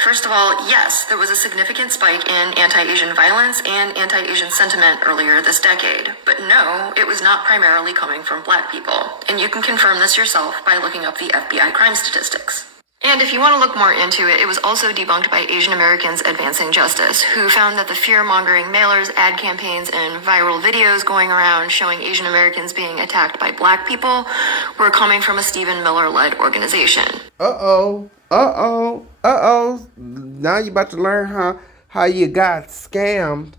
First of all, yes, there was a significant spike in anti-Asian violence and anti-Asian sentiment earlier this decade. But no, it was not primarily coming from black people. And you can confirm this yourself by looking up the FBI crime statistics. And if you want to look more into it, it was also debunked by Asian Americans Advancing Justice, who found that the fear-mongering mailers, ad campaigns, and viral videos going around showing Asian Americans being attacked by black people were coming from a Stephen Miller-led organization. Uh-oh. Now you about to learn how you got scammed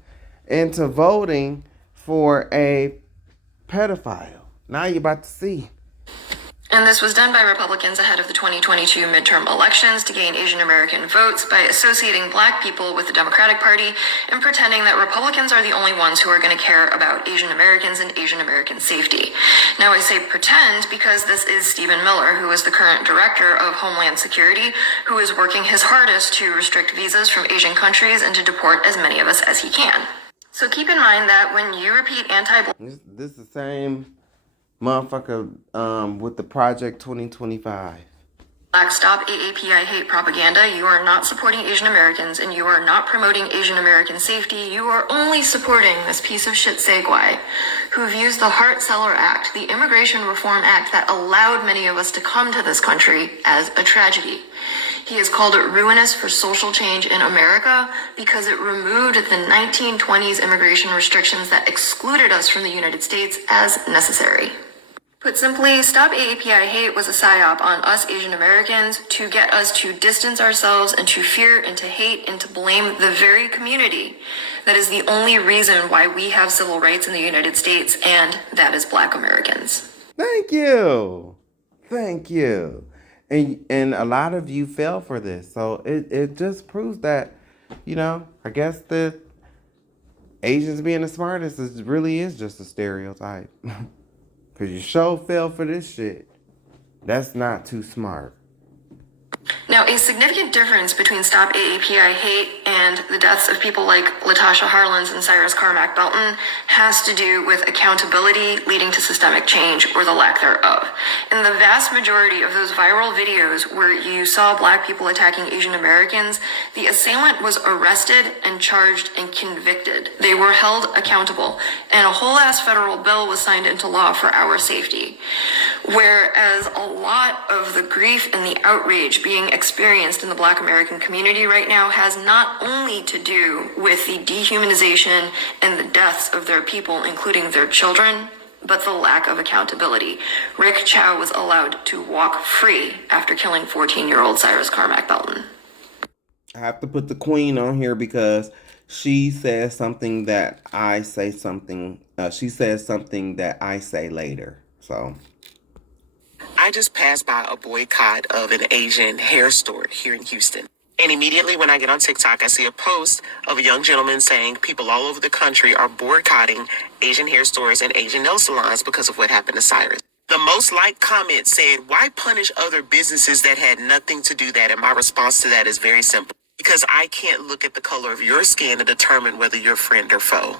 into voting for a pedophile. Now you about to see. And this was done by Republicans ahead of the 2022 midterm elections to gain Asian American votes by associating black people with the Democratic Party and pretending that Republicans are the only ones who are going to care about Asian Americans and Asian American safety. Now I say pretend because this is Stephen Miller, who is the current director of Homeland Security, who is working his hardest to restrict visas from Asian countries and to deport as many of us as he can. So keep in mind that when you repeat anti-black... This is the same motherfucker with the Project 2025. Stop AAPI hate propaganda. You are not supporting Asian Americans and you are not promoting Asian American safety. You are only supporting this piece of shit Segway, who views the Hart-Celler Act, the Immigration Reform Act that allowed many of us to come to this country, as a tragedy. He has called it ruinous for social change in America because it removed the 1920s immigration restrictions that excluded us from the United States as necessary. Put simply, Stop AAPI Hate was a psyop on us Asian Americans to get us to distance ourselves and to fear and to hate and to blame the very community that is the only reason why we have civil rights in the United States, and that is Black Americans. Thank you. Thank you. And a lot of you fell for this. So it just proves that, you know, I guess the Asians being the smartest really is just a stereotype. Because you sure fell for this shit. That's not too smart. Now, a significant difference between Stop AAPI Hate and the deaths of people like Latasha Harlins and Cyrus Carmack Belton has to do with accountability leading to systemic change or the lack thereof. In the vast majority of those viral videos where you saw Black people attacking Asian Americans, the assailant was arrested and charged and convicted. They were held accountable, and a whole ass federal bill was signed into law for our safety. Whereas a lot of the grief and the outrage being experienced in the Black American community right now has not only to do with the dehumanization and the deaths of their people, including their children, but the lack of accountability. Rick Chow was allowed to walk free after killing 14-year-old Cyrus Carmack Belton. I have to put the queen on here because she says something that I say something. She says something that I say later. So I just passed by a boycott of an Asian hair store here in Houston. And immediately when I get on TikTok, I see a post of a young gentleman saying people all over the country are boycotting Asian hair stores and Asian nail salons because of what happened to Cyrus. The most liked comment said, "Why punish other businesses that had nothing to do that?" And my response to that is very simple. Because I can't look at the color of your skin to determine whether you're friend or foe.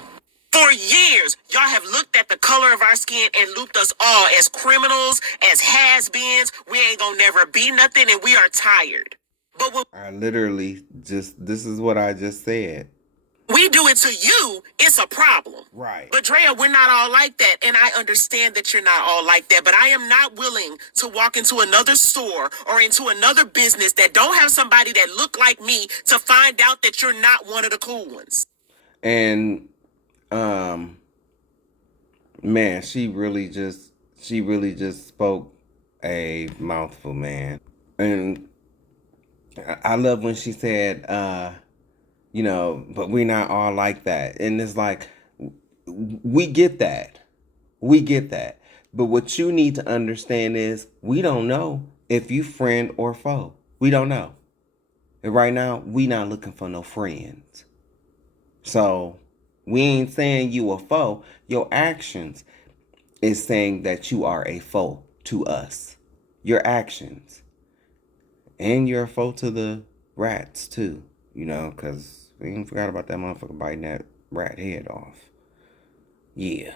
For years, y'all have looked at the color of our skin and looped us all as criminals, as has-beens. We ain't gonna never be nothing and we are tired. But when I literally this is what I just said. we do it to you, it's a problem. Right. But Drea, we're not all like that. And I understand that you're not all like that. But I am not willing to walk into another store or into another business that don't have somebody that look like me to find out that you're not one of the cool ones. And man, she really just spoke a mouthful, man. And I love when she said, you know, but we're not all like that. And it's like, we get that. We get that. But what you need to understand is we don't know if you friend or foe. We don't know. And right now, we not looking for no friends. So we ain't saying you a foe. Your actions is saying that you are a foe to us. Your actions. And you're a foe to the rats too. You know, because we ain't forgot about that motherfucker biting that rat head off. Yeah.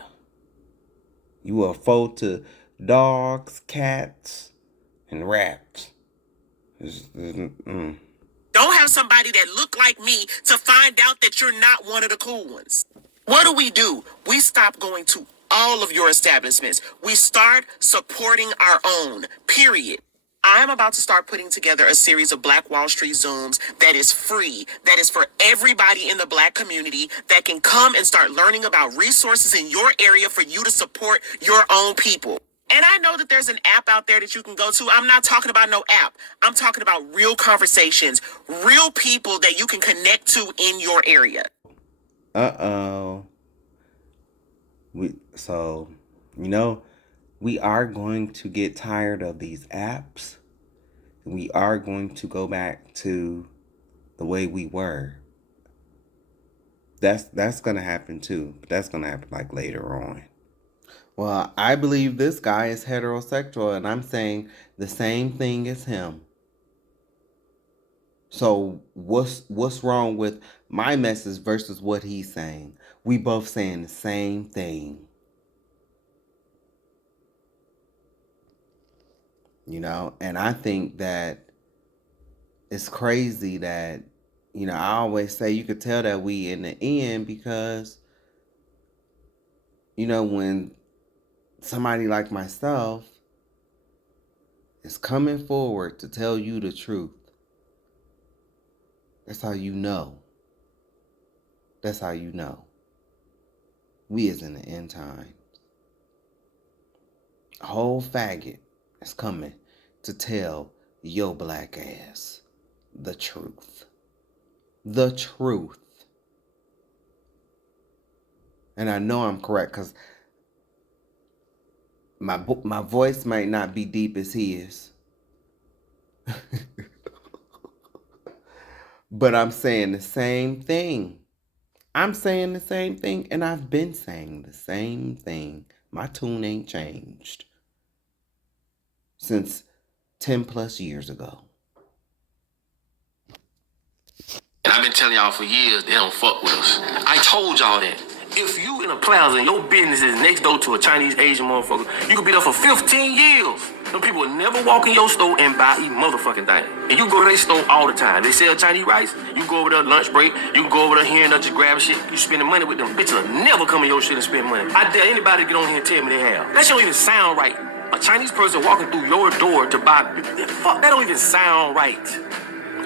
You a foe to dogs, cats, and rats. Don't have somebody that look like me to find out that you're not one of the cool ones. What do? We stop going to all of your establishments. We start supporting our own, period. I'm about to start putting together a series of Black Wall Street Zooms that is free, that is for everybody in the Black community that can come and start learning about resources in your area for you to support your own people. And I know that there's an app out there that you can go to. I'm not talking about no app. I'm talking about real conversations, real people that you can connect to in your area. So, you know, We are going to get tired of these apps. We are going to go back to the way we were. That's going to happen too. But that's going to happen like later on. Well, I believe this guy is heterosexual, and I'm saying the same thing as him. So what's wrong with my message versus what he's saying? We both saying the same thing. You know, and I think that it's crazy that, you know, I always say you could tell that we in the end because, you know, when somebody like myself is coming forward to tell you the truth, that's how you know. That's how you know. We is in the end times. A whole faggot is coming to tell your black ass the truth. The truth. And I know I'm correct because my voice might not be deep as his. But I'm saying the same thing. I'm saying the same thing, and I've been saying the same thing. My tune ain't changed since 10 plus years ago. And I've been telling y'all for years, they don't fuck with us. I told y'all that. If you in a plaza and your business is next door to a Chinese Asian motherfucker, you could be there for 15 years. Them people will never walk in your store and buy a motherfucking thing. And you go to their store all the time. They sell Chinese rice, you go over there lunch break, you can go over there here and there just grab shit. You spending money with them. Bitches will never come in your shit and spend money. I dare anybody to get on here and tell me they have. That shit don't even sound right. A Chinese person walking through your door to buy, fuck, that don't even sound right.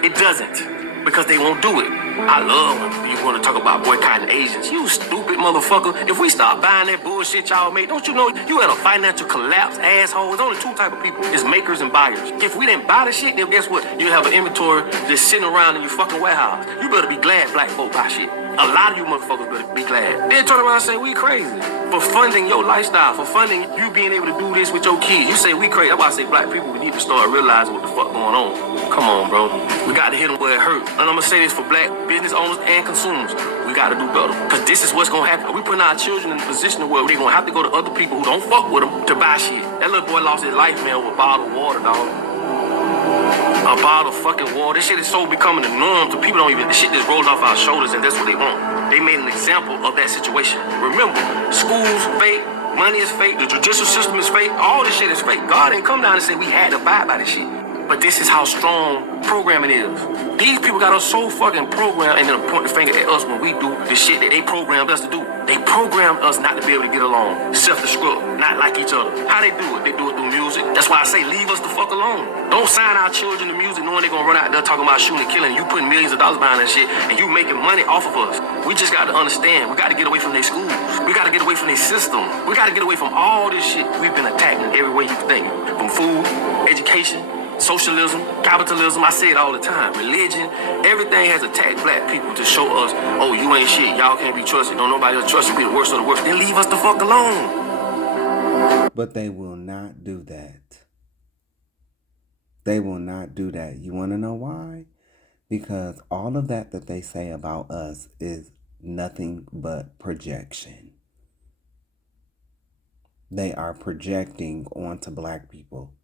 It doesn't. Because they won't do it. I love when you want to talk about boycotting Asians. You stupid motherfucker. If we start buying that bullshit y'all make, don't you know you had a financial collapse, asshole? There's only two type of people. It's makers and buyers. If we didn't buy the shit, then guess what? You have an inventory that's sitting around in your fucking warehouse. You better be glad black folk buy shit. A lot of you motherfuckers better be glad. Then turn around and say we crazy for funding your lifestyle, for funding you being able to do this with your kids. You say we crazy. That's why I say black people, we need to start realizing what the fuck going on. Come on, bro. We got to hit them where it hurt. And I'm going to say this for black business owners and consumers. We got to do better. Because this is what's going to happen. We putting our children in a position where they're going to have to go to other people who don't fuck with them to buy shit. That little boy lost his life, man, with a bottle of water, dog. A bottle of fucking water. This shit is so becoming the norm to people don't even, the shit just rolls off our shoulders and that's what they want. They made an example of that situation. Remember, school's fake, money is fake, the judicial system is fake, all this shit is fake. God didn't come down and say we had to abide by this shit. But this is how strong programming is. These people got us so fucking programmed and then point the finger at us when we do the shit that they programmed us to do. They programmed us not to be able to get along, self-destruct, not like each other. How they do it? They do it through music. That's why I say leave us the fuck alone. Don't sign our children to music knowing they're gonna run out there talking about shooting and killing. You putting millions of dollars behind that shit and you making money off of us. We just got to understand. We got to get away from their schools. We got to get away from their system. We got to get away from all this shit we've been attacking every way you can think. From food, education, socialism, capitalism, I say it all the time. Religion, everything has attacked black people to show us, oh, you ain't shit. Y'all can't be trusted. Don't nobody else trust you. Be the worst of the worst. Then leave us the fuck alone. But they will not do that. They will not do that. You want to know why? Because all of that they say about us is nothing but projection. They are projecting onto black people.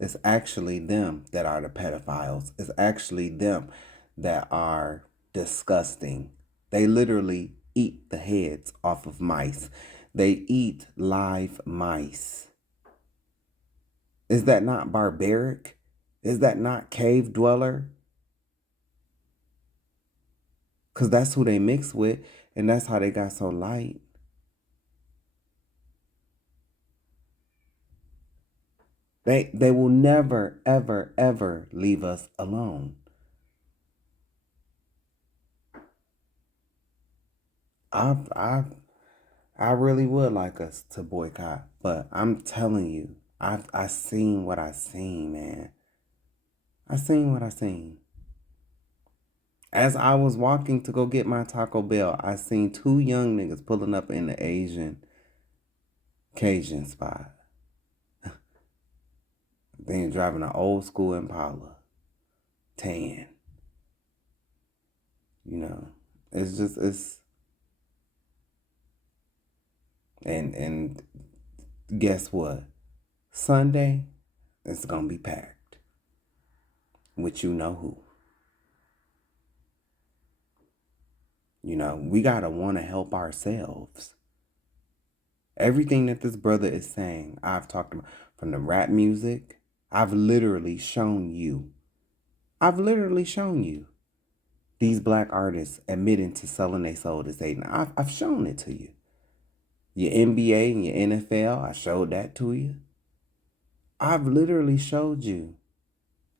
It's actually them that are the pedophiles. It's actually them that are disgusting. They literally eat the heads off of mice. They eat live mice. Is that not barbaric? Is that not cave dweller? Because that's who they mix with, and that's how they got so light. They will never, ever, ever leave us alone. I really would like us to boycott, but I'm telling you, I seen what I seen, man. I seen what I seen. As I was walking to go get my Taco Bell, I seen two young niggas pulling up in the Asian Cajun spot. Then driving an old school Impala. Tan. You know, it's and guess what? Sunday, it's gonna be packed with you know who. You know, we gotta want to help ourselves. Everything that this brother is saying, I've talked about, from the rap music, I've literally shown you. These black artists admitting to selling their soul to Satan. I've shown it to you. Your NBA and your NFL, I showed that to you. I've literally showed you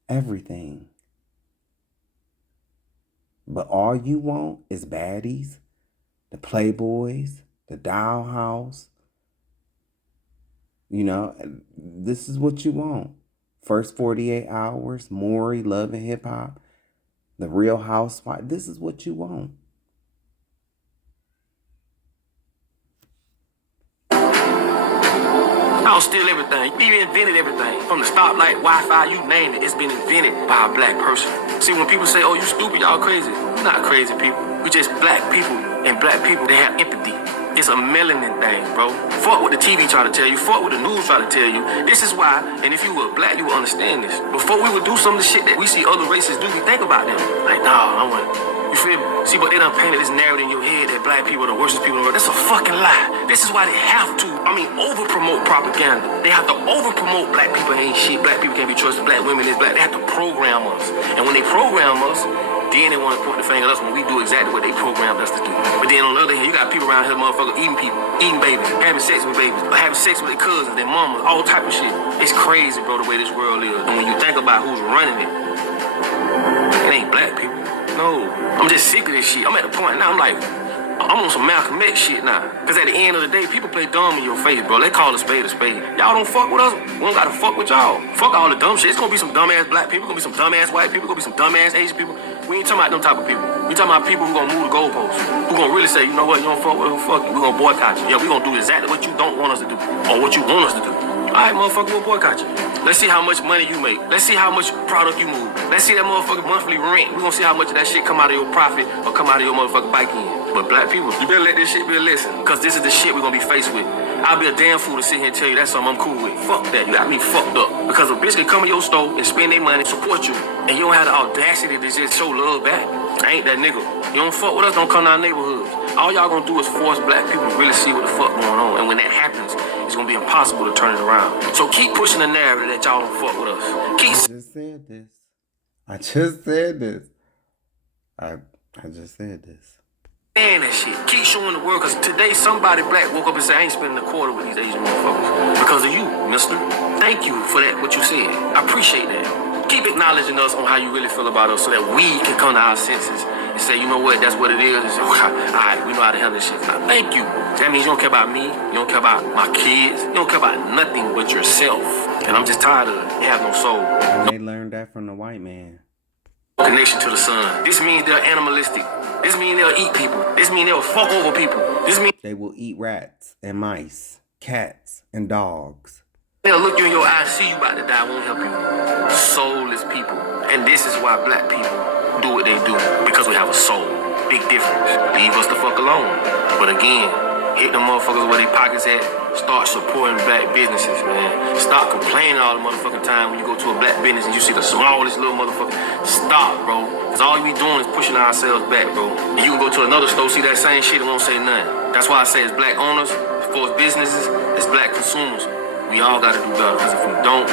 everything. But all you want is baddies, the Playboys, the Dollhouse. You know, this is what you want. First 48 Hours, Maury, Love and Hip Hop, The Real Housewife. This is what you want. I don't steal everything. We invented everything. From the stoplight, Wi-Fi, you name it. It's been invented by a black person. See, when people say, oh, you stupid, y'all crazy. We're not crazy people. We just black people. And black people, they have empathy. It's a melanin thing, bro. Fuck what the TV try to tell you. Fuck what the news try to tell you. This is why, and if you were black, you would understand this. Before we would do some of the shit that we see other races do, we think about them. Like, nah, I want. You feel me? See, but they done painted this narrative in your head that black people are the worst people in the world. That's a fucking lie. This is why they have to, over-promote propaganda. They have to over-promote black people ain't shit. Black people can't be trusted. Black women is black. They have to program us. And when they program us, then they want to point the finger at us when we do exactly what they programmed us to do. But then on the other hand, you got people around here, motherfuckers, eating people, eating babies, having sex with babies, or having sex with their cousins, their mamas, all type of shit. It's crazy, bro, the way this world is. And when you think about who's running it, it ain't black people. No, I'm just sick of this shit. I'm at the point now, I'm like, I'm on some Malcolm X shit now. Because at the end of the day, people play dumb in your face, bro. They call a spade a spade. Y'all don't fuck with us, we don't gotta fuck with y'all. Fuck all the dumb shit. It's gonna be some dumbass black people, gonna be some dumbass white people, gonna be some dumbass Asian people. We ain't talking about them type of people. We talking about people who gonna move the goalposts. Who gonna really say, you know what, you don't fuck with us, fuck you. We gonna boycott you. Yeah, we gonna do exactly what you don't want us to do. Or what you want us to do. Alright, motherfucker, we'll boycott you. Let's see how much money you make. Let's see how much product you move. Let's see that motherfucking monthly rent. We're gonna see how much of that shit come out of your profit or come out of your motherfucking bike end. But black people, you better let this shit be a lesson. Because this is the shit we're gonna be faced with. I'll be a damn fool to sit here and tell you that's something I'm cool with. Fuck that. You got me fucked up. Because a bitch can come in your store and spend their money, support you, and you don't have the audacity to just show love back. I ain't that nigga. You don't fuck with us, don't come to our neighborhoods. All y'all gonna do is force black people to really see what the fuck going on. And when that happens, it's gonna be impossible to turn it around. So keep pushing the narrative that y'all don't fuck with us. I just said this. I just said this. Man, that shit. Keep showing the world, because today somebody black woke up and said, I ain't spending a quarter with these Asian motherfuckers. Because of you, mister. Thank you for that, what you said. I appreciate that. Keep acknowledging us on how you really feel about us so that we can come to our senses and say, you know what, that's what it is. All right, we know how to handle this shit. Now, thank you. That means you don't care about me. You don't care about my kids. You don't care about nothing but yourself. And I'm just tired of it. You have no soul. And they learned that from the white man. Connection to the sun. This means they're animalistic. This means they'll eat people. This means they'll fuck over people. This means they will eat rats and mice, cats and dogs. they'll look you in your eye and see you about to die, won't help you. Soulless people. And this is why black people do what they do. Because we have a soul. Big difference. Leave us the fuck alone. But again, hit them motherfuckers where they pockets at. Start supporting black businesses, man. Stop complaining all the motherfucking time when you go to a black business and you see the smallest little motherfucker. Stop, bro. Because all you be doing is pushing ourselves back, bro. And you can go to another store, see that same shit and won't say nothing. That's why I say it's black owners, as far as businesses, it's black consumers. We all gotta do better, because if we don't,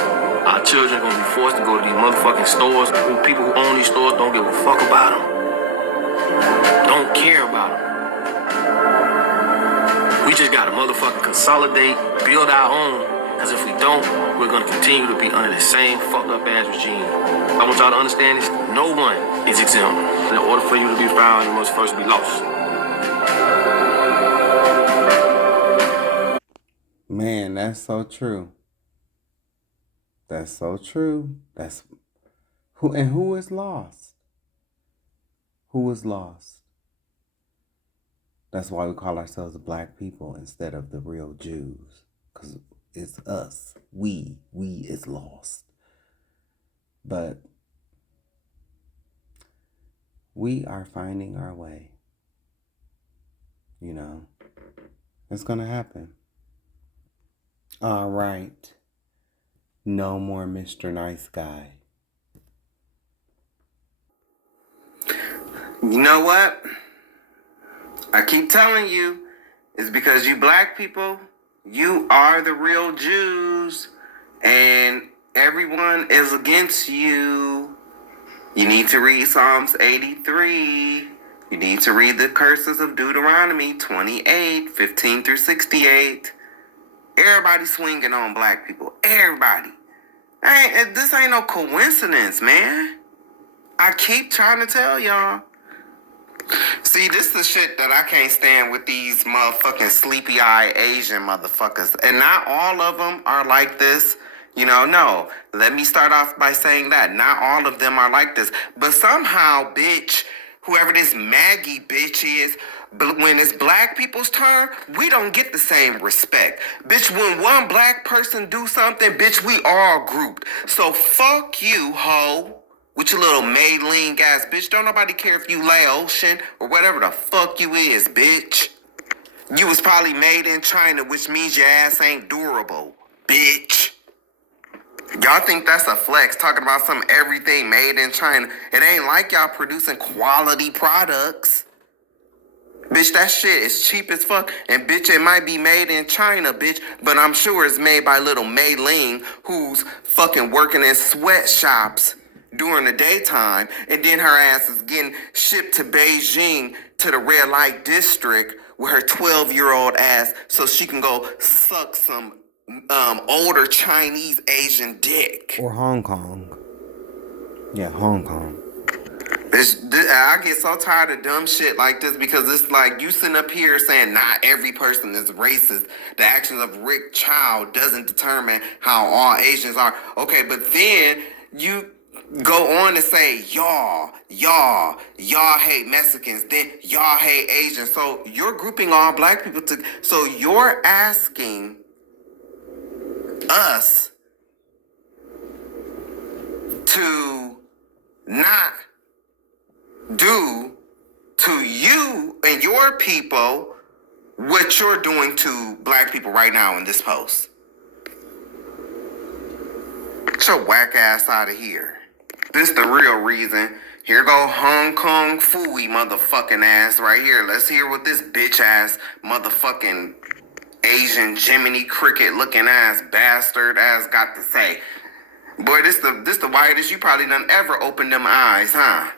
our children are gonna be forced to go to these motherfucking stores. People who own these stores don't give a fuck about them. Don't care about them. We just gotta motherfucking consolidate, build our own, because if we don't, we're gonna continue to be under the same fucked up ass regime. I want y'all to understand this. No one is exempt. In order for you to be found, you must first be lost. Man, that's so true. That's so true. That's who is lost? Who is lost? That's why we call ourselves black people instead of the real Jews. because it's us. We is lost. But we are finding our way. You know, it's gonna happen. All right. No more Mr. Nice Guy. You know what? I keep telling you, it's because you black people, you are the real Jews, and everyone is against you. You need to read Psalms 83. You need to read the curses of Deuteronomy 28, 15 through 68. Everybody swinging on black people. Everybody. This ain't no coincidence, man. I keep trying to tell y'all. See, this is the shit that I can't stand with these motherfucking sleepy-eyed Asian motherfuckers. And not all of them are like this. You know, no. Let me start off by saying that. Not all of them are like this. But somehow, bitch, whoever this Maggie bitch is, when it's black people's turn, we don't get the same respect. Bitch, when one black person do something, bitch, we all grouped. So fuck you, hoe. With your little Maylene ass bitch. Don't nobody care if you Laotian or whatever the fuck you is, bitch. You was probably made in China, which means your ass ain't durable, bitch. Y'all think that's a flex, talking about some everything made in China. It ain't like y'all producing quality products. Bitch, that shit is cheap as fuck. And bitch, it might be made in China, bitch, but I'm sure it's made by little Mei-Ling, who's fucking working in sweatshops during the daytime, and then her ass is getting shipped to Beijing to the red light district with her 12-year-old ass so she can go suck some older Chinese Asian dick. Or Hong Kong. Yeah, Hong Kong. I get so tired of dumb shit like this because it's like you sitting up here saying not every person is racist. The actions of Rick Child doesn't determine how all Asians are. Okay, but then you go on to say y'all hate Mexicans, then y'all hate Asians. So you're grouping all black people to. So you're asking us to not do to you and your people what you're doing to black people right now in this post. Get your whack ass out of here. This the real reason. Here go Hong Kong Fooey motherfucking ass right here. Let's hear what this bitch ass motherfucking Asian Jiminy Cricket looking ass bastard ass got to say. Boy, this the widest you probably done ever opened them eyes, huh?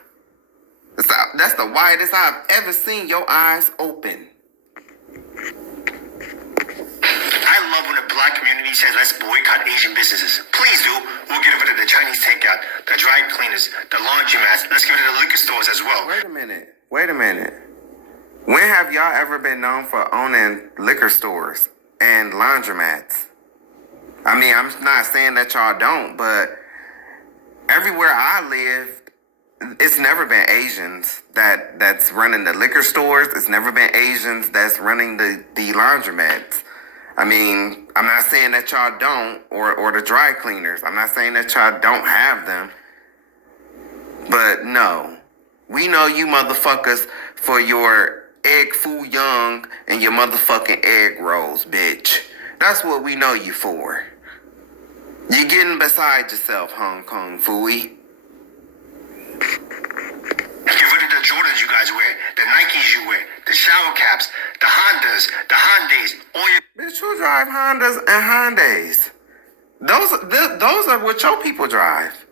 That's the widest I've ever seen your eyes open. I love when the black community says, let's boycott Asian businesses. Please do. We'll get rid of the Chinese takeout, the dry cleaners, the laundromats. Let's get rid of the liquor stores as well. Wait a minute. When have y'all ever been known for owning liquor stores and laundromats? I mean, I'm not saying that y'all don't, but everywhere I lived, it's never been Asians that's running the liquor stores. It's never been Asians that's running the laundromats. I mean, I'm not saying that y'all don't, or the dry cleaners. I'm not saying that y'all don't have them. But no, we know you motherfuckers for your egg foo young and your motherfucking egg rolls, bitch. That's what we know you for. You're getting beside yourself, Hong Kong Fooey. Get rid of the Jordans you guys wear, the Nikes you wear, the shower caps, the Hondas, the Hyundais, all your... Bitch, who drive Hondas and Hyundais? Those are what your people drive.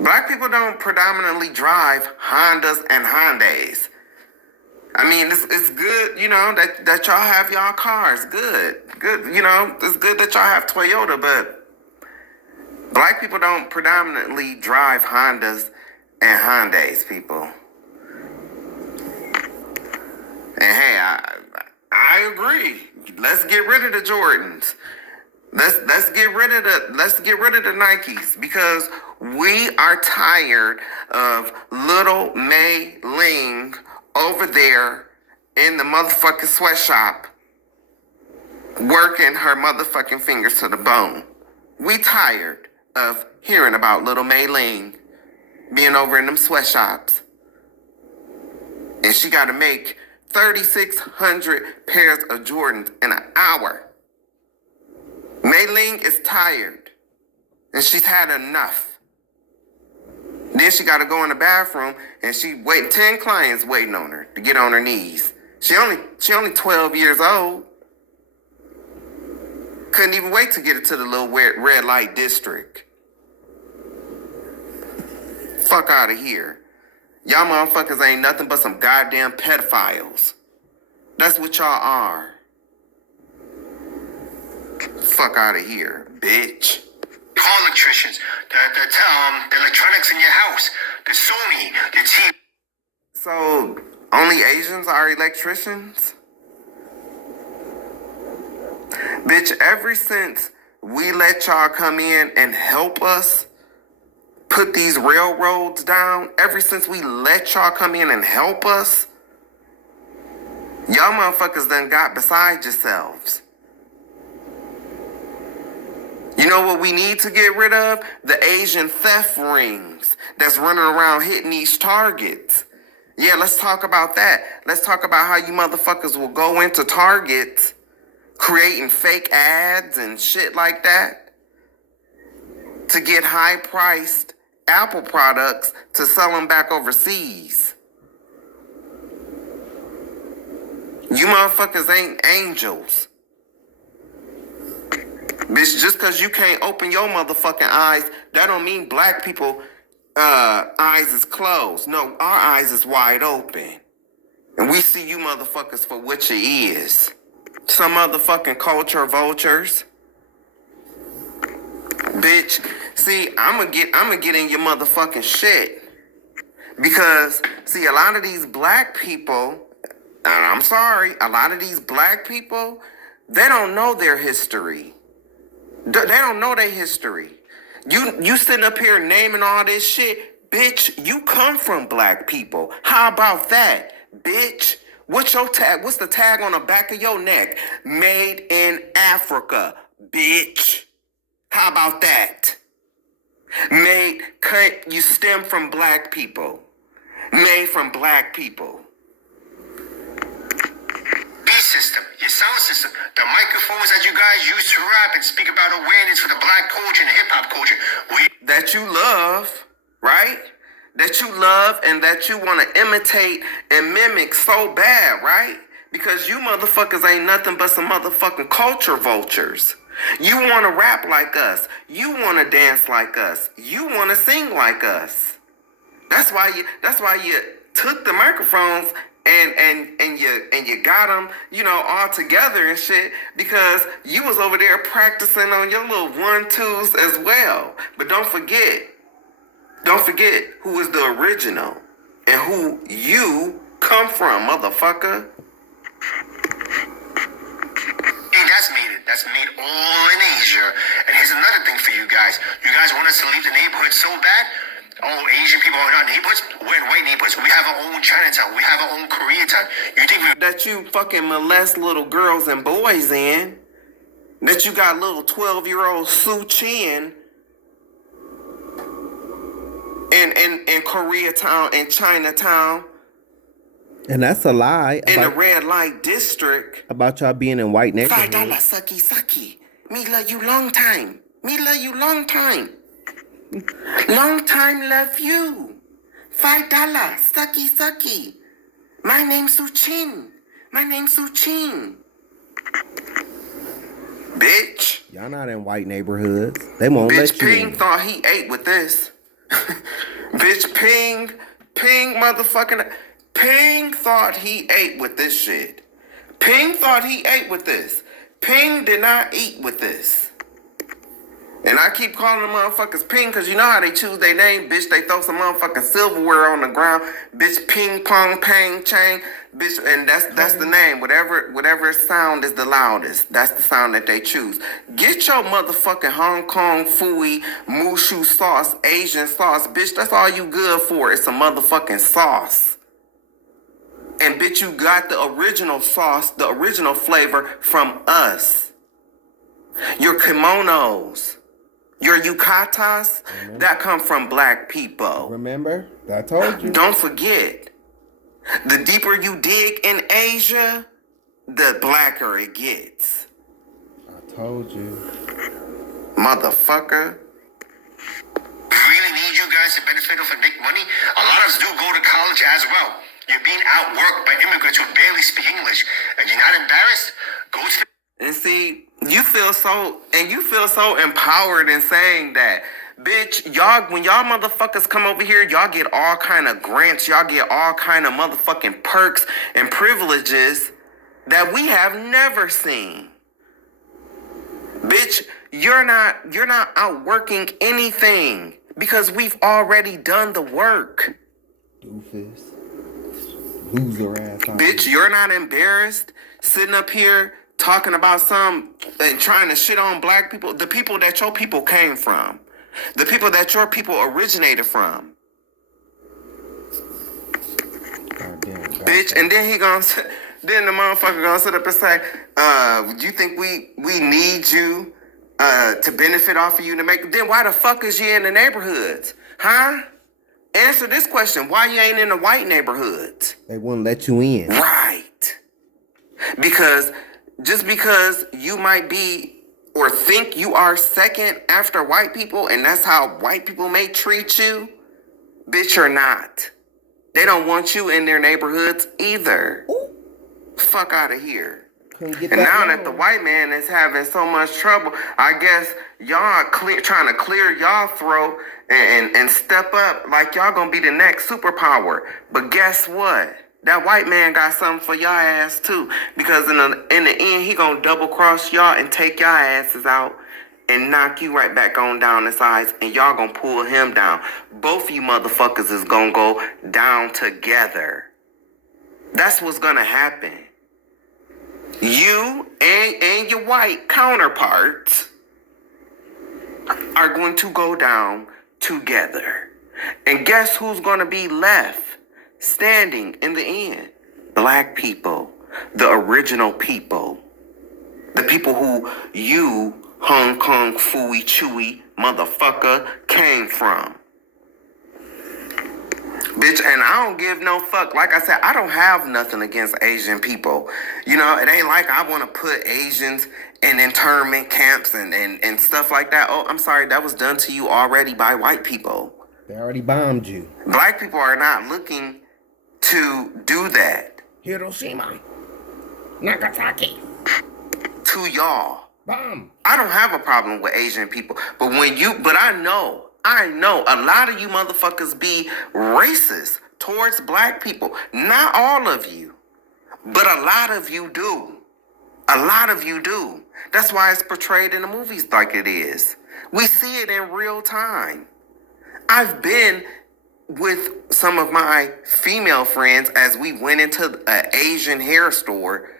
Black people don't predominantly drive Hondas and Hyundais. I mean, it's good, you know, that y'all have y'all cars. Good, you know, it's good that y'all have Toyota, but black people don't predominantly drive Hondas and Hyundais, people. And hey, I agree. Let's get rid of the Jordans. Let's get rid of the Nikes, because we are tired of little Mei Ling over there in the motherfucking sweatshop working her motherfucking fingers to the bone. We tired of hearing about little Mei Ling being over in them sweatshops. And she got to make 3,600 pairs of Jordans in an hour. Mei Ling is tired. And she's had enough. Then she got to go in the bathroom and she waiting 10 clients waiting on her to get on her knees. She only 12 years old. Couldn't even wait to get it to the little red light district. Fuck out of here. Y'all motherfuckers ain't nothing but some goddamn pedophiles. That's what y'all are. Fuck out of here, bitch. All electricians, the electronics in your house, the Sony, the TV. So, only Asians are electricians? Bitch, ever since we let y'all come in and help us put these railroads down, ever since we let y'all come in and help us, y'all motherfuckers done got beside yourselves. You know what we need to get rid of? The Asian theft rings that's running around hitting these targets. Yeah, let's talk about that. Let's talk about how you motherfuckers will go into Targets creating fake ads and shit like that to get high-priced Apple products to sell them back overseas. You motherfuckers ain't angels. Bitch, just because you can't open your motherfucking eyes, that don't mean black people eyes is closed. No, our eyes is wide open. And we see you motherfuckers for what you is. Some motherfucking culture vultures. Bitch, see, I'ma get in your motherfucking shit. Because, see, a lot of these black people, and I'm sorry, a lot of these black people, they don't know their history. They don't know their history. You sitting up here naming all this shit. Bitch, you come from black people. How about that, bitch? What's your tag? What's the tag on the back of your neck? Made in Africa, bitch. How about that? You stem from black people. Made from black people. System, your sound system, the microphones that you guys use to rap and speak about awareness for the black culture and hip hop culture. That you love, right? That you love and that you want to imitate and mimic so bad, right? Because you motherfuckers ain't nothing but some motherfucking culture vultures. You want to rap like us. You want to dance like us. You want to sing like us. That's why you took the microphones and you got them, you know, all together and shit, because you was over there practicing on your little 1-2s as well. But don't forget who is the original and who you come from, motherfucker. That's made all in Asia. And here's another thing for you guys. You guys want us to leave the neighborhood so bad? Oh, Asian people are not neighborhoods? We're in white neighborhoods. We have our own Chinatown. We have our own Koreatown. You think that you fucking molest little girls and boys in? That you got little 12-year-old Sue Chin in Koreatown and Chinatown? And that's a lie. In the red light district. About y'all being in white neighborhoods. $5 sucky. Me love you long time. Me love you long time. Long time love you. $5 sucky. My name's Su Chin. Bitch. Y'all not in white neighborhoods. They won't let you in. Ping thought he ate with this. Bitch, Ping motherfucking... Ping thought he ate with this shit. Ping thought he ate with this. Ping did not eat with this. And I keep calling the motherfuckers Ping because you know how they choose their name, bitch. They throw some motherfucking silverware on the ground. Bitch, ping, pong, pang, chang. Bitch, and that's the name. Whatever sound is the loudest, that's the sound that they choose. Get your motherfucking Hong Kong Fooey Mushu sauce, Asian sauce, bitch. That's all you good for. It's a motherfucking sauce. And bitch, you got the original sauce, the original flavor from us. Your kimonos, your yukatas, that come from black people. Remember? I told you. Don't forget, the deeper you dig in Asia, the blacker it gets. I told you. Motherfucker. We really need you guys to benefit off and make money. A lot of us do go to college as well. You're being outworked by immigrants who barely speak English, and you're not embarrassed? Go to. And see, you feel so empowered in saying that. Bitch, y'all, when y'all motherfuckers come over here, y'all get all kind of grants, y'all get all kind of motherfucking perks and privileges that we have never seen. Bitch, you're not outworking anything because we've already done the work. Doofus. Loser ass. Bitch, you're not embarrassed sitting up here talking about some and trying to shit on black people, the people that your people came from, the people that your people originated from. Bitch, and then then the motherfucker gonna sit up and say, you think we need you to benefit off of you to make, then why the fuck is you in the neighborhoods? Huh? Answer this question. Why you ain't in the white neighborhoods? They wouldn't let you in. Right. Because just because you might be or think you are second after white people and that's how white people may treat you, bitch, you're not. They don't want you in their neighborhoods either. Ooh. Fuck out of here. And now that the white man is having so much trouble, I guess y'all trying to clear y'all throat and step up like y'all gonna be the next superpower. But guess what? That white man got something for y'all ass too. Because in the end, he gonna double cross y'all and take y'all asses out and knock you right back on down the sides, and y'all gonna pull him down. Both of you motherfuckers is gonna go down together. That's what's gonna happen. You and your white counterparts are going to go down together. And guess who's going to be left standing in the end? Black people, the original people, the people who you, Hong Kong Fooey Chewy motherfucker, came from. Bitch, and I don't give no fuck. Like I said, I don't have nothing against Asian people. You know, it ain't like I want to put Asians in internment camps and stuff like that. Oh, I'm sorry, that was done to you already by white people. They already bombed you. Black people are not looking to do that. Hiroshima. Nagasaki. To y'all. Bomb. I don't have a problem with Asian people. But I know a lot of you motherfuckers be racist towards black people. Not all of you, but a lot of you do. A lot of you do. That's why it's portrayed in the movies like it is. We see it in real time. I've been with some of my female friends as we went into an Asian hair store,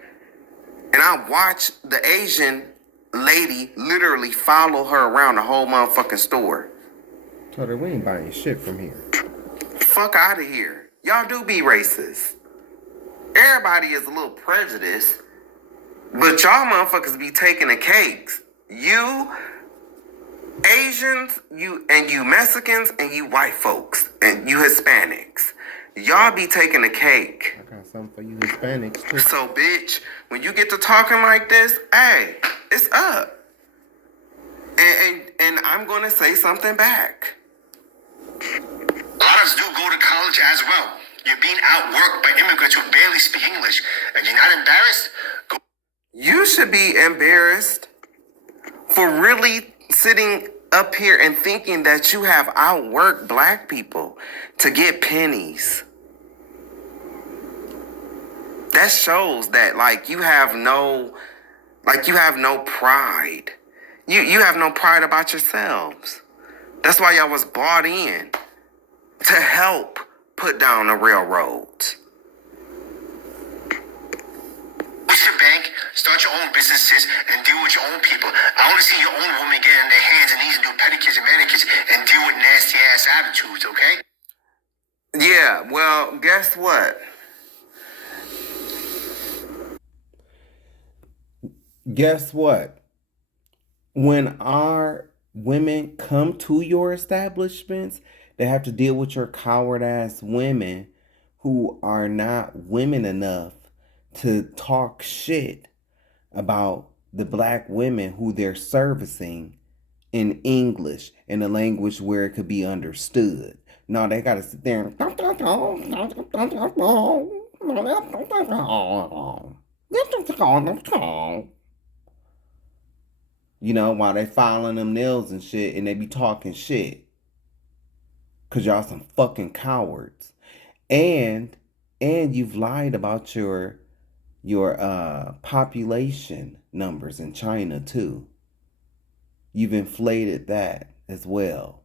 and I watched the Asian lady literally follow her around the whole motherfucking store. Told her we ain't buying shit from here. Fuck out of here. Y'all do be racist. Everybody is a little prejudiced, but y'all motherfuckers be taking the cakes. You Asians, you Mexicans, and you white folks, and you Hispanics. Y'all be taking the cake. I got something for you Hispanics too. So, bitch, when you get to talking like this, hey, it's up. And I'm gonna say something back. A lot of us do go to college as well. You're being outworked by immigrants who barely speak English, and you're not embarrassed? You should be embarrassed for really sitting up here and thinking that you have outworked black people to get pennies. That shows that you have no pride. You have no pride about yourselves. That's why y'all was bought in to help put down the railroads. Quit your bank, start your own businesses, and deal with your own people. I want to see your own women get on their hands and knees and do pedicures and manicures and deal with nasty ass attitudes, okay? Yeah, well, guess what? Guess what? When our women come to your establishments, they have to deal with your coward ass women who are not women enough to talk shit about the black women who they're servicing in English, in a language where it could be understood. No, they gotta sit there and while they filing them nails and shit, and they be talking shit. Cause y'all some fucking cowards. And you've lied about your population numbers in China too. You've inflated that as well.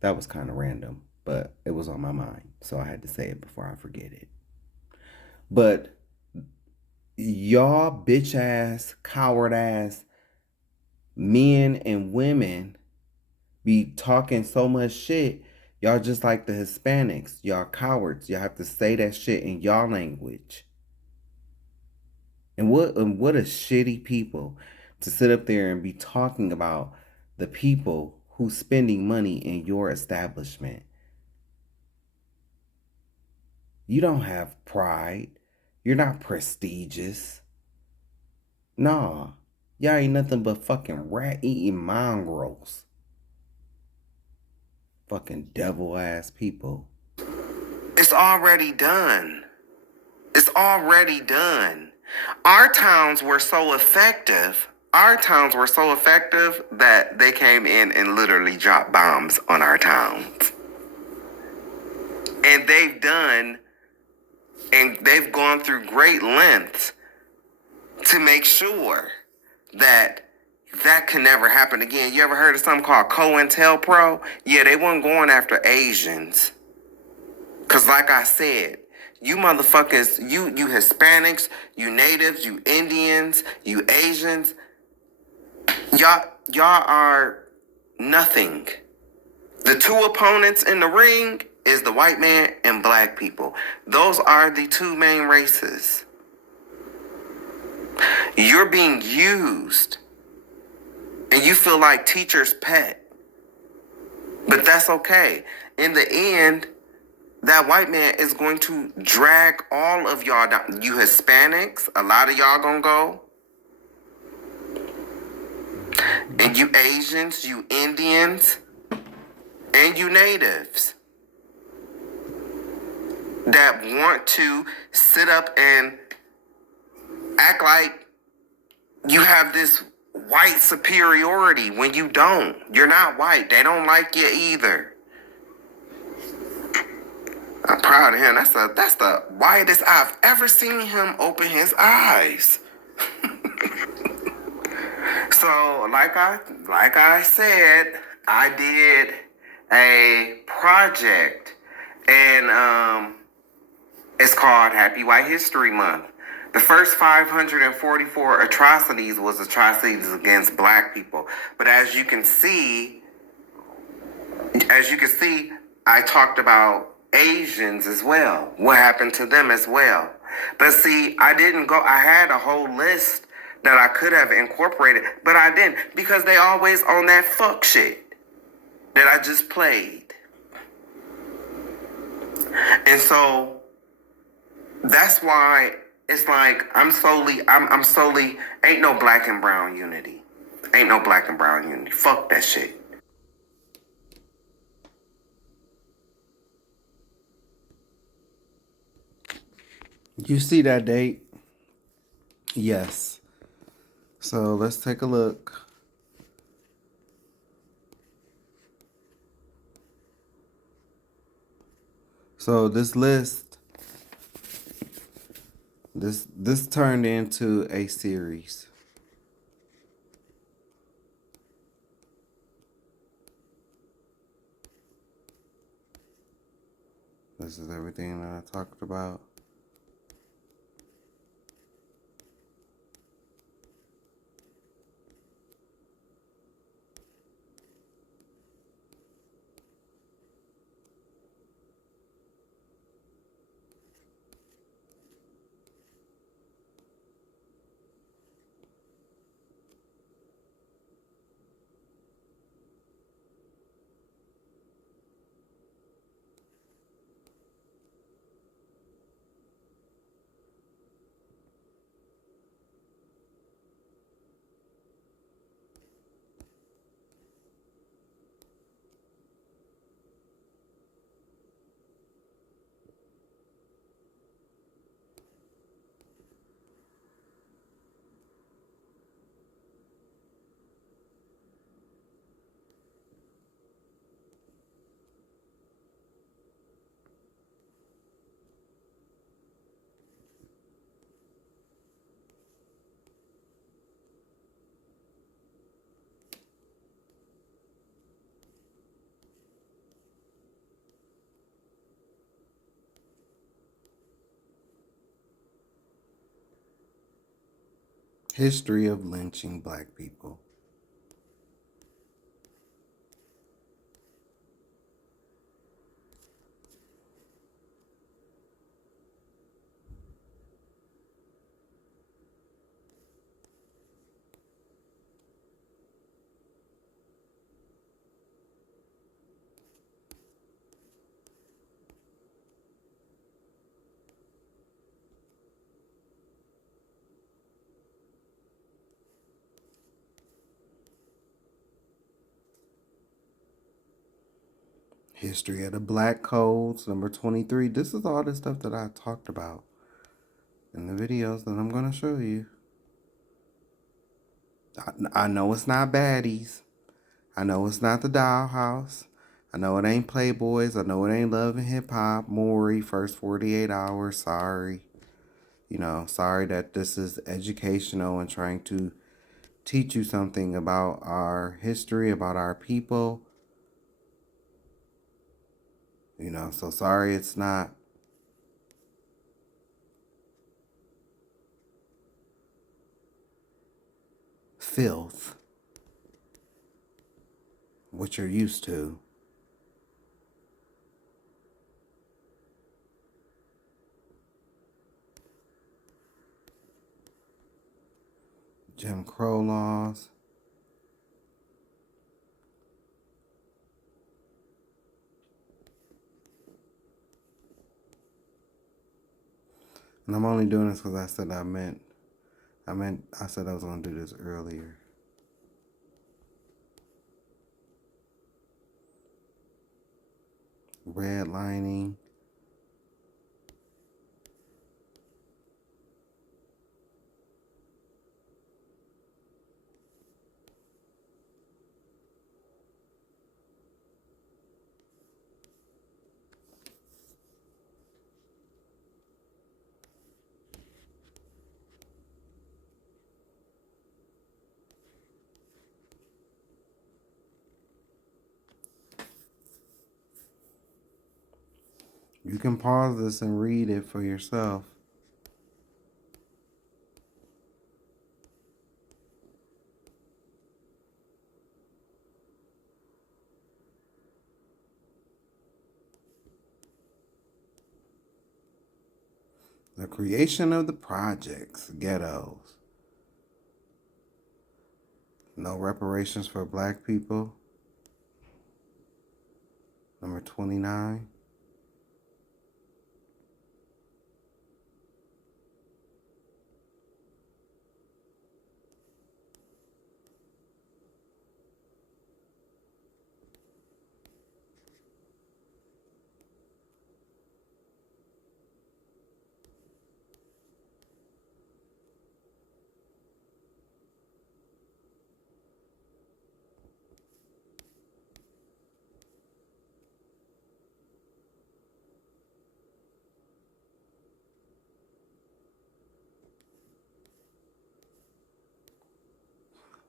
That was kind of random, but it was on my mind, so I had to say it before I forget it. But y'all bitch ass, coward ass men and women be talking so much shit. Y'all just like the Hispanics. Y'all cowards. Y'all have to say that shit in y'all language. And what a shitty people to sit up there and be talking about the people who's spending money in your establishment. You don't have pride. You're not prestigious. Nah. Y'all ain't nothing but fucking rat-eating mongrels. Fucking devil-ass people. It's already done. It's already done. Our towns were so effective. Our towns were so effective that they came in and literally dropped bombs on our towns. And they've gone through great lengths to make sure that can never happen again. You ever heard of something called COINTELPRO? Yeah, they weren't going after Asians. Because like I said, you motherfuckers, you Hispanics, you natives, you Indians, you Asians, y'all are nothing. The two opponents in the ring is the white man and black people. Those are the two main races. You're being used. And you feel like teacher's pet. But that's okay. In the end, that white man is going to drag all of y'all down. You Hispanics, a lot of y'all gonna go. And you Asians, you Indians, and you natives that want to sit up and act like you have this white superiority when you don't. You're not white. They don't like you either. I'm proud of him. That's the whitest I've ever seen him open his eyes. So, like I said, I did a project, and it's called Happy White History Month. The first 544 atrocities was atrocities against black people. But as you can see, I talked about Asians as well. What happened to them as well. But see, I had a whole list that I could have incorporated, but I didn't, because they always on that fuck shit that I just played. And so that's why it's like I'm solely ain't no black and brown unity. Ain't no black and brown unity. Fuck that shit. You see that date? Yes. So let's take a look. So this list, this turned into a series. This is everything that I talked about. History of lynching black people. History of the Black Codes, number 23. This is all the stuff that I talked about in the videos that I'm going to show you. I know it's not baddies. I know it's not the Dollhouse. I know it ain't Playboys. I know it ain't Love and Hip Hop. Maury, First 48 Hours. Sorry. Sorry that this is educational and trying to teach you something about our history, about our people. So sorry it's not filth, what you're used to. Jim Crow laws. And I'm only doing this because I said I said I was going to do this earlier. Redlining. You can pause this and read it for yourself. The creation of the projects, ghettos. No reparations for black people. Number 29.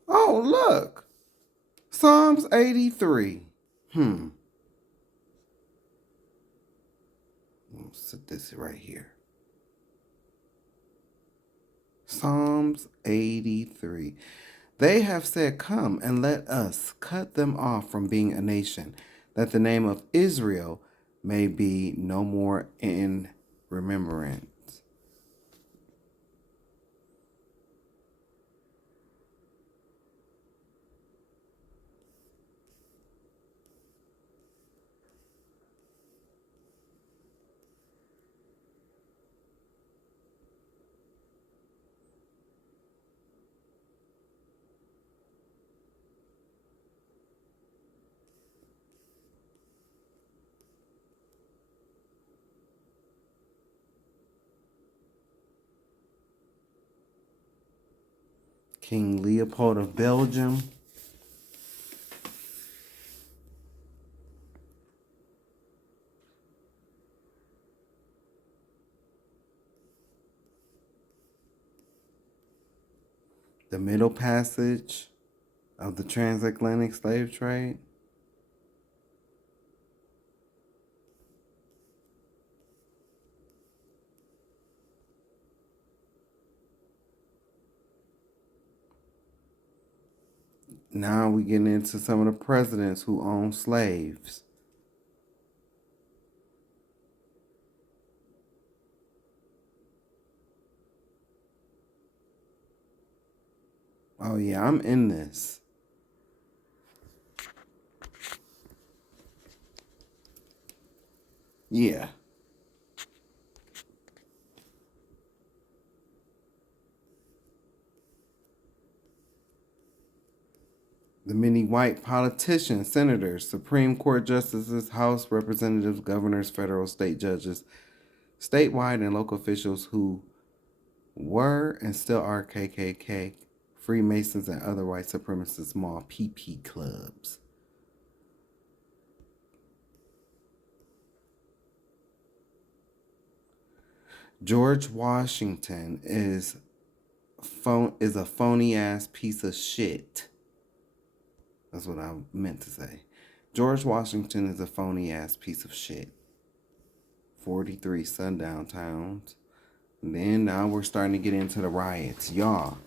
Oh, look. Psalms 83. I'll set this right here. Psalms 83. They have said, "Come and let us cut them off from being a nation, that the name of Israel may be no more in remembrance." King Leopold of Belgium. The Middle Passage of the transatlantic slave trade. Now we getting into some of the presidents who owned slaves. Oh yeah, I'm in this. Yeah. The many white politicians, senators, Supreme Court justices, House representatives, governors, federal, state judges, statewide and local officials who were and still are KKK, Freemasons, and other white supremacist small PP clubs. George Washington is a phony ass piece of shit. That's what I meant to say. George Washington is a phony ass piece of shit. 43 sundown towns. And then now we're starting to get into the riots. Y'all,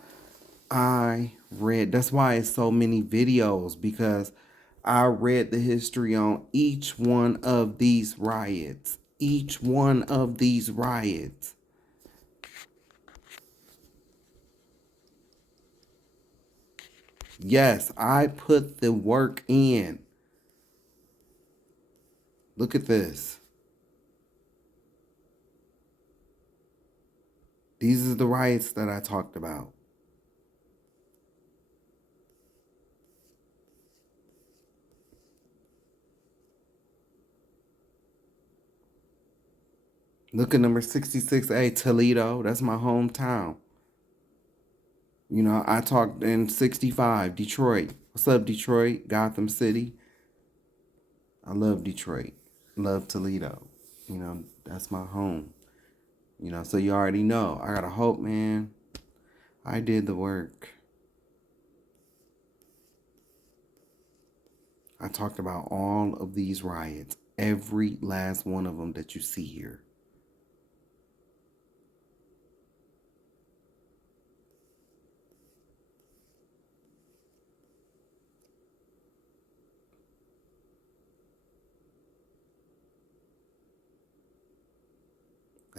that's why it's so many videos, because I read the history on each one of these riots. Each one of these riots. Yes, I put the work in. Look at this. These are the riots that I talked about. Look at number 66A, Toledo. That's my hometown. You know, I talked in 65, Detroit. What's up, Detroit? Gotham City. I love Detroit. Love Toledo. You know, that's my home. You know, so you already know. I gotta hope, man. I did the work. I talked about all of these riots. Every last one of them that you see here.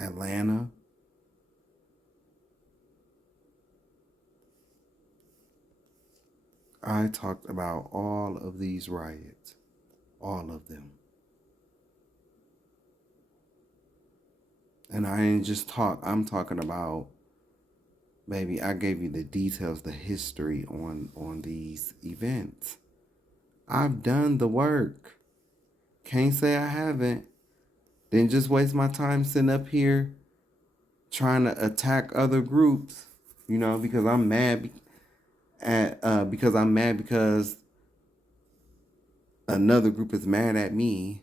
Atlanta. I talked about all of these riots. All of them. And I ain't just talk. I'm talking about, baby, I gave you the details, the history on these events. I've done the work. Can't say I haven't. Didn't just waste my time sitting up here trying to attack other groups, you know, because I'm mad because another group is mad at me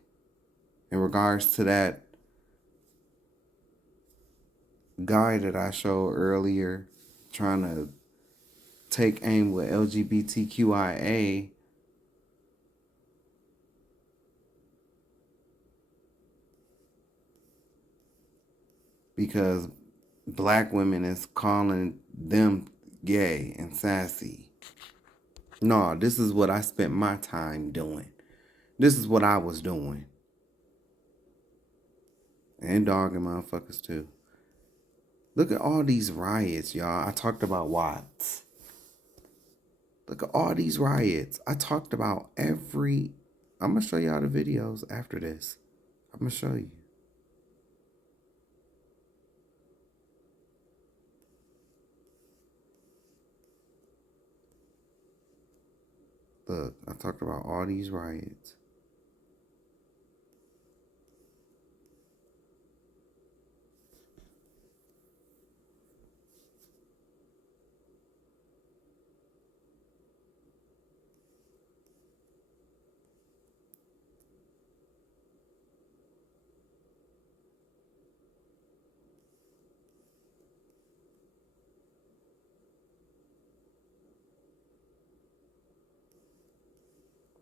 in regards to that guy that I showed earlier trying to take aim with LGBTQIA. Because black women is calling them gay and sassy. No, this is what I spent my time doing. This is what I was doing. And dogging motherfuckers too. Look at all these riots, y'all. I talked about Watts. Look at all these riots. I talked about every... I'm going to show y'all the videos after this. I'm going to show you. Look, I talked about all these riots.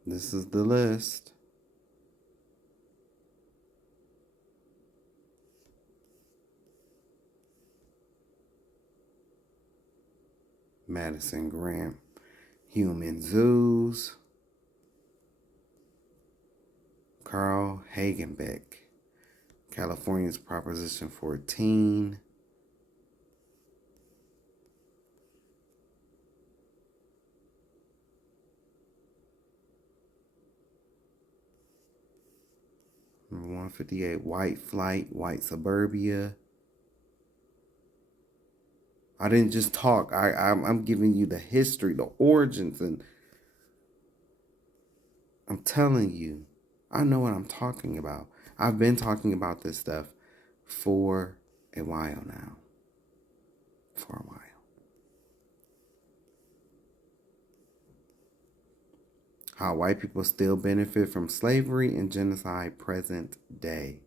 This is the list. Madison Grant. Human zoos. Carl Hagenbeck. California's Proposition 14. Number 158, White Flight, White Suburbia. I didn't just talk. I'm giving you the history, the origins, and I'm telling you, I know what I'm talking about. I've been talking about this stuff for a while now. For a while. How white people still benefit from slavery and genocide present day.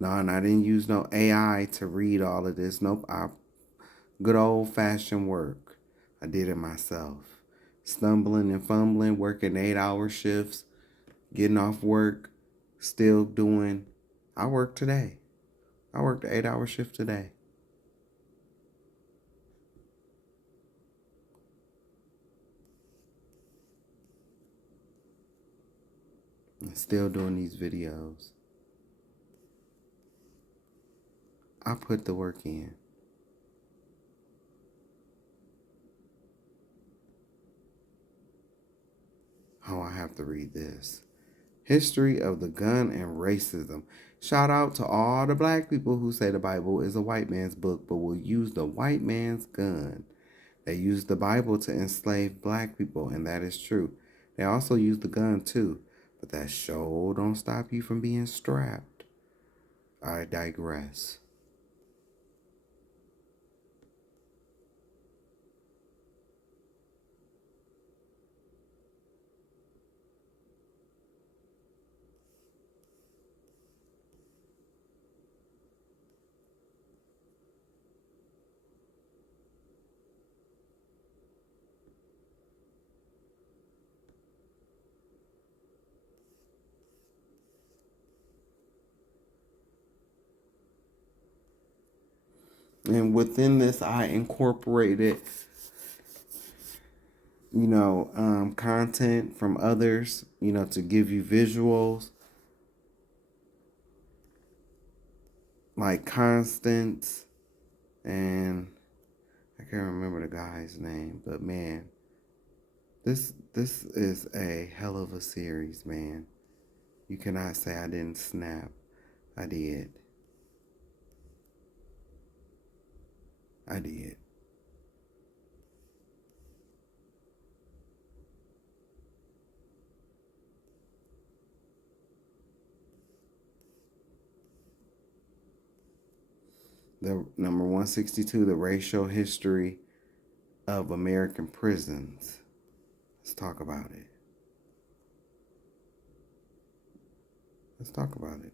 No, and I didn't use no AI to read all of this. Nope. Good old-fashioned work. I did it myself. Stumbling and fumbling, working 8-hour shifts, getting off work, still doing. I work today. I worked an 8-hour shift today. And still doing these videos. I put the work in. Oh, I have to read this. History of the Gun and Racism. Shout out to all the black people who say the Bible is a white man's book, but will use the white man's gun. They use the Bible to enslave black people, and that is true. They also use the gun too, but that sure don't stop you from being strapped. I digress. And within this, I incorporated, content from others, to give you visuals. Like Constance, and I can't remember the guy's name, but man, this is a hell of a series, man. You cannot say I didn't snap. I did. I did. The number 162, the racial history of American prisons. Let's talk about it. Let's talk about it.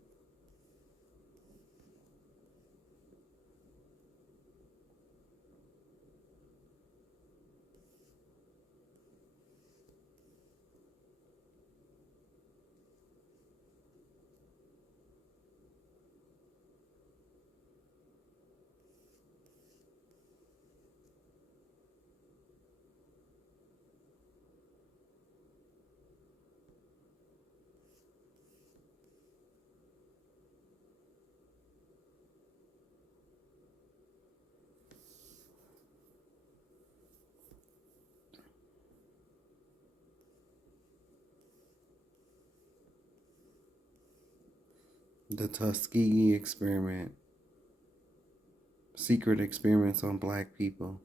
The Tuskegee experiment. Secret experiments on black people.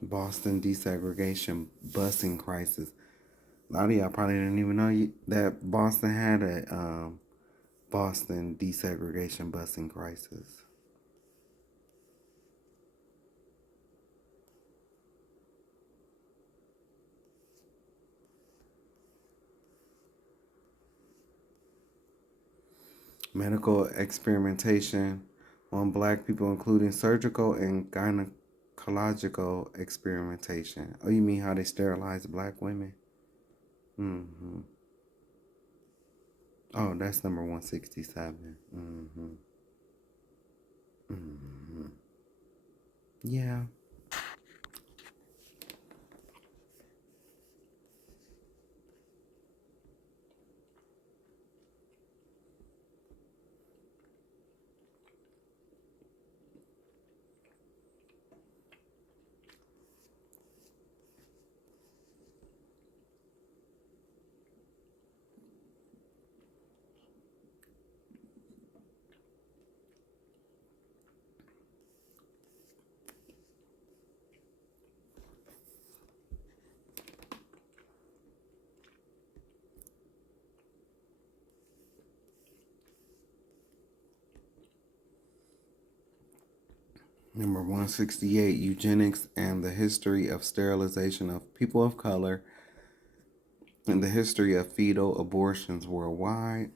Boston desegregation busing crisis. A lot of y'all probably didn't even know that Boston had a Boston desegregation busing crisis. Medical experimentation on black people, including surgical and gynecological experimentation. Oh, you mean how they sterilize black women? Mm-hmm. Oh, that's number 167. Mm-hmm. Mm-hmm. Yeah. Number 168, eugenics and the history of sterilization of people of color and the history of fetal abortions worldwide.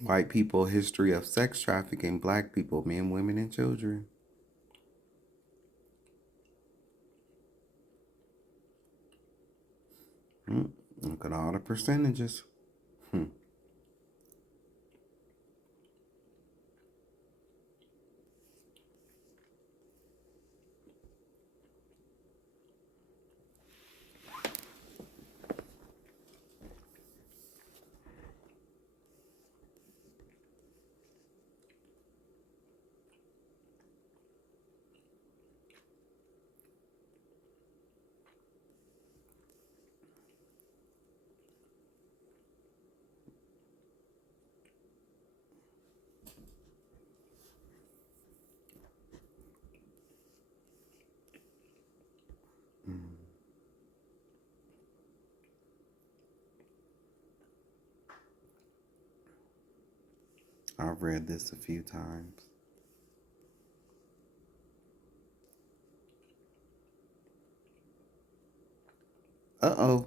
White people, history of sex trafficking, black people, men, women, and children. Look at all the percentages. I've read this a few times. Uh-oh.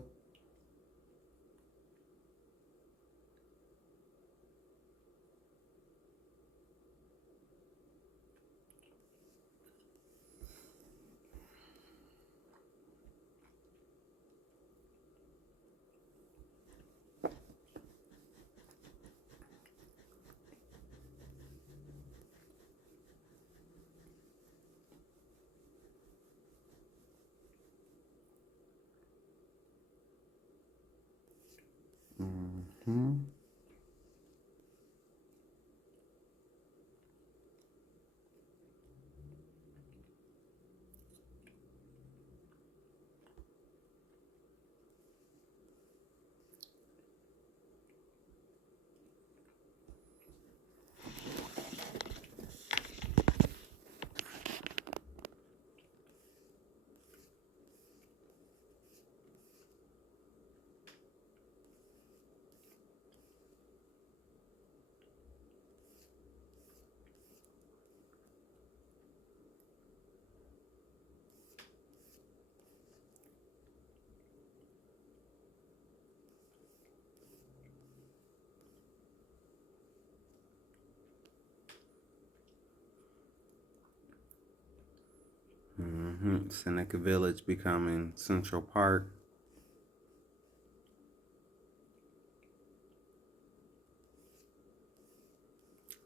Mm-hmm. Seneca Village becoming Central Park.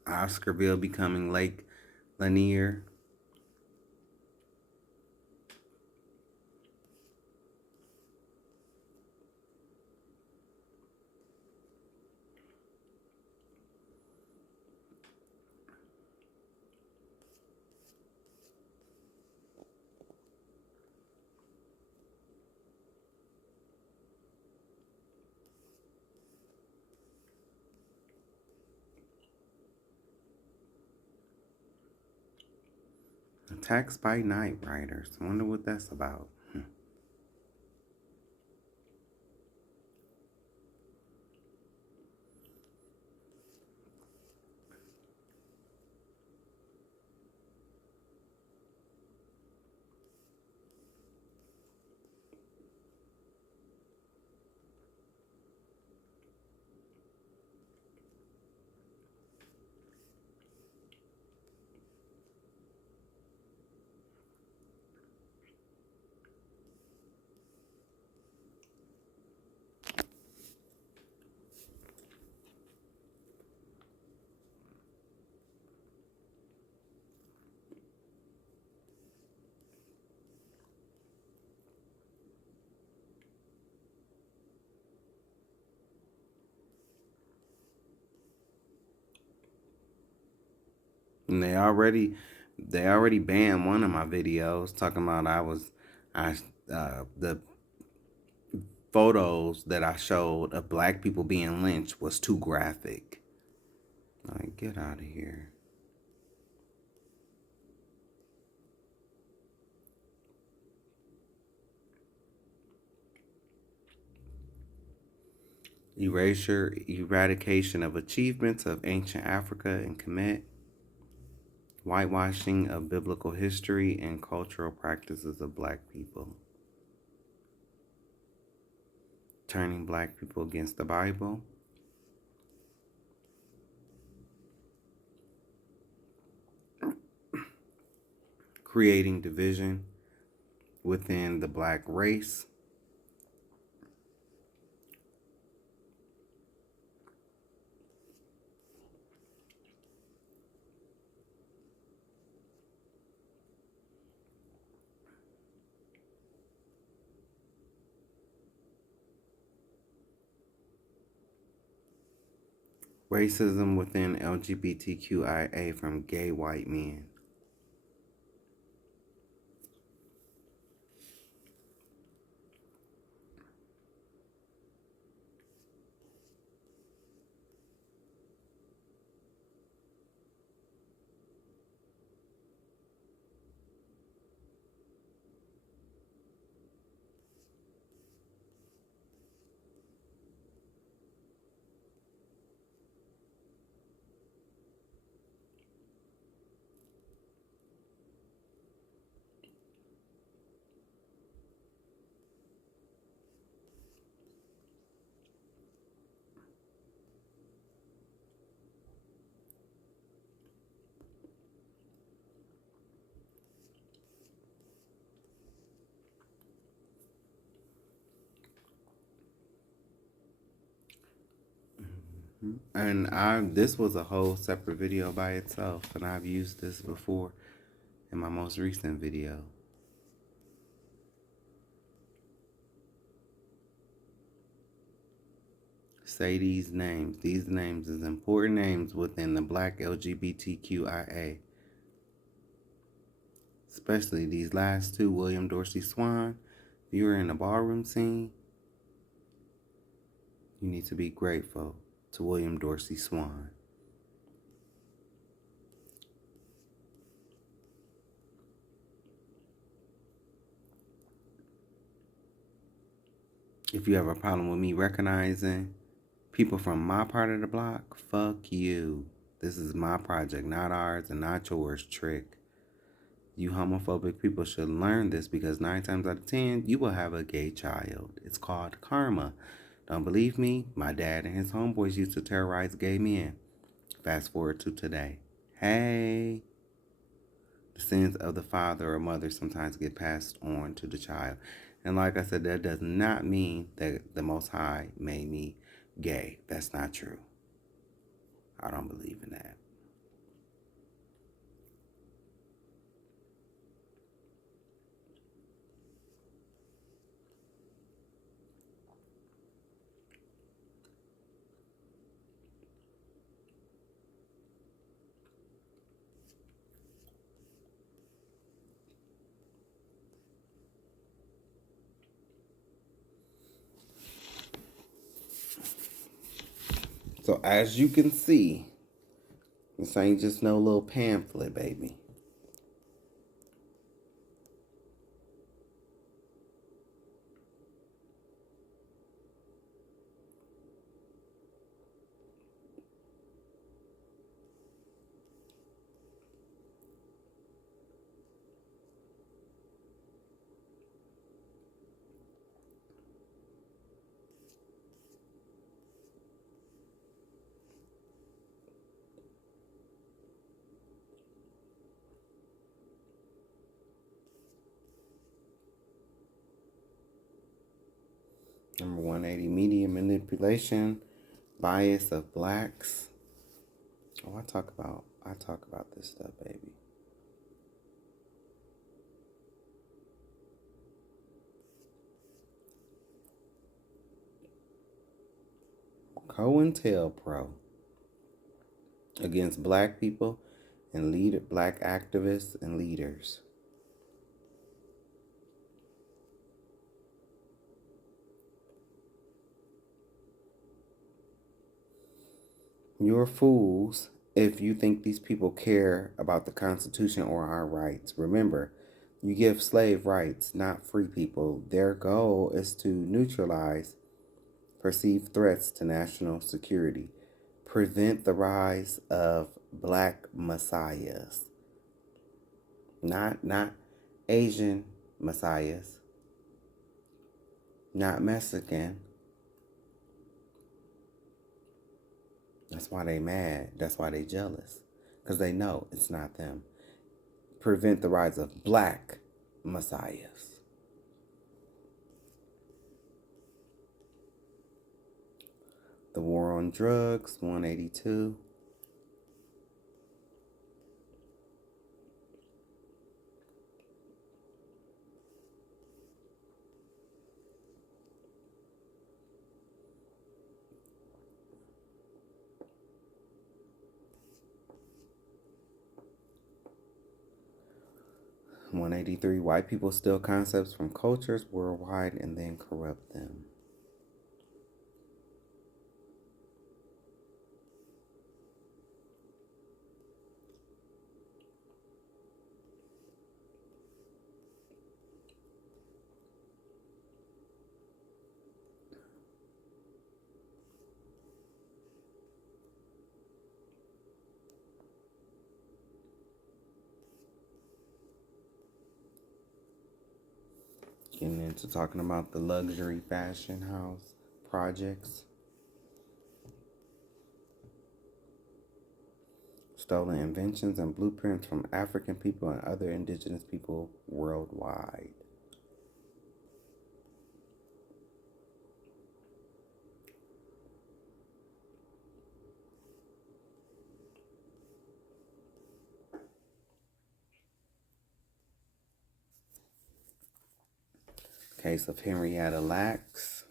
Oscarville becoming Lake Lanier. Attacks by night riders. I wonder what that's about. And they already banned one of my videos talking about the photos that I showed of black people being lynched was too graphic. Like, get out of here. Erasure, eradication of achievements of ancient Africa and Kemet. Whitewashing of biblical history and cultural practices of black people. Turning black people against the Bible. Creating division within the black race. Racism within LGBTQIA from gay white men. And this was a whole separate video by itself, and I've used this before in my most recent video. Say these names. These names is important names within the black LGBTQIA. Especially these last two, William Dorsey Swan. If you were in the ballroom scene, you need to be grateful to William Dorsey Swan. If you have a problem with me recognizing people from my part of the block, fuck you. This is my project, not ours and not yours, Trick. You homophobic people should learn this because 9 times out of 10, you will have a gay child. It's called karma. Don't believe me? My dad and his homeboys used to terrorize gay men. Fast forward to today. Hey. The sins of the father or mother sometimes get passed on to the child. And like I said, that does not mean that the Most High made me gay. That's not true. I don't believe in that. So as you can see, this ain't just no little pamphlet, baby. Number 180, media manipulation, bias of blacks. Oh, I talk about this stuff, baby. COINTELPRO against black people and black activists and leaders. You're fools if you think these people care about the Constitution or our rights. Remember, you give slave rights, not free people. Their goal is to neutralize perceived threats to national security, prevent the rise of black messiahs, not Asian messiahs, not Mexican. That's why they mad. That's why they jealous. Because they know it's not them. Prevent the rise of black messiahs. The war on drugs, 182. $183. White people steal concepts from cultures worldwide and then corrupt them. Getting into talking about the luxury fashion house projects. Stolen inventions and blueprints from African people and other indigenous people worldwide. Case of Henrietta Lacks.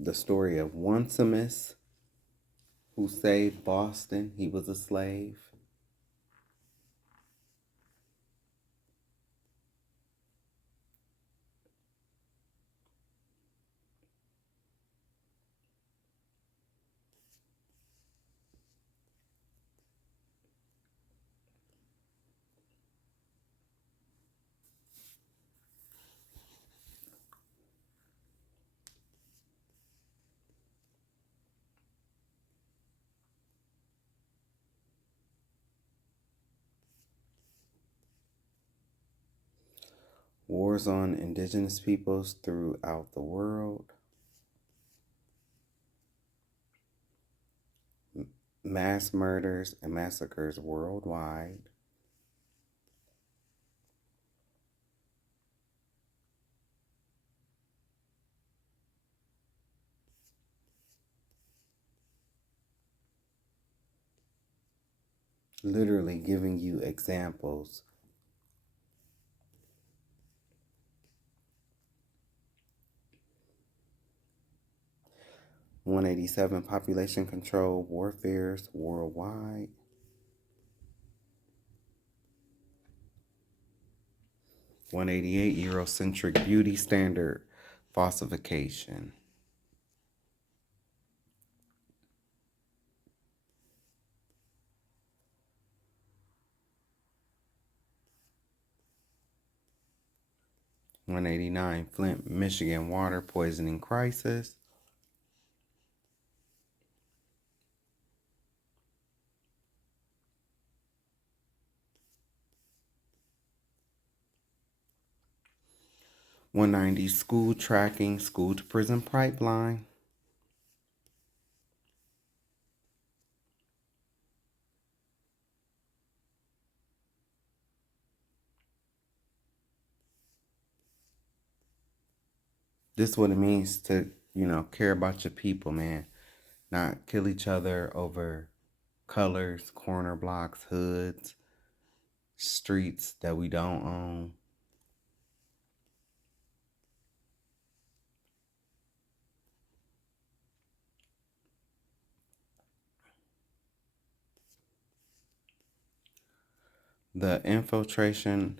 The story of Onesimus, who saved Boston. He was a slave. Wars on indigenous peoples throughout the world. Mass murders and massacres worldwide. Literally giving you examples. $187. Population control warfares worldwide. $188. Eurocentric beauty standard falsification. $189. Flint, Michigan water poisoning crisis. 190 school tracking, school to prison pipeline. This is what it means to, care about your people, man. Not kill each other over colors, corner blocks, hoods, streets that we don't own. The infiltration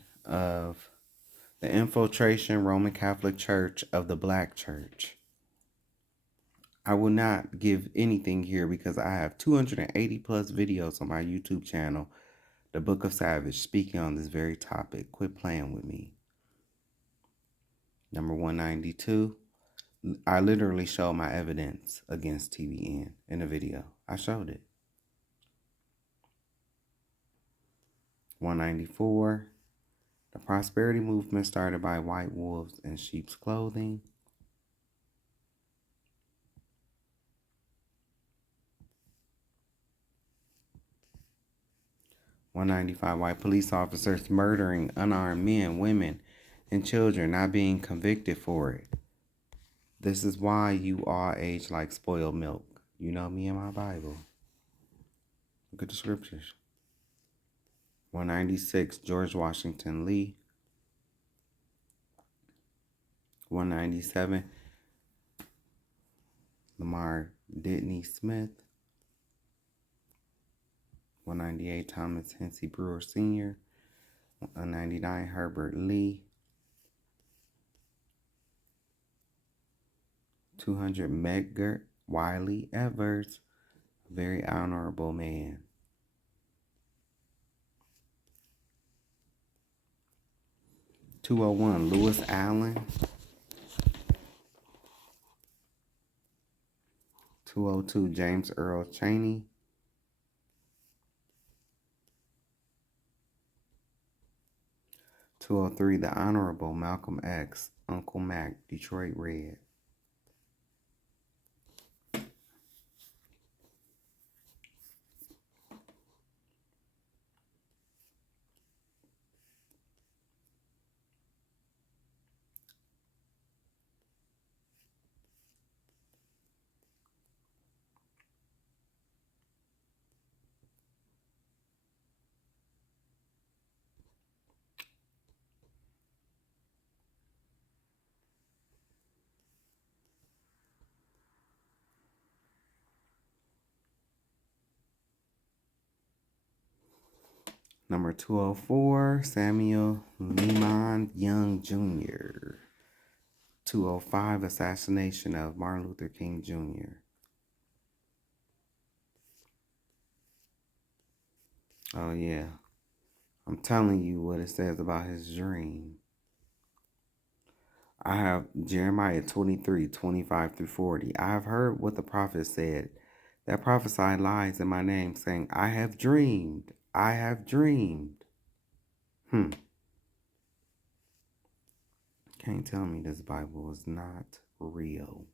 Roman Catholic Church of the Black Church. I will not give anything here because I have 280 plus videos on my YouTube channel, The Book of Savage, speaking on this very topic. Quit playing with me. Number 192. I literally showed my evidence against TBN in a video. I showed it. 194. The prosperity movement started by white wolves in sheep's clothing. 195. White police officers murdering unarmed men, women, and children, not being convicted for it. This is why you all age like spoiled milk. You know me and my Bible. Look at the scriptures. 196. George Washington Lee. 197. Lamar Ditney Smith. 198. Thomas Hensey Brewer Sr. 199. Herbert Lee. 200. Medgar Wiley Evers. Very honorable man. 201. Lewis Allen. 202. James Earl Chaney. 203. The Honorable Malcolm X, Uncle Mac, Detroit Red. Number 204, Samuel Lemon Young Jr. 205, assassination of Martin Luther King Jr. Oh yeah, I'm telling you what it says about his dream. I have Jeremiah 23, 25 through 40. I have heard what the prophet said, that prophesied lies in my name, saying, I have dreamed. I have dreamed. Can't tell me this Bible is not real.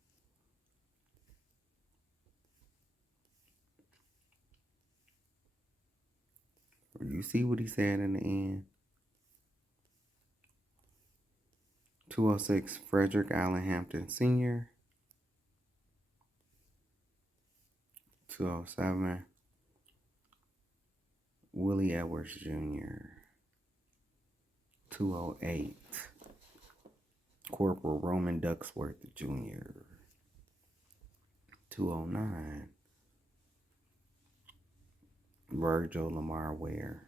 You see what he said in the end? 206, Frederick Allen Hampton Sr. 207, Willie Edwards Jr. 208, Corporal Roman Ducksworth Jr. 209, Virgil Lamar Ware.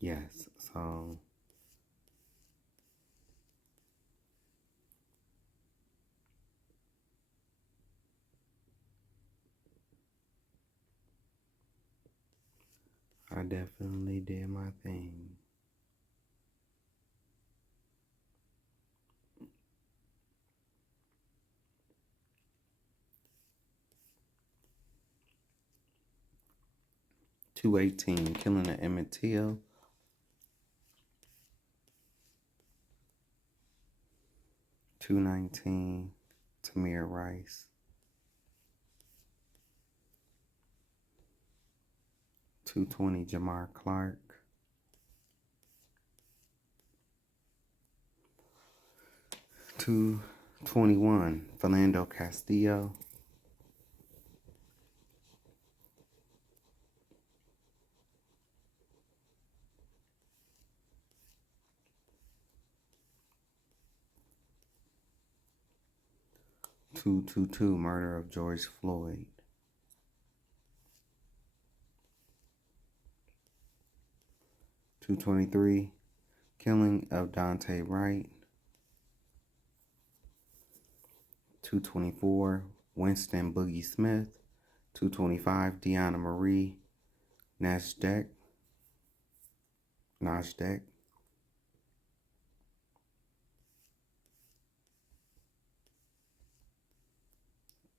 Yes, so I definitely did my thing. 218, killing of Emmett Till. 219, Tamir Rice. 220, Jamar Clark. 221, Philando Castillo. 222, murder of George Floyd. 223, killing of Dante Wright. 224, Winston Boogie Smith. 225, Deanna Marie Nasdaq.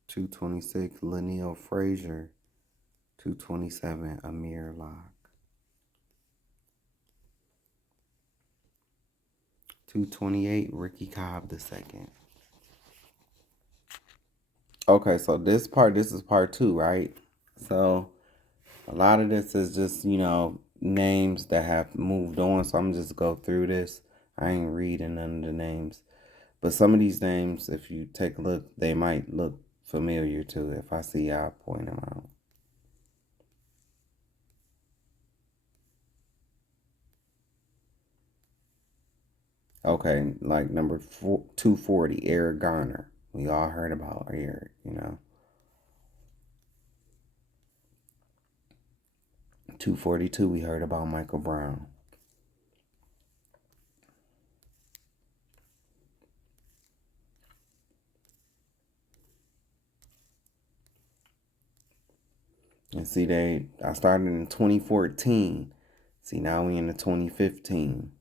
226, Laniel Frazier. 227, Amir Locke. 228, Ricky Cobb II. Okay, so this is part 2, right? So a lot of this is just, names that have moved on. So I'm just go through this. I ain't reading none of the names. But some of these names, if you take a look, they might look familiar too. If I see, I'll point them out. Okay, like number 240, Eric Garner. We all heard about Eric, 242, we heard about Michael Brown. And see, I started in 2014. See, now we in the 2015.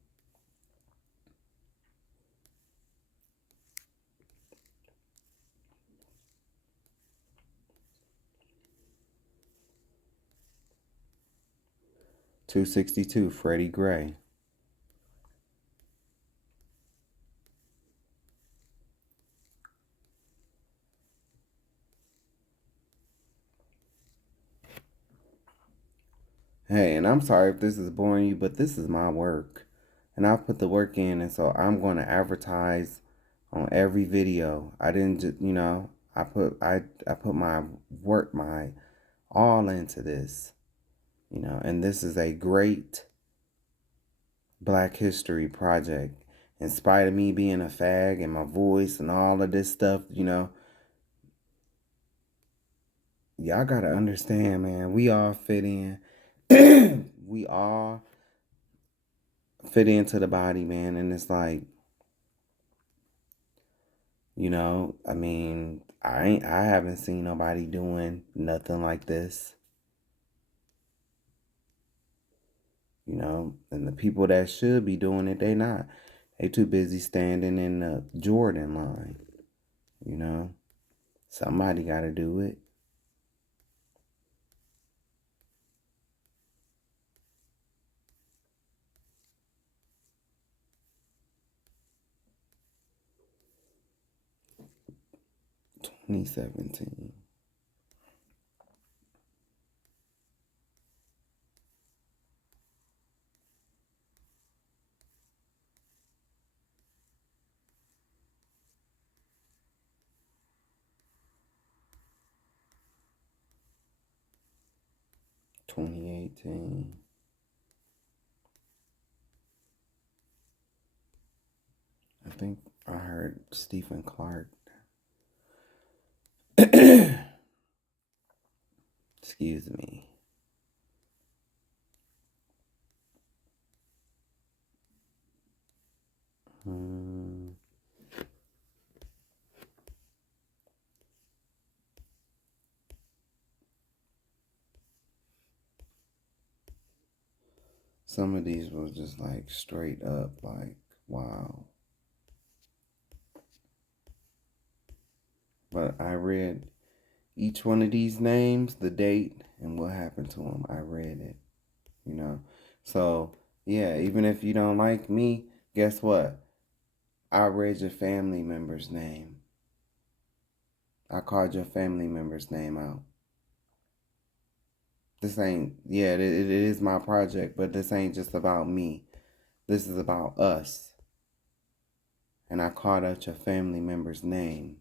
$262, Freddie Gray. Hey, and I'm sorry if this is boring you, but this is my work. And I've put the work in, and so I'm going to advertise on every video. I didn't just, I put my work, my all into this. And this is a great Black History project. In spite of me being a fag and my voice and all of this stuff, y'all gotta understand, man. We all fit in. We all fit into the body, man. And it's like, I haven't seen nobody doing nothing like this. And the people that should be doing it, they not. They too busy standing in the Jordan line. Somebody got to do it. $2017. $2018. I think I heard Stephen Clark. Excuse me. Some of these was just like straight up like, wow. But I read each one of these names, the date, and what happened to them. I read it, you know. So, yeah, even if you don't like me, guess what? I read your family member's name. I called your family member's name out. This ain't, yeah, it is my project, but this ain't just about me. This is about us. And I called out your family member's name.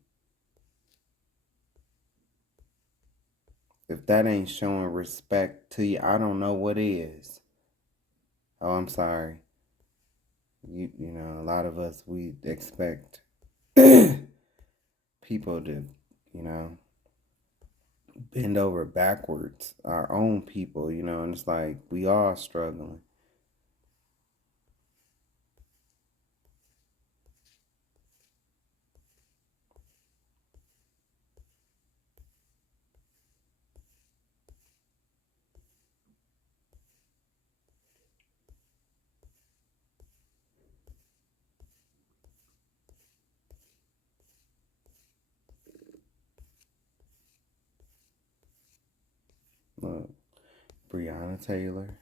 If that ain't showing respect to you, I don't know what is. Oh, I'm sorry. You know, a lot of us, we expect people to, you know, bend over backwards. Our own people, you know, and it's like we all struggling. Look, Breonna Taylor.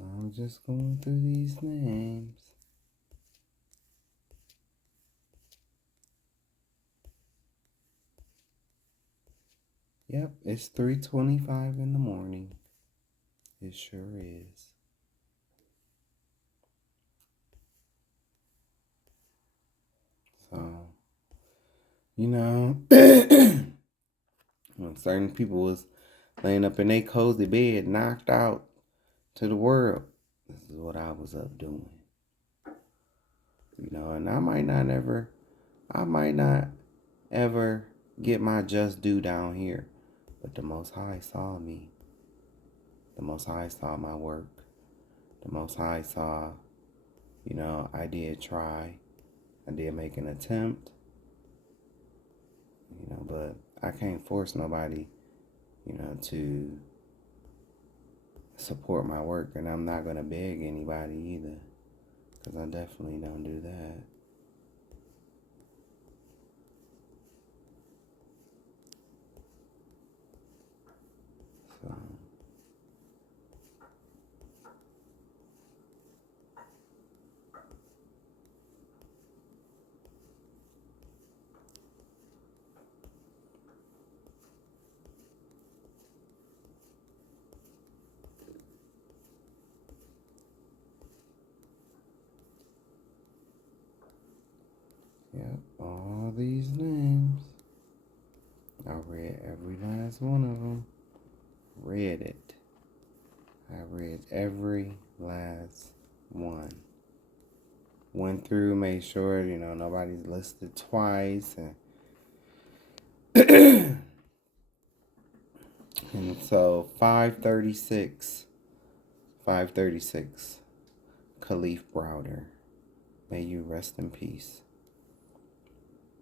I'm just going through these names. Yep, it's 3:25 in the morning. It sure is. So, you know, when certain people was laying up in their cozy bed, knocked out to the world, this is what I was up doing. You know, and I might not ever get my just due down here. But the Most High saw me. The Most High saw my work. The Most High saw, you know, I did try. I did make an attempt. You know, but I can't force nobody, you know, to support my work. And I'm not going to beg anybody either. Because I definitely don't do that. So, yep, all these names. I read every last one of them. Read it. I read every last one. Went through, made sure, you know, nobody's listed twice. And, and so 536, Khalif Browder. May you rest in peace.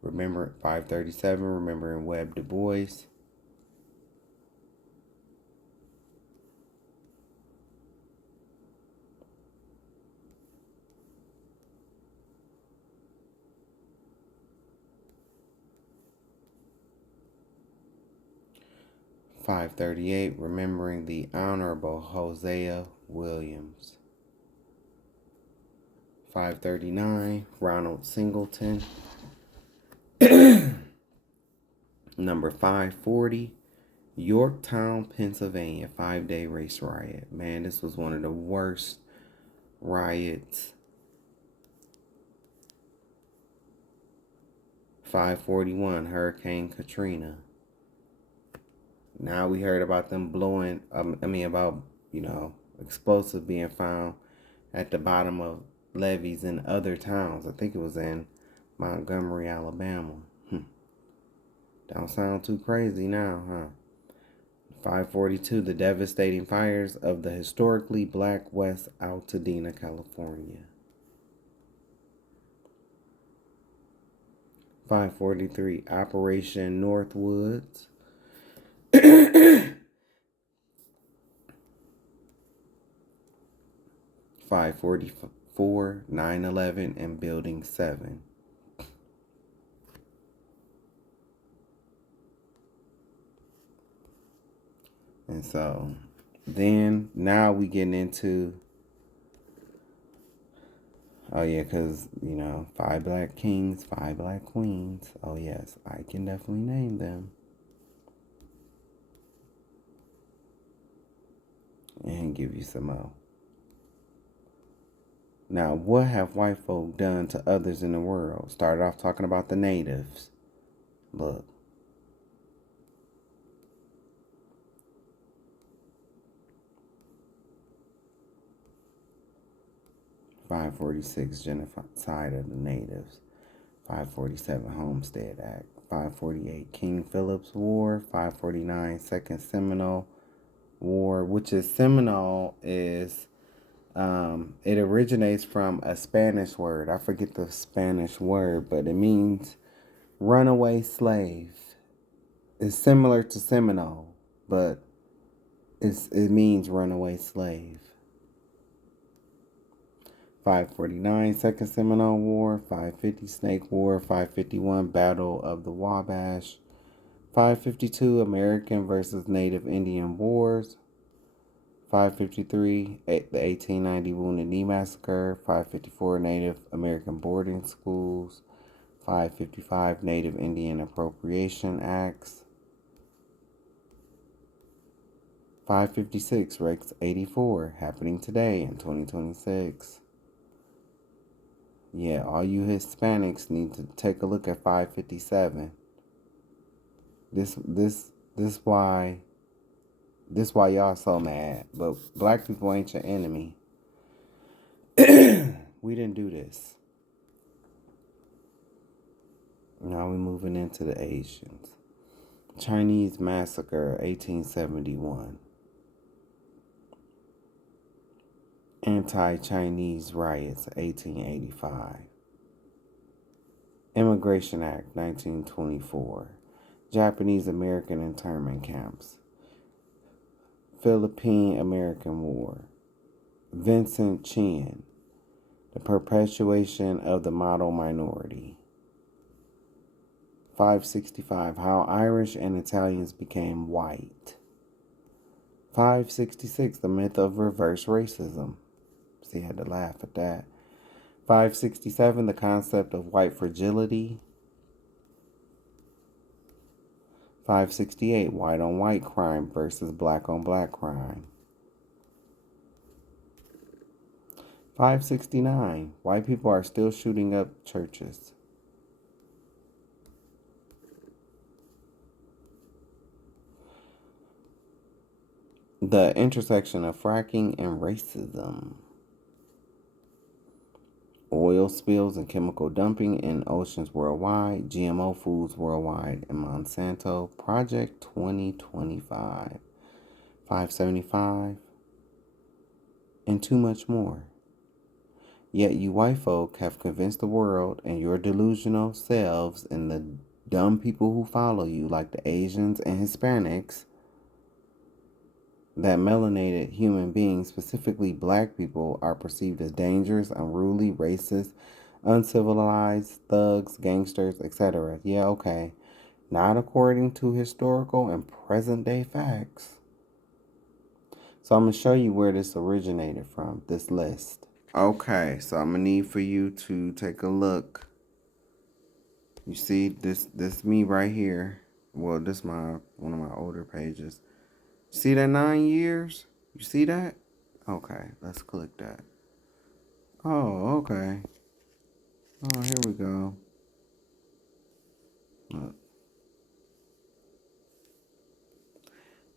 Remember 537, remembering Webb Du Bois. .538, remembering the Honorable Hosea Williams. 539, Ronald Singleton. Number 540, Yorktown, Pennsylvania, 5-day race riot. Man, this was one of the worst riots. 541, Hurricane Katrina. Now we heard about them blowing, about, you know, explosive being found at the bottom of levees in other towns. I think it was in Montgomery, Alabama. Don't sound too crazy now, huh? 542, the devastating fires of the historically black West Altadena, California. 543, Operation Northwoods. 544, 9/11 and Building 7. And so then now we getting into, oh yeah, because, 5 black kings, 5 black queens. Oh yes, I can definitely name them. And give you some more. Now, what have white folk done to others in the world? Started off talking about the natives. Look. (546) Genocide of the Natives. 547 Homestead Act. 548 King Philip's War. 549 Second Seminole War, which is Seminole is it originates from a Spanish word. I forget the Spanish word, but it means runaway slave. It's similar to Seminole, but it means runaway slave. 549 Second Seminole War. 550 Snake War. 551 Battle of the Wabash. 552 American versus Native Indian Wars. 553 the 1890 Wounded Knee Massacre. 554 Native American Boarding Schools. 555 Native Indian Appropriation Acts. 556 Rex 84 happening today in 2026. Yeah, all you Hispanics need to take a look at 557. This why y'all so mad. But black people ain't your enemy. We didn't do this. Now we're moving into the Asians. Chinese Massacre, 1871. Anti-Chinese Riots, 1885. Immigration Act, 1924. Japanese American internment camps. Philippine American War. Vincent Chin. The perpetuation of the model minority. 565. How Irish and Italians became white. 566. The myth of reverse racism. See, I had to laugh at that. 567. The concept of white fragility. 568. White on white crime versus black on black crime. 569. White people are still shooting up churches. The intersection of fracking and racism. Oil spills and chemical dumping in oceans worldwide. GMO foods worldwide. And Monsanto Project 2025. 575. And too much more. Yet you white folk have convinced the world and your delusional selves and the dumb people who follow you, like the Asians and Hispanics, that melanated human beings, specifically black people, are perceived as dangerous, unruly, racist, uncivilized, thugs, gangsters, etc. Yeah, okay. Not according to historical and present-day facts. So I'm going to show you where this originated from, this list. Okay, so I'm going to need for you to take a look. You see, this me right here. Well, this is one of my older pages. See that 9 years? You see that? Okay, let's click that. Oh, okay. Oh, here we go. Look.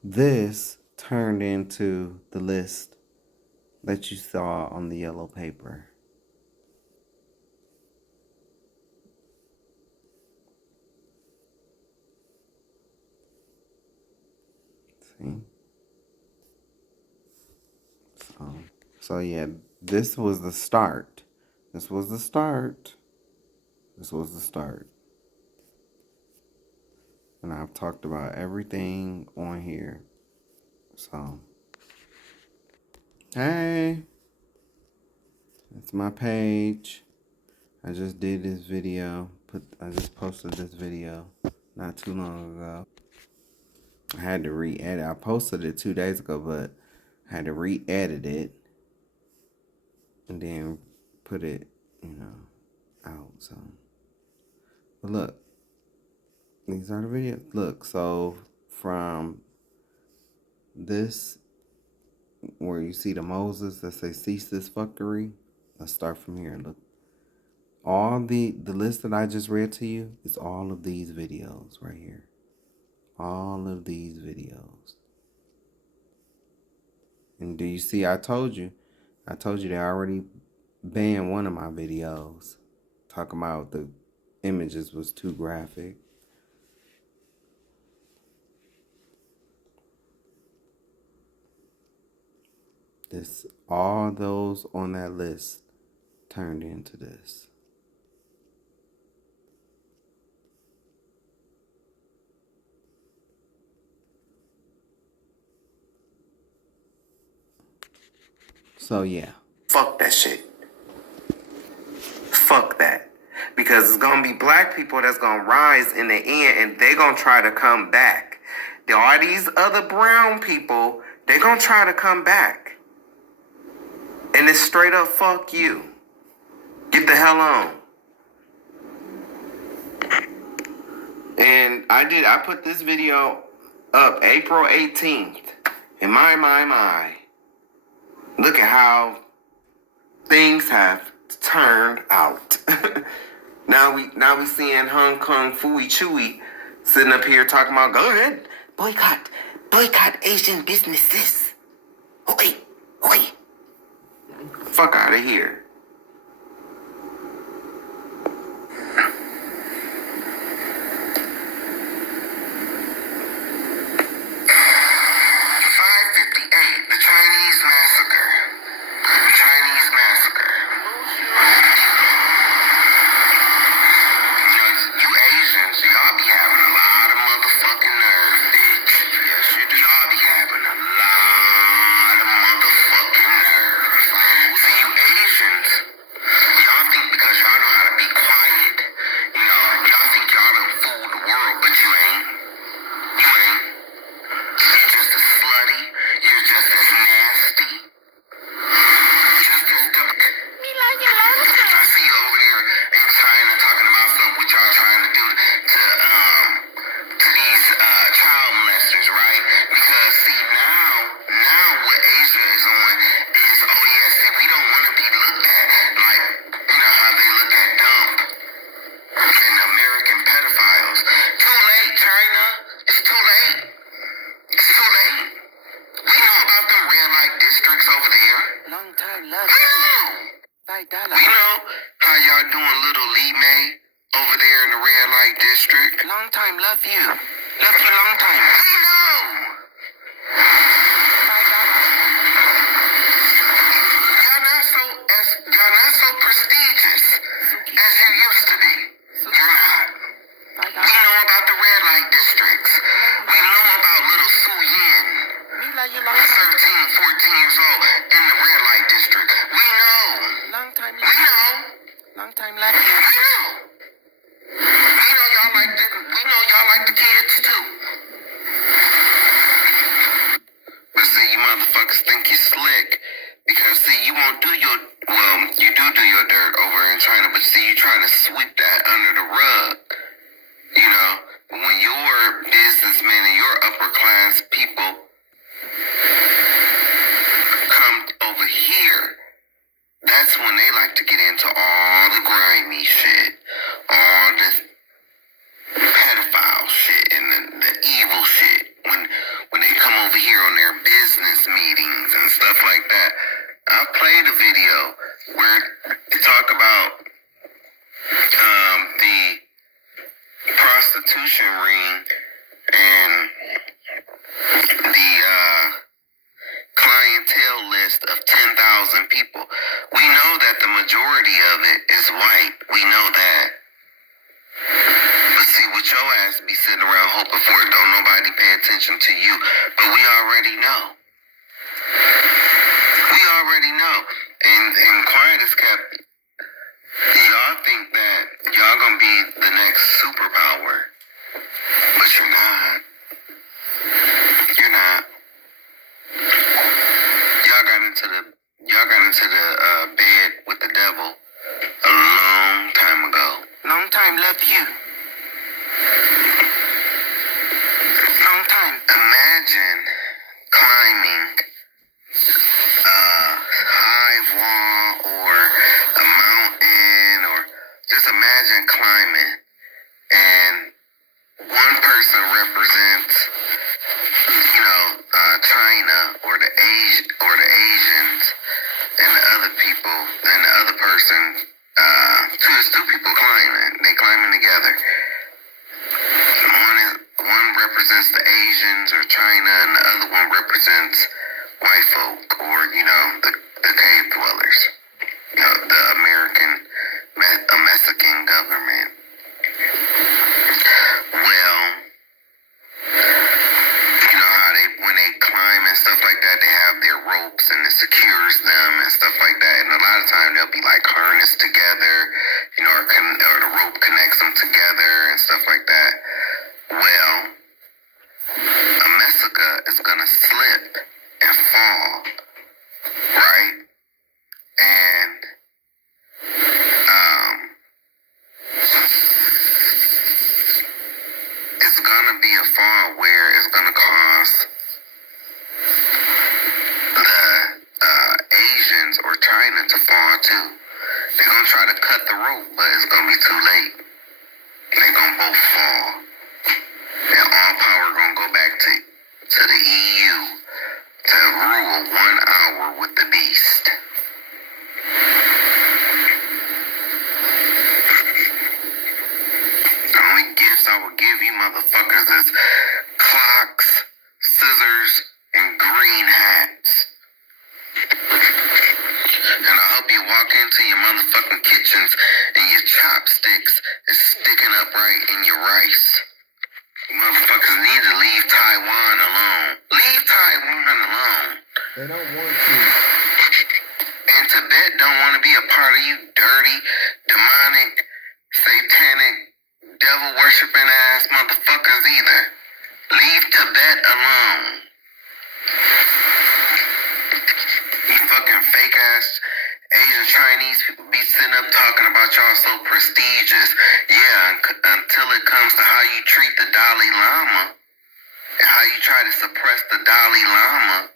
This turned into the list that you saw on the yellow paper. See? So yeah, this was the start. This was the start. This was the start. And I've talked about everything on here. So, hey, it's my page. I just did this video. I just posted this video not too long ago. I had to re-edit. I posted it 2 days ago, but I had to re-edit it and then put it, out. So, but look, these are the videos. Look, so from this, where you see the Moses that say cease this fuckery, let's start from here. Look, all the list that I just read to you is all of these videos right here. All of these videos. And do you see, I told you they already banned one of my videos talking about the images was too graphic. This, all those on that list turned into this. So yeah. Fuck that shit. Fuck that. Because it's gonna be black people that's gonna rise in the end and they gonna try to come back. There are these other brown people, they gonna try to come back. And it's straight up fuck you. Get the hell on. And I put this video up April 18th. And my. Look at how things have turned out. Now we seeing Hong Kong Fooey Chewy sitting up here talking about, go ahead, boycott Asian businesses. Oi. Fuck out of here. I played a video where they talk about the prostitution ring and the clientele list of 10,000 people. We know that the majority of it is white. We know that. But see, with your ass be sitting around hoping for it, don't nobody pay attention to you. But we already know. We already know. And quiet is kept. Y'all think that y'all gonna be the next superpower. But you're not. You're not. Y'all got into the bed with the devil a long time ago. Long time left you. Long time. Imagine climbing a high wall or a mountain, or just imagine climbing, and one person represents, China or the Asians, and the other people, and the other person, there's two people climbing. They climbing together. One represents the Asians or China, and the other one represents white folk, or the cave dwellers. The American, Mexican government. Well, when they climb and stuff like that, they have their ropes and it secures them and stuff like that. And a lot of times they'll be like harnessed together, or the rope connects them together and stuff like that. Well, a Messica is gonna slip and fall, right? And it's gonna be a fall where it's gonna cause the Asians or China to fall too. They're gonna try to cut the rope, but it's gonna be too late. They're gonna both fall, and all power gonna go back to the EU to rule 1 hour with the beast. The only gifts I will give you motherfuckers is clocks, scissors, and green hats. And I hope you walk into your motherfucking kitchens and your chopsticks is sticking up right in your rice. You motherfuckers need to leave Taiwan alone. Leave Taiwan alone. They don't want to. And Tibet don't want to be a part of you dirty, demonic, satanic, devil-worshipping ass motherfuckers either. Leave Tibet alone. You fucking fake ass Asian Chinese people be sitting up talking about y'all so prestigious. Yeah, until it comes to how you treat the Dalai Lama and how you try to suppress the Dalai Lama,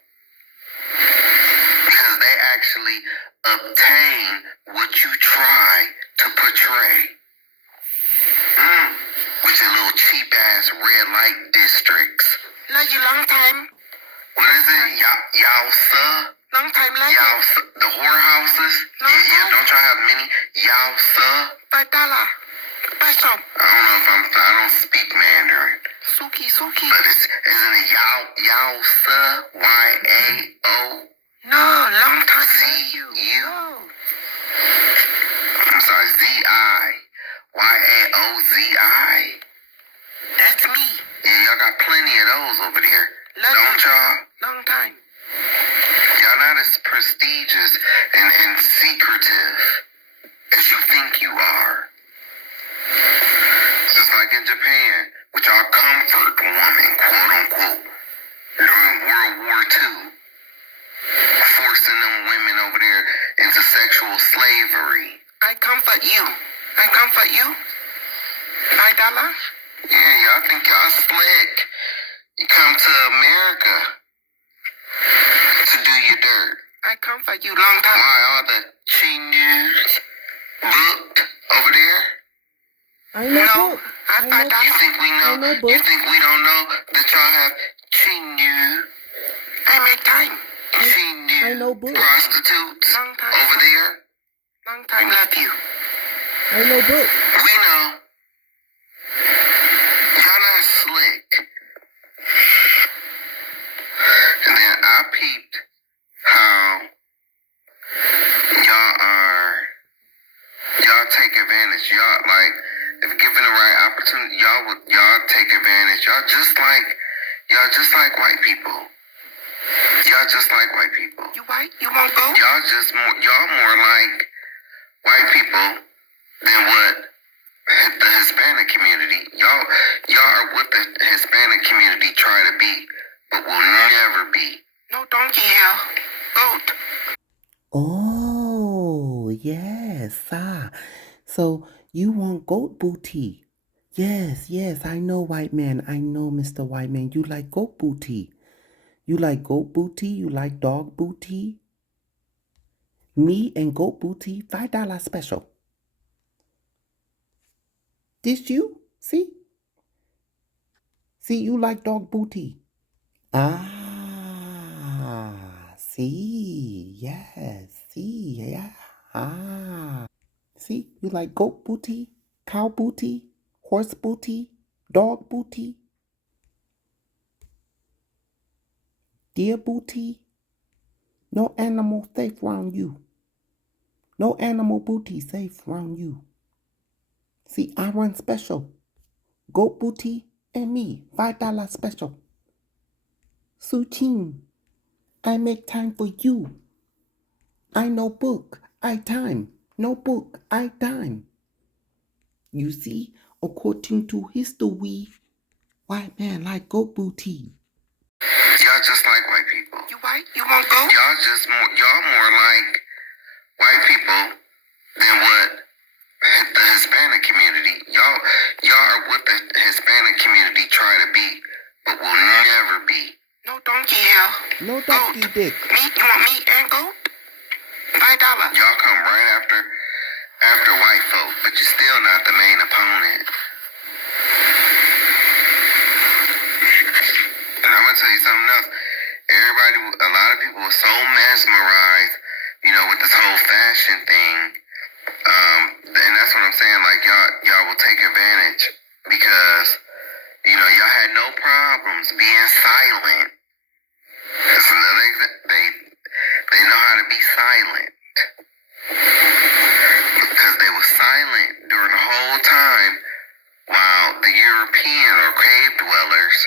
because they actually obtain what you try to portray. With your little cheap ass red light districts. Love you long time. What is it? Yao-sa? Long time like Yao-sa. The whorehouses? Yeah, don't y'all have many Yao-sa? $5. Buy some. I don't speak Mandarin. Suki. But isn't it Yao-sa? Y-A-O? No, long time. C-U? I'm sorry, Z-I. Y-A-O-Z-I. That's me. Yeah, y'all got plenty of those over there. Don't y'all? Long time. Y'all not as prestigious and secretive as you think you are. Just like in Japan, with y'all comfort woman, quote unquote, during World War II, forcing them women over there into sexual slavery. I comfort you. $5? Yeah, y'all think y'all slick. You come to America to do your dirt. I comfort you long time. Why all the Chinese booked over there? I know. You think we know? You think we don't know that y'all have Chinese? I make time. Chinese. I know book. prostitutes over there. Long time love you. I know book. We know. Y'all not slick. And then I peeped how y'all take advantage. Y'all like if given the right opportunity, y'all take advantage. Y'all just like white people. Y'all just like white people. You white? You won't go? Y'all more like white people than what the Hispanic community. Y'all are what the Hispanic community try to be, but will never be. No donkey here. Goat. Oh, yes. So you want goat booty. Yes, I know, white man. I know, Mr. White Man. You like goat booty. You like goat booty? You like dog booty? Me and goat booty, $5 special. This you? See? See, you like dog booty. See. Yes, see, yeah. See, you like goat booty, cow booty, horse booty, dog booty, deer booty. No animal safe around you. No animal booty safe around you. See, I run special. Goat booty and me, $5 special. Suchin, I make time for you. I no book, I time. No book, I time. You see, according to history, white man like goat booty. Y'all just like white people. You white? You won't go? Y'all more like white people than what the Hispanic community. Y'all are what the Hispanic community try to be, but will never be. No donkey here. No donkey dick. Meat? You want meat and goat? $5. Y'all come right after white folk, but you're still not the main opponent. And I'm gonna tell you something else. A lot of people were so mesmerized, with this whole fashion thing. And that's what I'm saying. Like y'all will take advantage because y'all had no problems being silent. That's another they know how to be silent because they were silent during the whole time while the European or cave dwellers,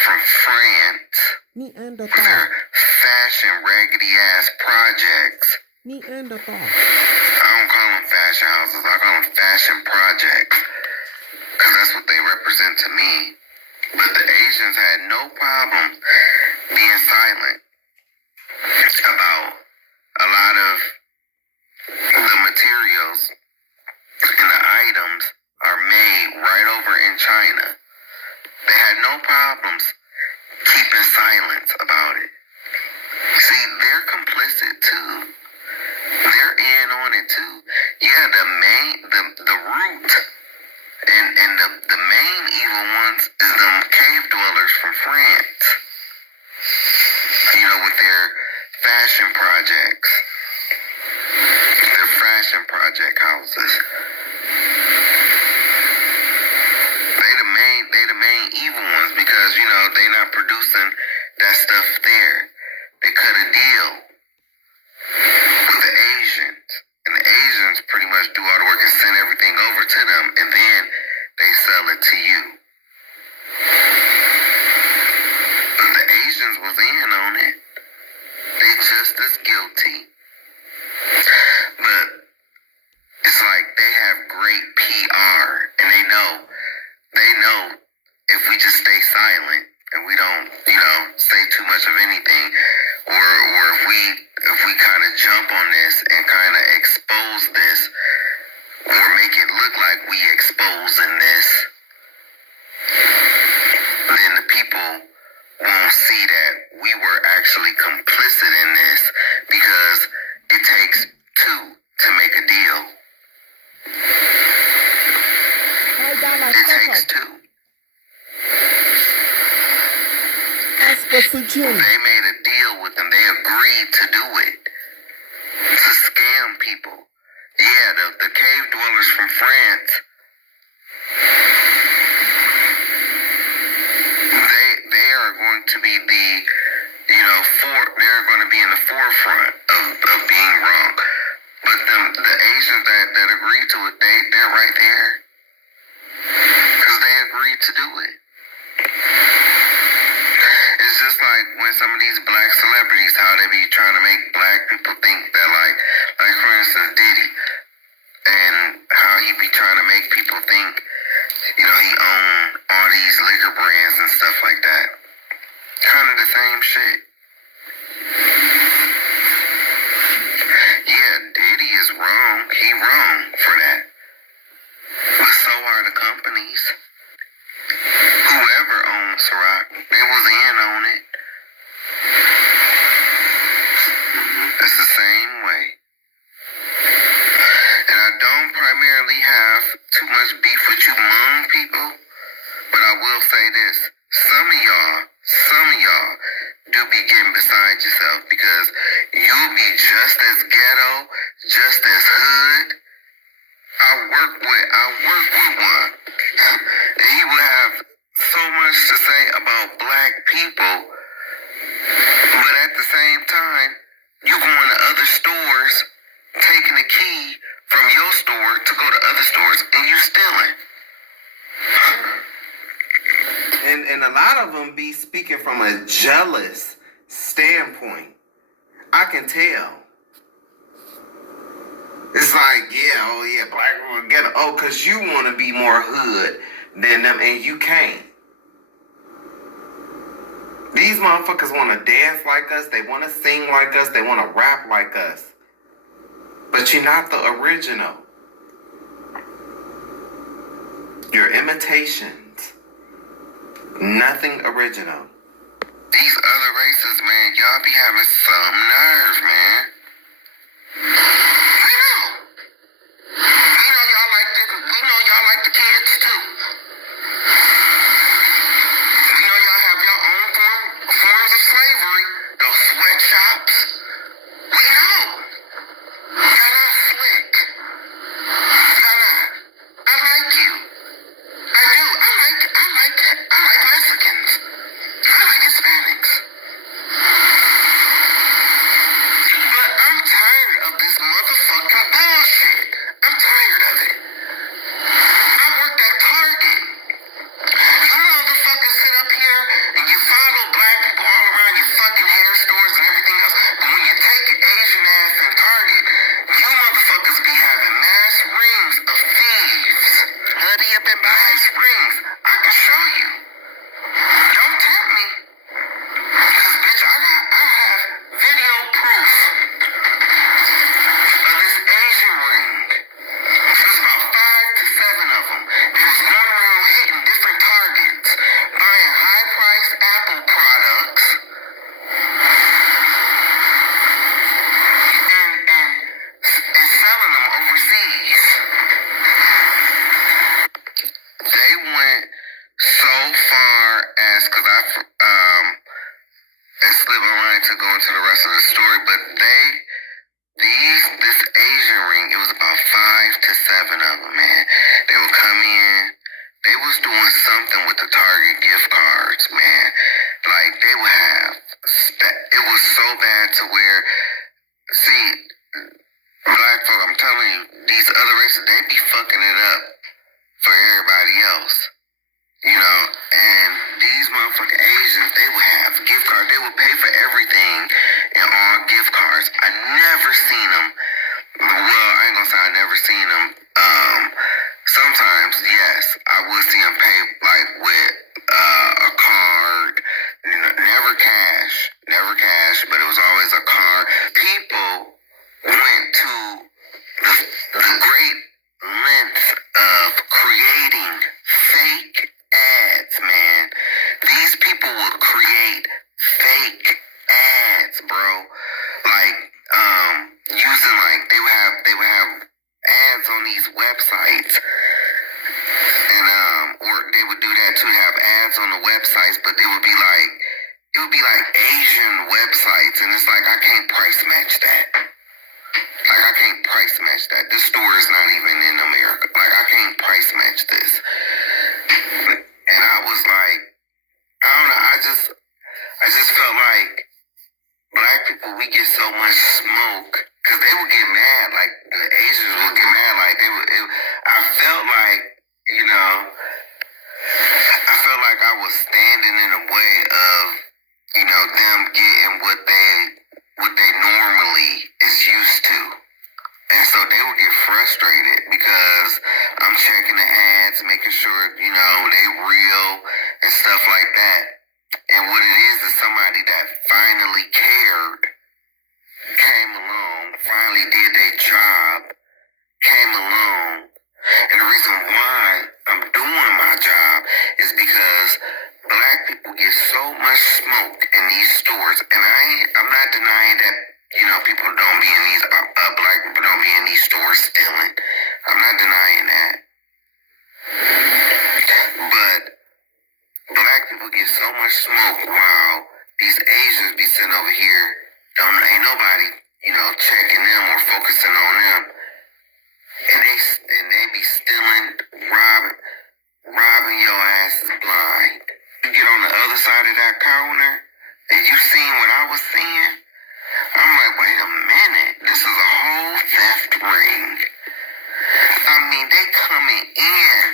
from France, with their fashion raggedy ass projects. Neanderthal. I don't call them fashion houses. I call them fashion projects because that's what they represent to me. But the Asians had no problem being silent about a lot of the materials and the items are made right over in China. They had no problems keeping silence about it. See, they're complicit too. They're in on it too. Yeah, the root and the main evil ones is them cave dwellers from France. With their fashion projects. Their fashion project houses. They the main evil ones because, they not producing that stuff there. They cut a deal with the Asians. And the Asians pretty much do all the work and send everything over to them. And then they sell it to you. But the Asians was in on it. They just as guilty. But it's like they have great PR. And they know if we just stay silent and we don't, say too much of anything, or if we kind of jump on this and kind of expose this, or make it look like we exposing this, then the people won't see that we were actually complicit in this because it takes two to make a deal. It takes two. They made a deal with them. They agreed agreed to it. They're right there. Because they agreed to do it. It's just like when some of these black celebrities, how they be trying to make black people think that like for instance, Diddy, and how he be trying to make people think, he owned all these liquor brands and stuff like that. Kind of the same shit. Yeah, Diddy is wrong. He wrong for that. But so are the companies. Whoever owns Ciroc, they was in on it. It's the same way. And I don't primarily have too much beef with you Hmong people, but I will say this. Some of y'all do be getting beside yourself because you'll be just as ghetto, just as hood. I work with one. And he will have so much to say about black people, but at the same time, you going to other stores, taking the key from your store to go to other stores, and you stealing. And a lot of them be speaking from a jealous standpoint. I can tell. It's like, black people get it. Oh, because you want to be more hood than them, and you can't. These motherfuckers want to dance like us. They want to sing like us. They want to rap like us. But you're not the original. You're imitations. Nothing original. These other races, man, y'all be having some nerve, man. We know y'all like the kids too. We know y'all have your own forms of slavery, those sweatshops. We know. Y'all not slick. Y'all not. I like you. I do. I like Mexicans. I like Hispanics. But I'm tired of this motherfucking bullshit. I'm tired of it. I worked at Target. You motherfuckers sit up here and you follow black people all around your fucking hair stores and everything else. But when you take your Asian ass in Target, you motherfuckers be having mass rings of thieves. Hurry up and buy rings. I can show you. Don't tempt me. Because, bitch, I have video proof of this Asian ring. There's about 5 to 7 of them. They was going around hitting different targets, buying high-priced Apple products, and selling them overseas. They went so far as, because it slipped my mind to go into the rest of the story, but this Asian ring, it was about 5 to 7 of them, man. They would come in, they was doing something with the Target gift cards, man. Like, they would have, it was so bad to where, see, black folk, I'm telling you, these other races, they be fucking it up for everybody else. And these motherfucking Asians, they would have gift cards. They would pay for everything in all gift cards. I never seen them. Well, I ain't gonna say I never seen them. Sometimes, yes, I would see them pay like with a card. Never cash, but it was always a card. People went to the great lengths of creating fake ads, man. These people would create fake ads, bro. Like, using like they would have ads on these websites, and or they would do that too. Have ads on the websites, but it would be like Asian websites, and it's like I can't price match that. Like, I can't price match that. This store is not even in America. Like, I can't price match this. And I was like, I don't know, I just felt like black people, we get so much smoke. Because they would get mad. Like, the Asians would get mad. Like, they would felt like, you know, I felt like I was standing in the way of, you know, them getting what they normally is used to. And so they would get frustrated because I'm checking the ads, making sure, you know, they real and stuff like that. And what it is somebody that finally cared, came along, finally did their job, came along. And the reason why I'm doing my job is because black people get so much smoke in these stores. And I'm not denying that, you know, people don't be in these, black people don't be in these stores stealing. I'm not denying that. But black people get so much smoke while these Asians be sitting over here, ain't nobody, you know, checking them or focusing on them. And they be stealing, robbing your asses blind. You get on the other side of that counter, and you seen what I was seeing? I'm like, wait a minute, this is a whole theft ring. I mean, they coming in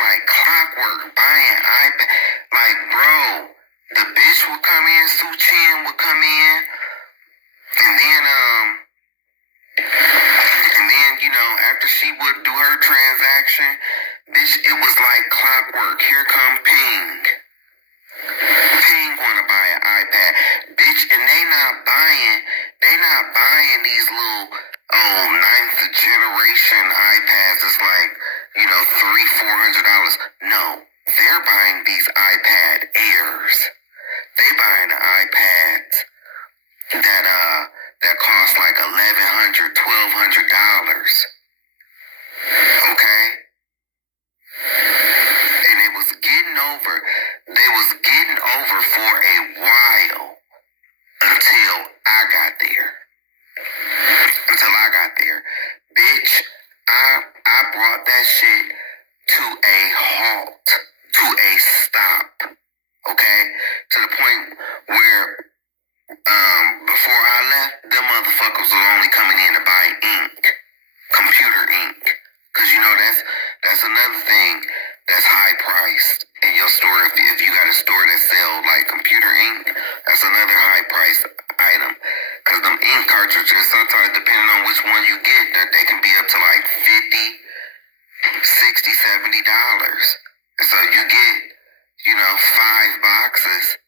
like clockwork, buying iPad. Like, bro, the bitch would come in, Sue Chin would come in, and then, you know, after she would do her transaction, bitch, it was like clockwork. Here come Ping. Ping wanna buy an iPad. Bitch, and they not buying these little, ninth generation iPads. It's like, you know, $300-400. No, they're buying these iPad Airs. They buying the iPads that cost like $1,100-1,200. Okay? And they was getting over for a while until I got there. Bitch, I brought that shit to a halt, to a stop. Okay? To the point where before I left, them motherfuckers was only coming in to buy ink, computer ink. Cause you know that's another thing that's high priced in your store. If you got a store that sell like computer ink, that's another high price item. Cause them ink cartridges, sometimes depending on which one you get, they can be up to like $50, $60, $70. And so you get, you know, 5 boxes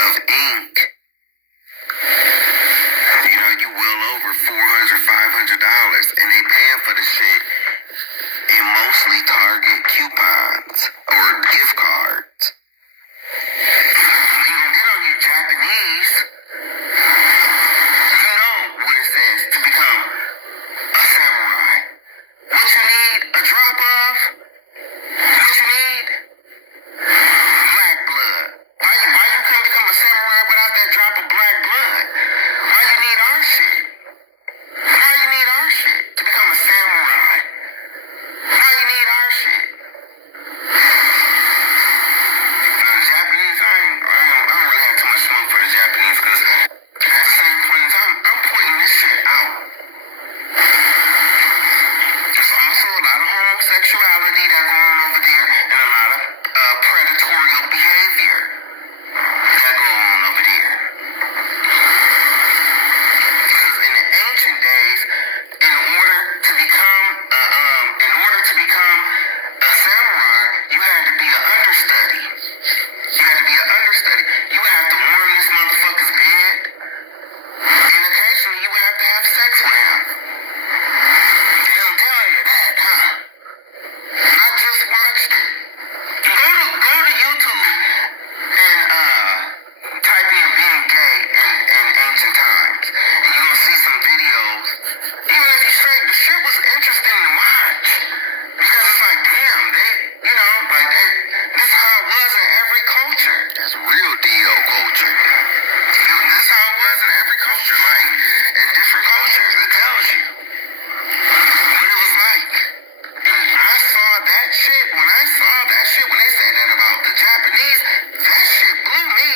of ink. You know, you well over $400-500, and they paying for the shit in mostly Target coupons or gift cards. You don't get on your Japanese. You know what it says to become a samurai. What you need? A drop of? What you need? Black blood. Why you can't become a samurai without that drop of black blood? Why you need our shit? Why you need our shit to become a samurai? Why you need our shit? Now the Japanese, I don't really have too much smoke for the Japanese, because at the same point in time, I'm pointing this shit out. There's also a lot of homosexuality that go on over there, and a lot of predatorial behavior that go on over there. Because in the ancient days, in order to become a samurai, you had to be an understudy. You had to warm this motherfucker's bed, and occasionally you would have to have sex with him. They don't tell you that, huh? I just watched it. Go to YouTube and type in being gay in ancient times, and you're gonna see some videos. Even if you straight, the shit was interesting to watch, because it's like, damn, this is how it was in every culture. That's real D.O. culture. This is how it was in every culture, like in different cultures. It tells you what it was like. And I saw that shit when they said that about the Japanese. That shit blew me.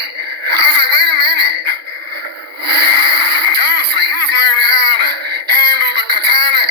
I was like, wait a minute. John, so you was learning how to handle the katana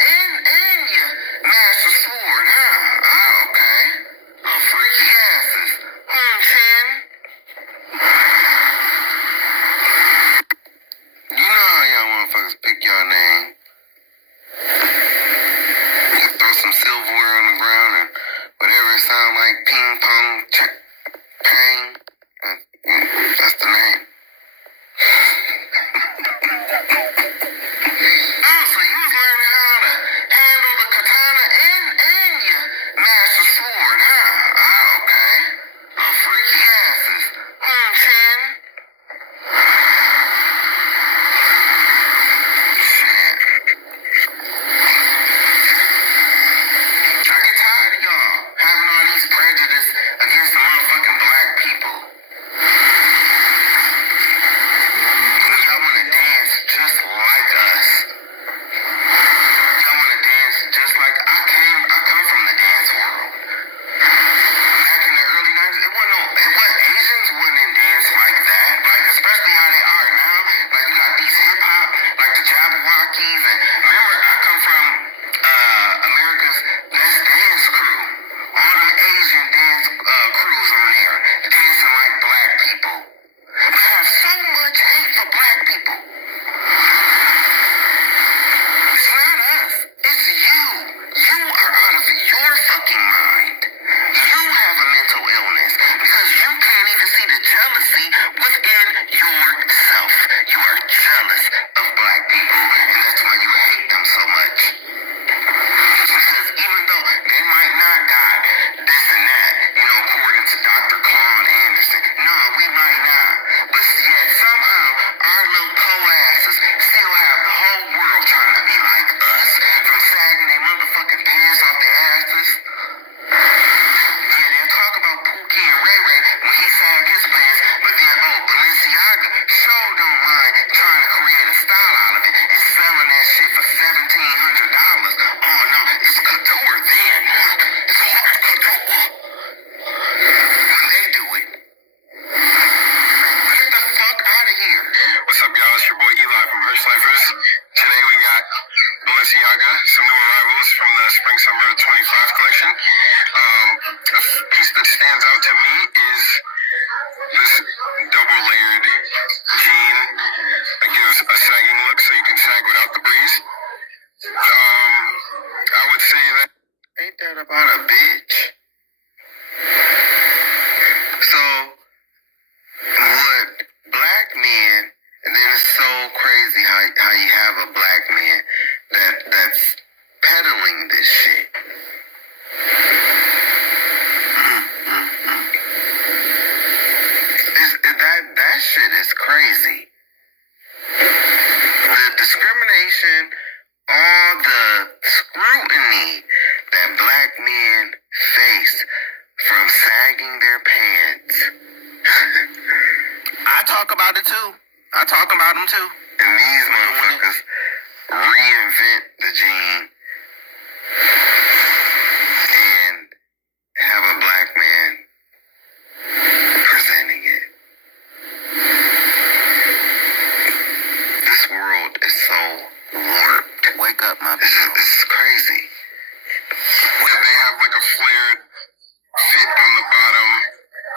jean that gives a sagging look so you can sag without the breeze. I would say that ain't that about a bitch? So would black men, and then it's so crazy how you have a black man that's peddling this shit. That shit is crazy. The discrimination, all the scrutiny that black men face from sagging their pants. I talk about it too. I talk about them too. And these motherfuckers reinvent the jean and have a black man presenting it. This world is so warped. Wake up, my This is crazy. When they have like a flared fit on the bottom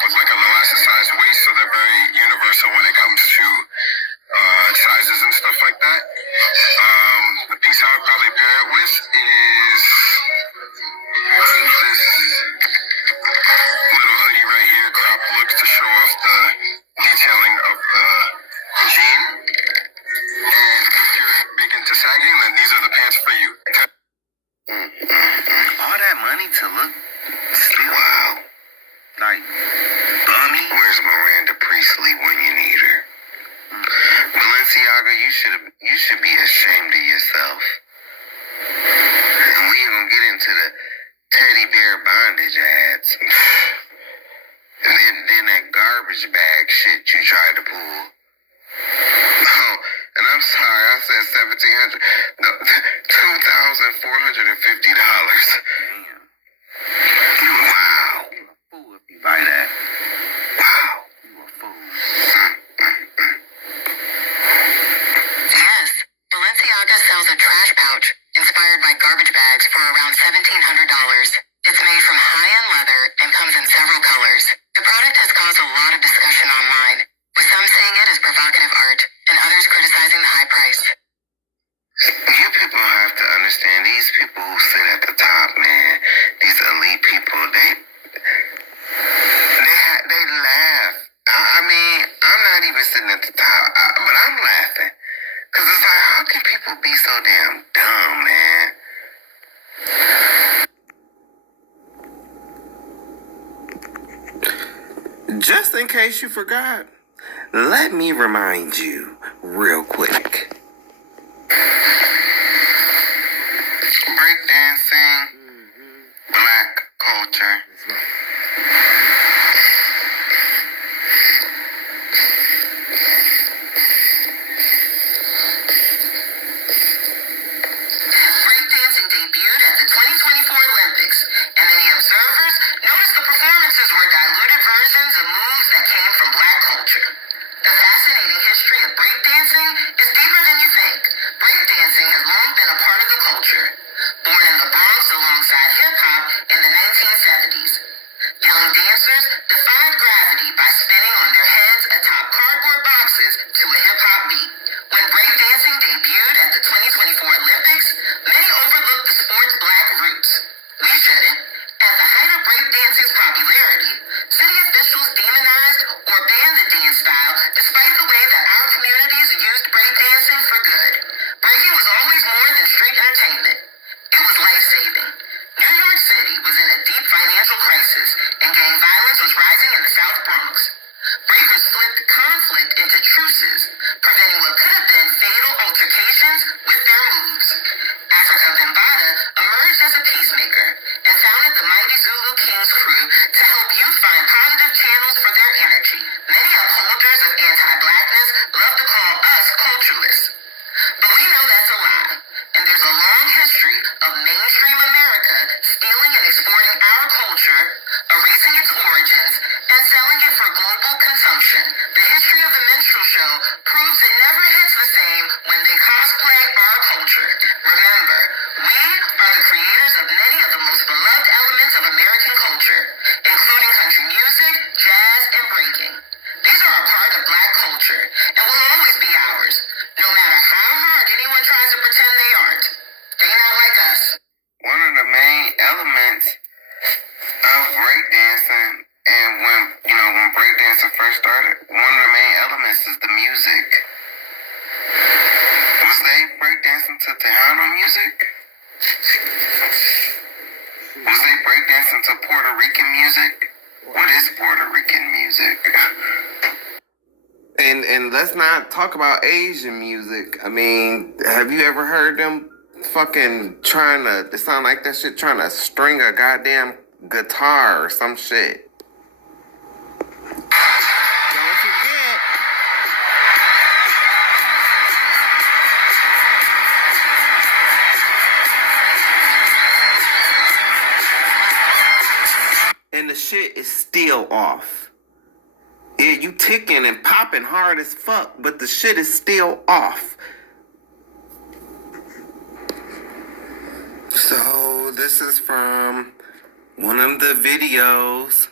with like an elasticized waist, so they're very universal when it comes to sizes and stuff like that. The piece I would probably pair it with is this little hoodie right here, crop look to show off the detailing of the jean. And if you're big into sagging, then these are the pants for you. All that money to look still. Wow. Like, bummy? Where's Miranda Priestley when you need her? Balenciaga, you should be ashamed of yourself. And we ain't gonna get into the teddy bear bondage ads. And then that garbage bag shit you tried to pull. Oh, and I'm sorry, I said $1,700. No, $2,450. Wow. You a fool if you buy that. Wow. You a fool. Yes, Balenciaga sells a trash pouch inspired by garbage bags for around $1,700. It's made from high-end leather and comes in several colors. The product has caused a lot of discussion online, with some seeing it as provocative art and others criticizing the high price. You people have to understand, these people who sit at the top, man, these elite people, they laugh. I mean, I'm not even sitting at the top, but I'm laughing. Because it's like, how can people be so damn dumb, man? Just in case you forgot, let me remind you real quick. Breakdancing, black culture. Breakdancing debuted at the 2024 Olympics, and many observers noticed the performances were diluted versions of moves that came from black culture. The fascinating history of breakdancing is deeper than you think. Breakdancing has long been a part of the culture. Born in the Bronx alongside hip-hop in the 1970s. Young dancers defied gravity by spinning on their heads atop cardboard boxes to a hip-hop beat. When breakdancing debuted at the 2024 Olympics, many overlooked the sport's black roots. We shouldn't. At the height of breakdancing's popularity, city officials demonized or banned the dance style despite the way that our communities used breakdancing for good. Breaking was always more than street entertainment. It was life-saving. New York City was in a deep financial crisis, and gang violence was rising in the South Bronx. Breakers flipped conflict into truces, preventing what could have been fatal altercations with their moves. Africa Bambaataa emerged as a peacemaker and founded the Mighty Zulu Kings crew to help youth find positive channels for their energy. Many upholders of anti-blackness love to call us culturalists. But we know that's a lie, and there's a long history of mainstream America stealing and exporting our culture, erasing its origins, and selling it for global consumption. The history of the minstrel show culture and will always be ours, no matter how hard anyone tries to pretend they aren't. They not like us. One of the main elements of breakdancing, and when breakdancing first started, one of the main elements is the music. Was they breakdancing to Tejano music? Was they breakdancing to Puerto Rican music? What is Puerto Rican music? And let's not talk about Asian music. I mean, have you ever heard them fucking it sound like that shit trying to string a goddamn guitar or some shit? Don't forget. And the shit is still off. Yeah, you ticking and popping hard as fuck, but the shit is still off. So this is from one of the videos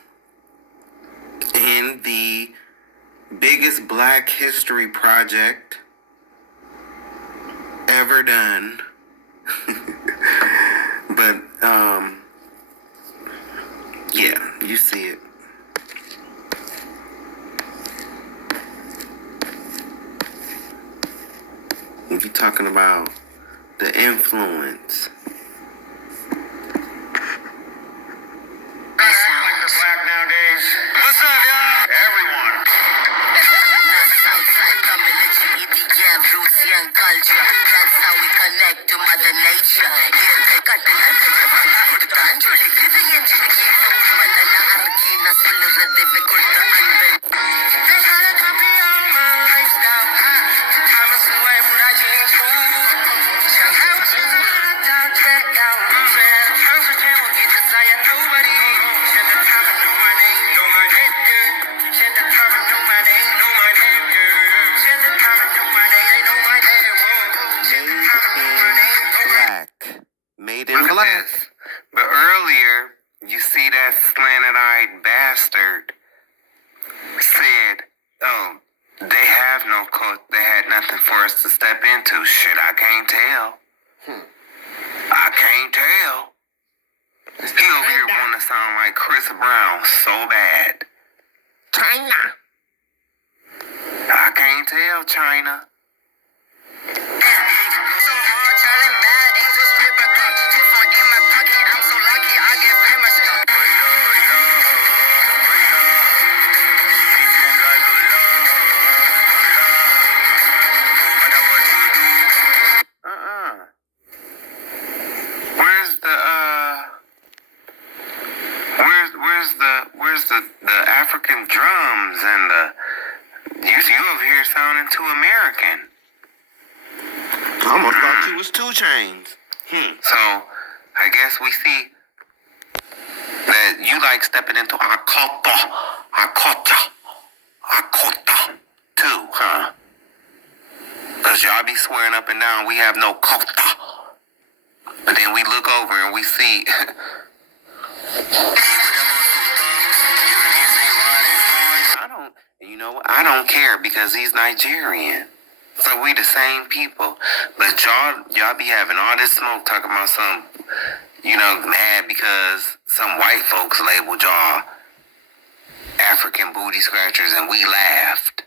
in the biggest Black History project ever done. But yeah, you see it. If you're talking about the influence. Black nowadays. What's up, y'all? Everyone. Southside community, EDM, roots, young culture. That's how we connect to Mother Nature. Made in black. But earlier, you see that slanted-eyed bastard said, oh, they have no code. They had nothing for us to step into. Shit, I can't tell. I can't tell. He over here want to sound like Chris Brown so bad. China. I can't tell, China. Where's the African drums and you over here sounding too American. I almost thought you was 2 Chainz. So I guess we see that you like stepping into Akota too, huh? Cause y'all be swearing up and down we have no kota. But then we look over and we see I don't care because he's Nigerian. So we the same people. But y'all be having all this smoke talking about some, mad because some white folks labeled y'all African booty scratchers and we laughed.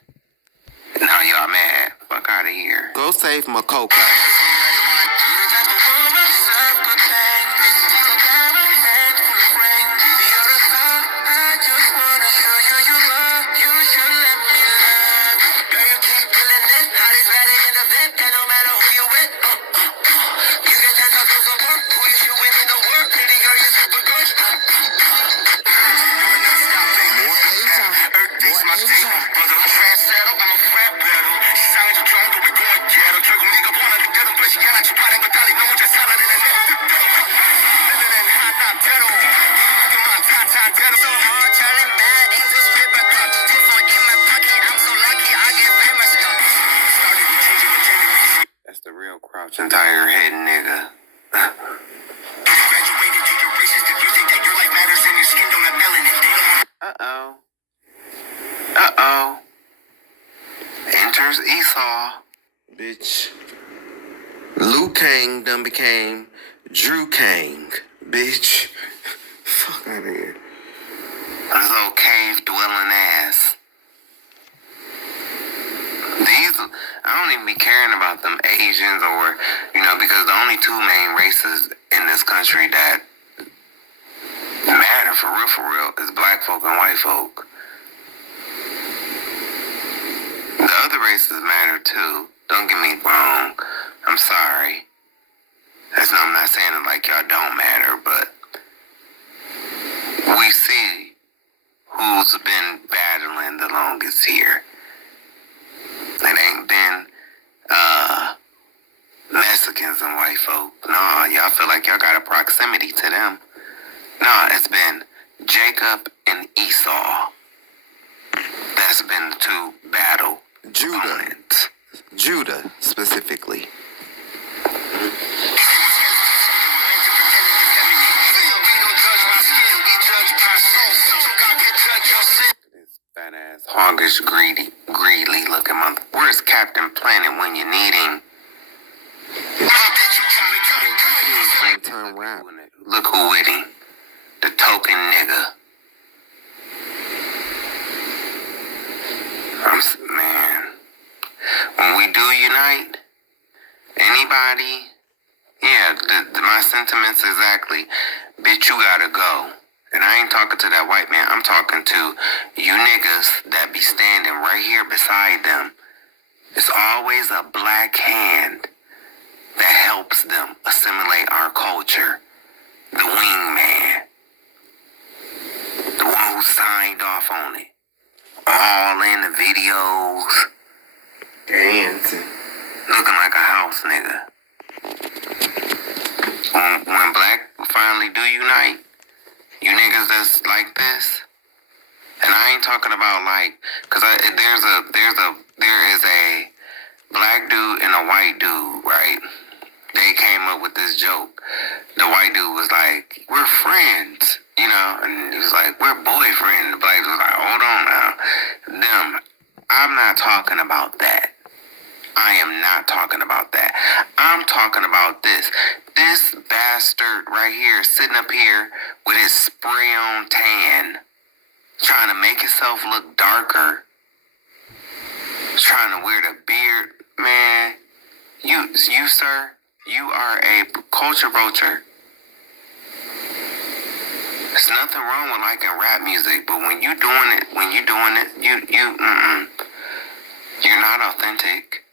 Now y'all mad. Fuck out of here. Go save Makoko. That's the real crouch entire head nigga. Uh-oh. Here's Esau. Bitch. Liu Kang done became Drew Kang. Bitch. Fuck out of here. This old cave dwelling ass. I don't even be caring about them Asians or, because the only two main races in this country that matter for real, is black folk and white folk. The other races matter too. Don't get me wrong. I'm sorry. I'm not saying it like y'all don't matter, but we see who's been battling the longest here. It ain't been Mexicans and white folk. No, y'all feel like y'all got a proximity to them. No, it's been Jacob and Esau. That's been the two battle opponents. Judah specifically. Fat ass, hoggish, greedy looking mother. Where's Captain Planet when you need him? Look who with him. The token nigga. Man. When we do unite, anybody, my sentiments exactly. Bitch, you gotta go. And I ain't talking to that white man. I'm talking to you niggas that be standing right here beside them. It's always a black hand that helps them assimilate our culture. The wingman. The one who signed off on it. All in the videos. Dancing. Looking like a house nigga. When black finally do unite, you niggas that's like this, and I ain't talking about cause there is a black dude and a white dude, right? They came up with this joke. The white dude was like, we're friends, and he was like, we're boyfriends. The black dude was like, hold on now. I'm not talking about that. I am not talking about that. I'm talking about this. This bastard right here sitting up here with his spray on tan, trying to make himself look darker, trying to wear the beard. Man, you sir, you are a culture vulture. There's nothing wrong with liking rap music, but when you're doing it, you're not authentic.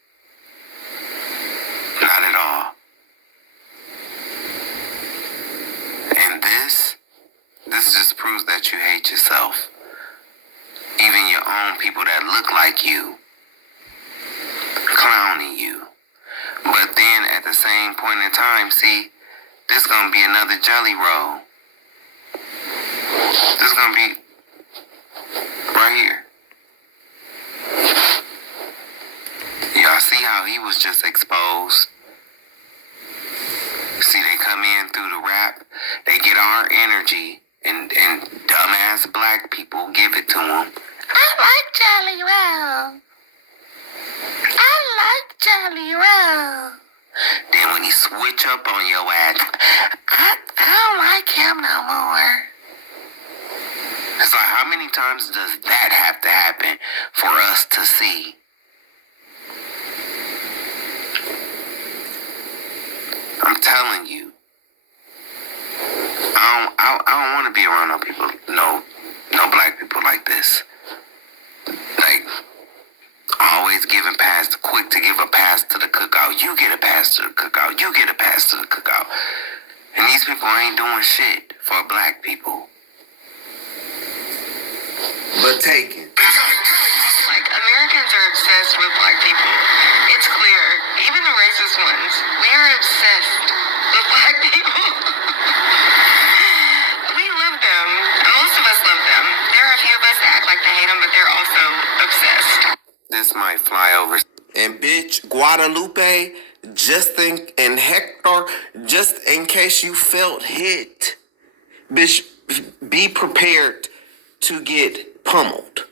Not at all. And this just proves that you hate yourself. Even your own people that look like you, clowning you. But then at the same point in time, see, this is gonna be another jelly roll. This is gonna be right here. Y'all see how he was just exposed? See, they come in through the rap. They get our energy, and dumbass black people give it to them. I like Jelly Roll. I like Jelly Roll. Then when he switch up on your ass, I don't like him no more. It's like, how many times does that have to happen for us to see? I'm telling you. I don't want to be around no people, no black people like this. Like, always giving pass, quick to give a pass to the cookout. You get a pass to the cookout. You get a pass to the cookout. And these people ain't doing shit for black people. But taken. Like, Americans are obsessed with black people. It's clear. Even the racist ones. We are obsessed with black people. We love them. Most of us love them. There are a few of us that act like they hate them, but they're also obsessed. This might fly over. And bitch, Guadalupe, and Hector, just in case you felt hit, bitch, be prepared to get pummeled.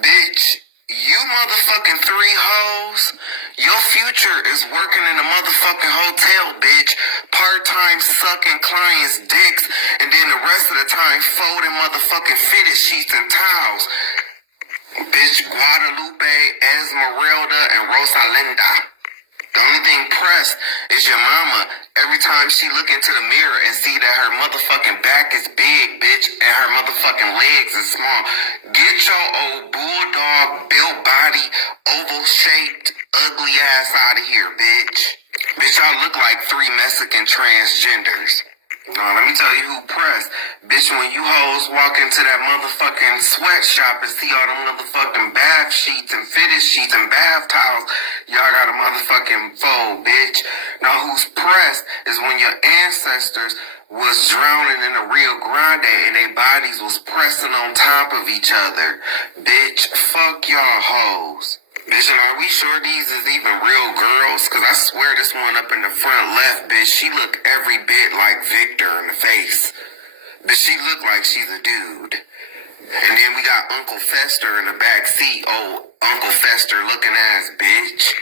Bitch, you motherfucking three hoes. Your future is working in a motherfucking hotel, bitch. Part-time sucking clients' dicks, and then the rest of the time folding motherfucking fitted sheets and towels. Bitch, Guadalupe, Esmeralda, and Rosalinda. The only thing pressed is your mama every time she look into the mirror and see that her motherfucking back is big, bitch, and her motherfucking legs is small. Get your old bulldog, built body, oval-shaped, ugly ass out of here, bitch. Bitch, y'all look like three Mexican transgenders. No, let me tell you who pressed. Bitch, when you hoes walk into that motherfucking sweatshop and see all them motherfucking bath sheets and fitted sheets and bath towels, y'all got a motherfucking fold, bitch. Now who's pressed is when your ancestors was drowning in the Rio Grande and their bodies was pressing on top of each other. Bitch, fuck y'all hoes. Bitch, and are we sure these is even real girls? Cause I swear this one up in the front left, bitch, she look every bit like Victor in the face. Bitch, she look like she's a dude. And then we got Uncle Fester in the back seat. Oh, Uncle Fester looking ass bitch.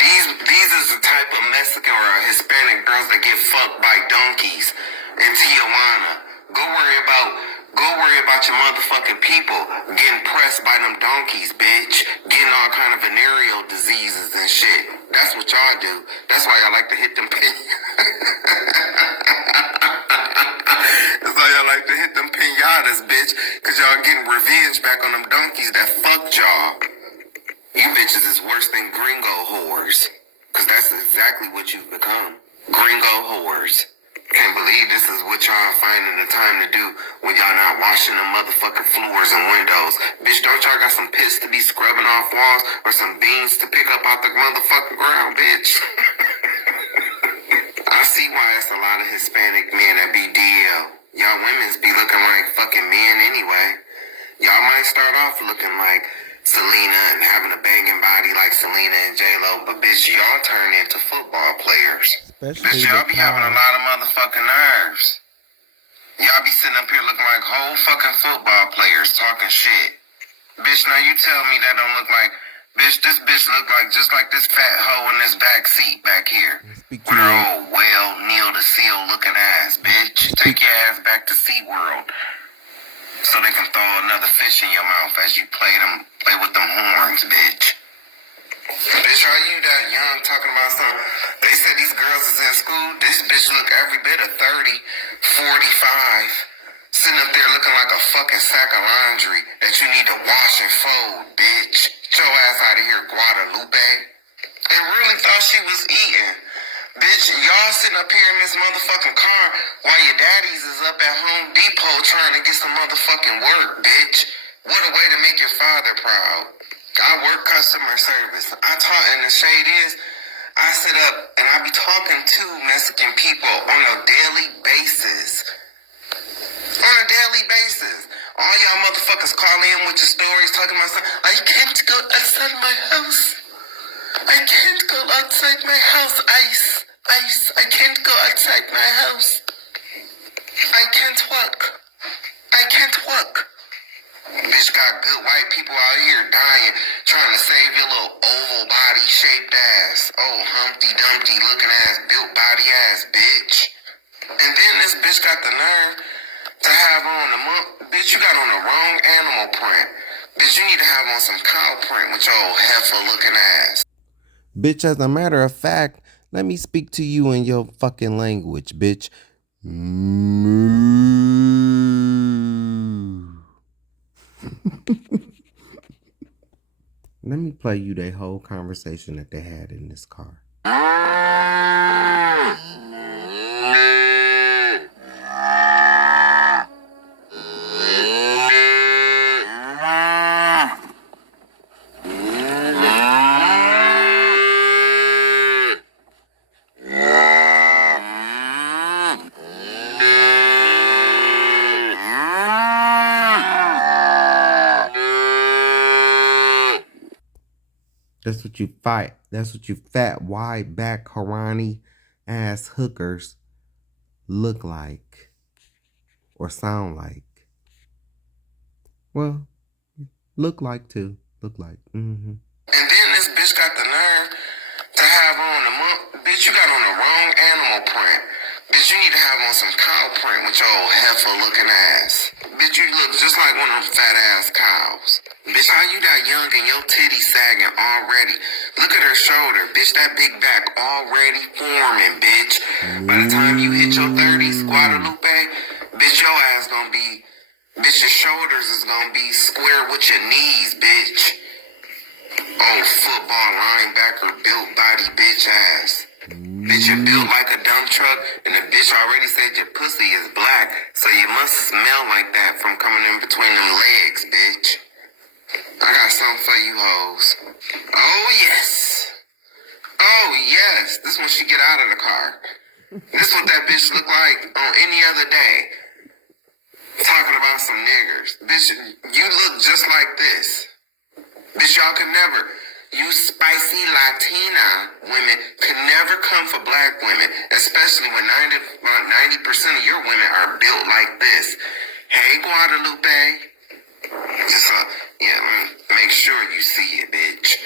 These is the type of Mexican or Hispanic girls that get fucked by donkeys in Tijuana. Go worry about your motherfucking people getting pressed by them donkeys, bitch. Getting all kind of venereal diseases and shit. That's what y'all do. That's why y'all like to hit them That's why y'all like to hit them pinatas, bitch. Cause y'all getting revenge back on them donkeys that fucked y'all. You bitches is worse than gringo whores. Cause that's exactly what you've become. Gringo whores. Can't believe this is what y'all finding the time to do when y'all not washing the motherfucking floors and windows. Bitch, don't y'all got some piss to be scrubbing off walls or some beans to pick up out the motherfucking ground, bitch? I see why it's a lot of Hispanic men that be DL. Y'all women's be looking like fucking men anyway. Y'all might start off looking like Selena and having a banging body like Selena and J-Lo, but bitch, y'all turn into football players. Bitch, y'all be having a lot of motherfucking nerves. Y'all be sitting up here looking like whole fucking football players talking shit. Bitch, now you tell me that don't look like, bitch, this bitch look like just like this fat hoe in this back seat back here. With her old whale, Neil the Seal looking ass, bitch. Take your ass back to SeaWorld so they can throw another fish in your mouth as you play with them horns, bitch. Bitch, are you that young talking about something? They said these girls is in school. This bitch look every bit of 30, 45. Sitting up there looking like a fucking sack of laundry that you need to wash and fold, bitch. Get your ass out of here, Guadalupe. And really thought she was eating. Bitch, y'all sitting up here in this motherfucking car while your daddies is up at Home Depot trying to get some motherfucking work, bitch. What a way to make your father proud. I work customer service. I talk, and the shade is, I sit up and I be talking to Mexican people on a daily basis. On a daily basis. All y'all motherfuckers call in with your stories talking about something. I can't go outside my house. I can't go outside my house. Ice. I can't go outside my house. I can't walk. I can't walk. Bitch, got good white people out here dying, trying to save your little oval body shaped ass. Oh, Humpty Dumpty looking ass, built body ass, bitch. And then this bitch got the nerve to have on bitch, you got on the wrong animal print. Bitch, you need to have on some cow print with your old heifer looking ass. Bitch, as a matter of fact, let me speak to you in your fucking language, bitch. Let me play you that whole conversation that they had in this car. That's what you fight. That's what you fat, wide back, Harani ass hookers look like or sound like. Well, Look like too. Look like. Mm-hmm. And then this bitch got the nerve to have on bitch, you got on the wrong animal print. Bitch, you need to have on some cow print with your old heifer looking ass. Bitch, you look just like one of them fat ass cows. Bitch, how you that young and your titties sagging already? Look at her shoulder. Bitch, that big back already forming, bitch. By the time you hit your 30s, Guadalupe, bitch, your ass gonna be, bitch, your shoulders is gonna be square with your knees, bitch. Oh, football linebacker, built body, bitch ass. Bitch, you built like a dump truck, and the bitch already said your pussy is black, so you must smell like that from coming in between them legs, bitch. I got something for you hoes. Oh, yes. Oh, yes. This when she get out of the car. This what that bitch look like on any other day. Talking about some niggers. Bitch, you look just like this. Bitch, y'all could never, you spicy Latina women could never come for black women, especially when 90% of your women are built like this. Hey, Guadalupe. Just, make sure you see it, bitch.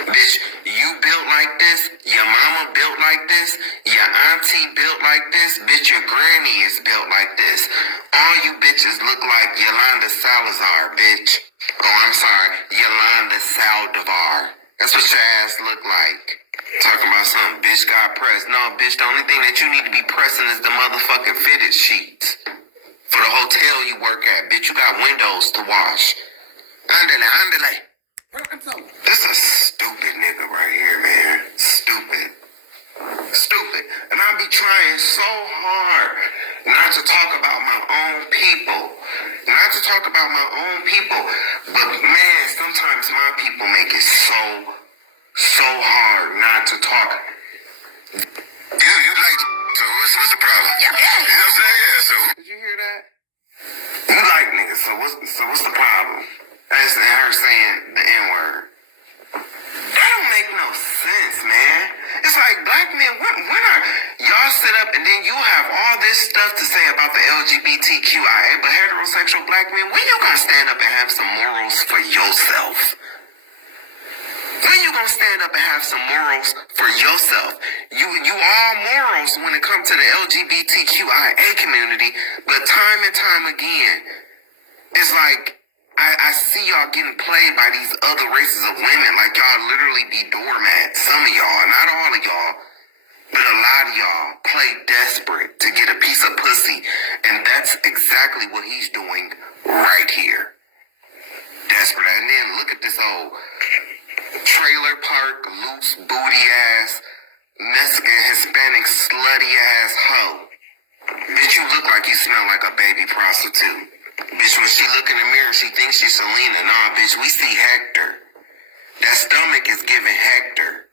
Bitch, you built like this, your mama built like this, your auntie built like this, bitch, your granny is built like this. All you bitches look like Yolanda Salazar, bitch. Oh, I'm sorry, Yolanda Saldivar. That's what your ass look like. Talking about some bitch got pressed. No, bitch, the only thing that you need to be pressing is the motherfucking fitted sheets. For the hotel you work at, bitch, you got windows to wash. Andale. This a stupid nigga right here, man. Stupid. And I be trying so hard not to talk about my own people. But man, sometimes my people make it so hard not to talk. You like, so what's the problem? Yeah. You know what I'm saying? Yeah, so. Did you hear that? You like niggas, so what's the problem? That's her saying the N-word. That don't make no sense, man. It's like black men, when are y'all sit up and then you have all this stuff to say about the LGBTQIA, but heterosexual black men, when you gonna stand up and have some morals for yourself? When you gonna stand up and have some morals for yourself? You all morals when it comes to the LGBTQIA community, but time and time again, it's like, I see y'all getting played by these other races of women like y'all literally be doormats. Some of y'all, not all of y'all, but a lot of y'all play desperate to get a piece of pussy. And that's exactly what he's doing right here. Desperate. And then look at this old trailer park, loose booty ass, Mexican, Hispanic, slutty ass hoe. Bitch, you look like you smell like a baby prostitute. Bitch, when she look in the mirror, she thinks she's Selena. Nah, bitch, we see Hector. That stomach is giving Hector.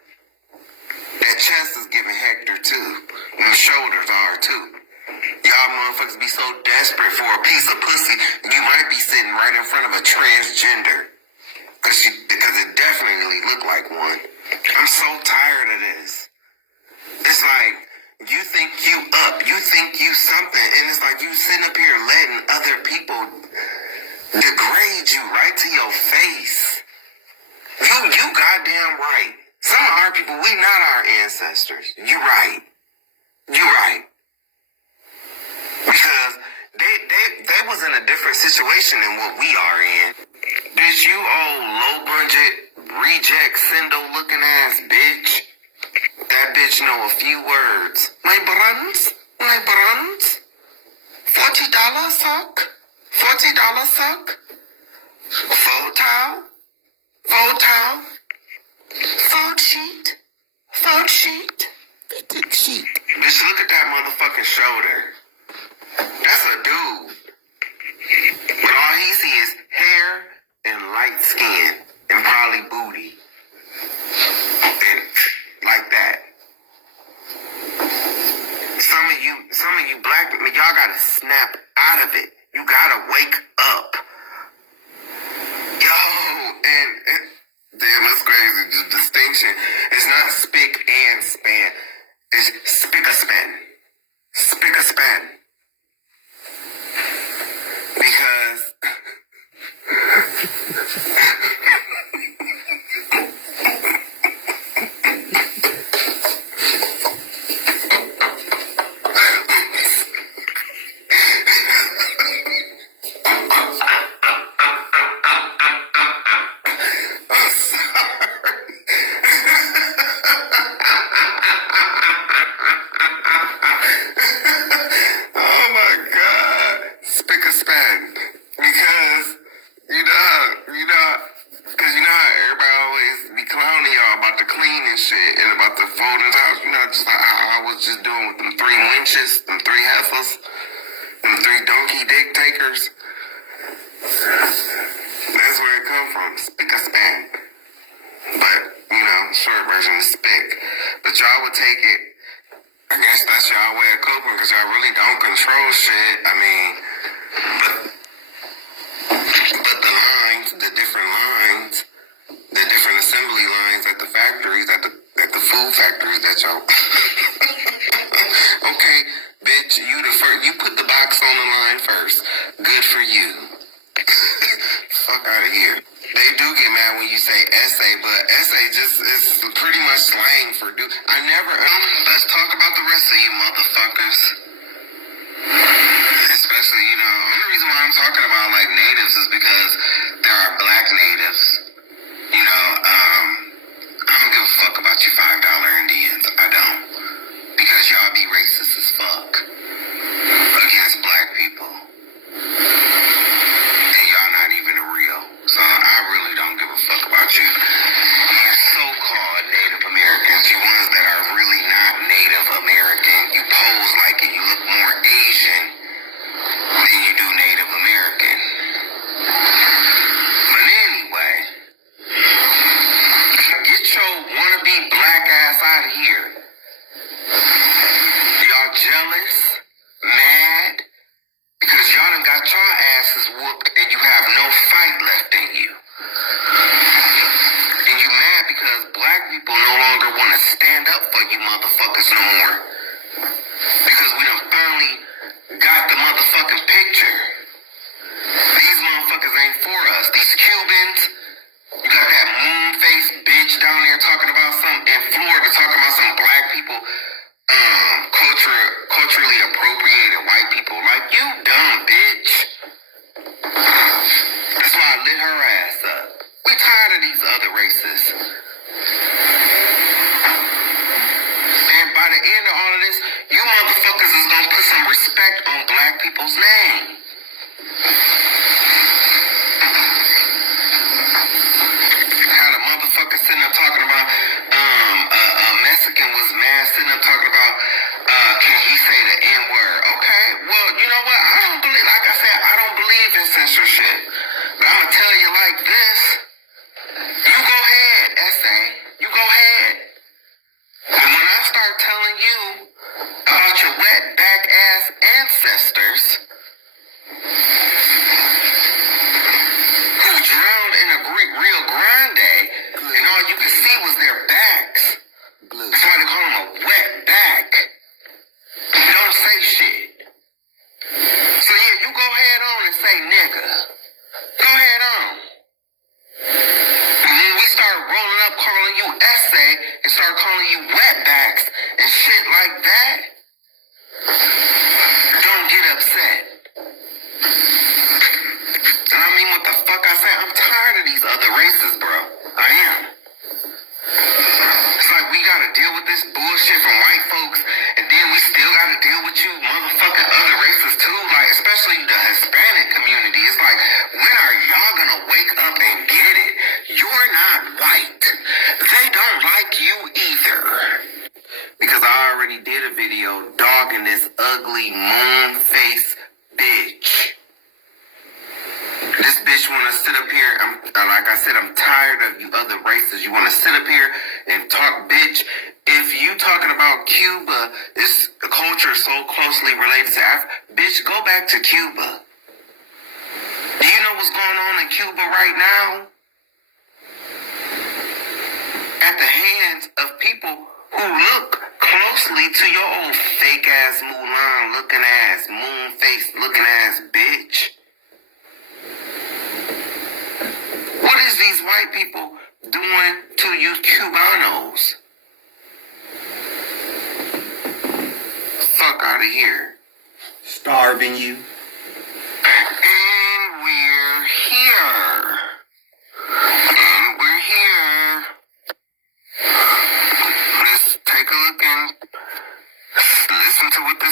That chest is giving Hector, too. And the shoulders are, too. Y'all motherfuckers be so desperate for a piece of pussy, you might be sitting right in front of a transgender. Because it definitely look like one. I'm so tired of this. It's like, you think you up, you think you something, and it's like you sitting up here letting other people degrade you right to your face. You goddamn right. Some of our people, we not our ancestors. You right. Because they was in a different situation than what we are in. Bitch, you old low budget reject sindel looking ass bitch. That bitch know a few words. My buns. $40 suck. Fold towel. Fold sheet. Fitted sheet. Bitch, look at that motherfucking shoulder. That's a dude. But all he see is hair and light skin and probably booty. And like that. Some of you black men, y'all gotta snap out of it. You gotta wake up. Yo, and damn, that's crazy. The distinction. It's not spick and span. It's spick-a-span. Because Oh my God. Spick a span. Because, because you know how everybody always be clowning y'all about the clean and shit and about the folding towels. You know, just like I was just doing with them 3 winches, them 3 heifers, them 3 donkey dick takers. That's where it come from. Spick a span. But, short version is spick. But y'all would take it. I guess that's y'all way of coping because y'all really don't control shit. I mean, but the lines, the different lines, the different assembly lines at the factories, at the food factories that y'all. Okay, bitch, you put the box on the line first. Good for you. Fuck out of here. They do get mad when you say essay, but essay just is pretty much slang for do. I never. Let's talk about the rest of you motherfuckers. Especially, only reason why I'm talking about like natives is because there are black natives. I don't give a fuck about you $5 Indians. I don't. Because y'all be racist as fuck against black people. And y'all not even real. So I really don't give a fuck about you. You so-called Native Americans, you ones that are really not Native American. You pose like it. You look more Asian than you do Native American. But anyway, get your wannabe black ass out of here. Y'all jealous? Mad? Because y'all done got your asses whooped and you have no fight left in you. And you mad because black people no longer want to stand up for you motherfuckers no more. Because we done finally got the motherfucking picture. These motherfuckers ain't for us. These Cubans, you got that moon-faced bitch down there talking about in Florida talking about some black people culturally appropriated white people. Like, you dumb bitch. That's why I lit her ass up. We tired of these other races. And by the end of all of this, you motherfuckers is gonna put some respect on black people's name. Had a motherfucker sitting up talking about a Mexican was mad sitting up talking about can he say the N-word? Okay, well, you know what? I don't believe, like I said, I don't believe in censorship. But I'm gonna tell you like this. You go ahead, essay. You go ahead. And when I start telling you about your wet back ass ancestors who drowned in the Rio Grande and all you could see was their backs. That's why they call them a wet back. Don't say shit. So yeah, you go ahead on and say nigga. Go ahead on. And when we start rolling up calling you essay and start calling you wetbacks and shit like that, don't get upset. And I mean what the fuck I say. I'm tired of these other races, bro. I am. It's like we gotta deal with this bullshit from white folks, and then we still gotta deal with you motherfucking other races too, like especially the Hispanic community. It's like, when are y'all gonna wake up and get it? You're not white. They don't like you either. Because I already did a video dogging this ugly moon face bitch. This bitch wanna sit up here, like I said, I'm tired of you other races. You wanna sit up here and talk, bitch. If you talking about Cuba, this culture is so closely related to Africa, bitch, go back to Cuba. Do you know what's going on in Cuba right now? At the hands of people who look closely to your old fake ass Mulan looking ass, moon face looking ass bitch. What is these white people doing to you Cubanos? Fuck out of here. Starving you. And we're here. And we're here. Let's take a look and listen to what the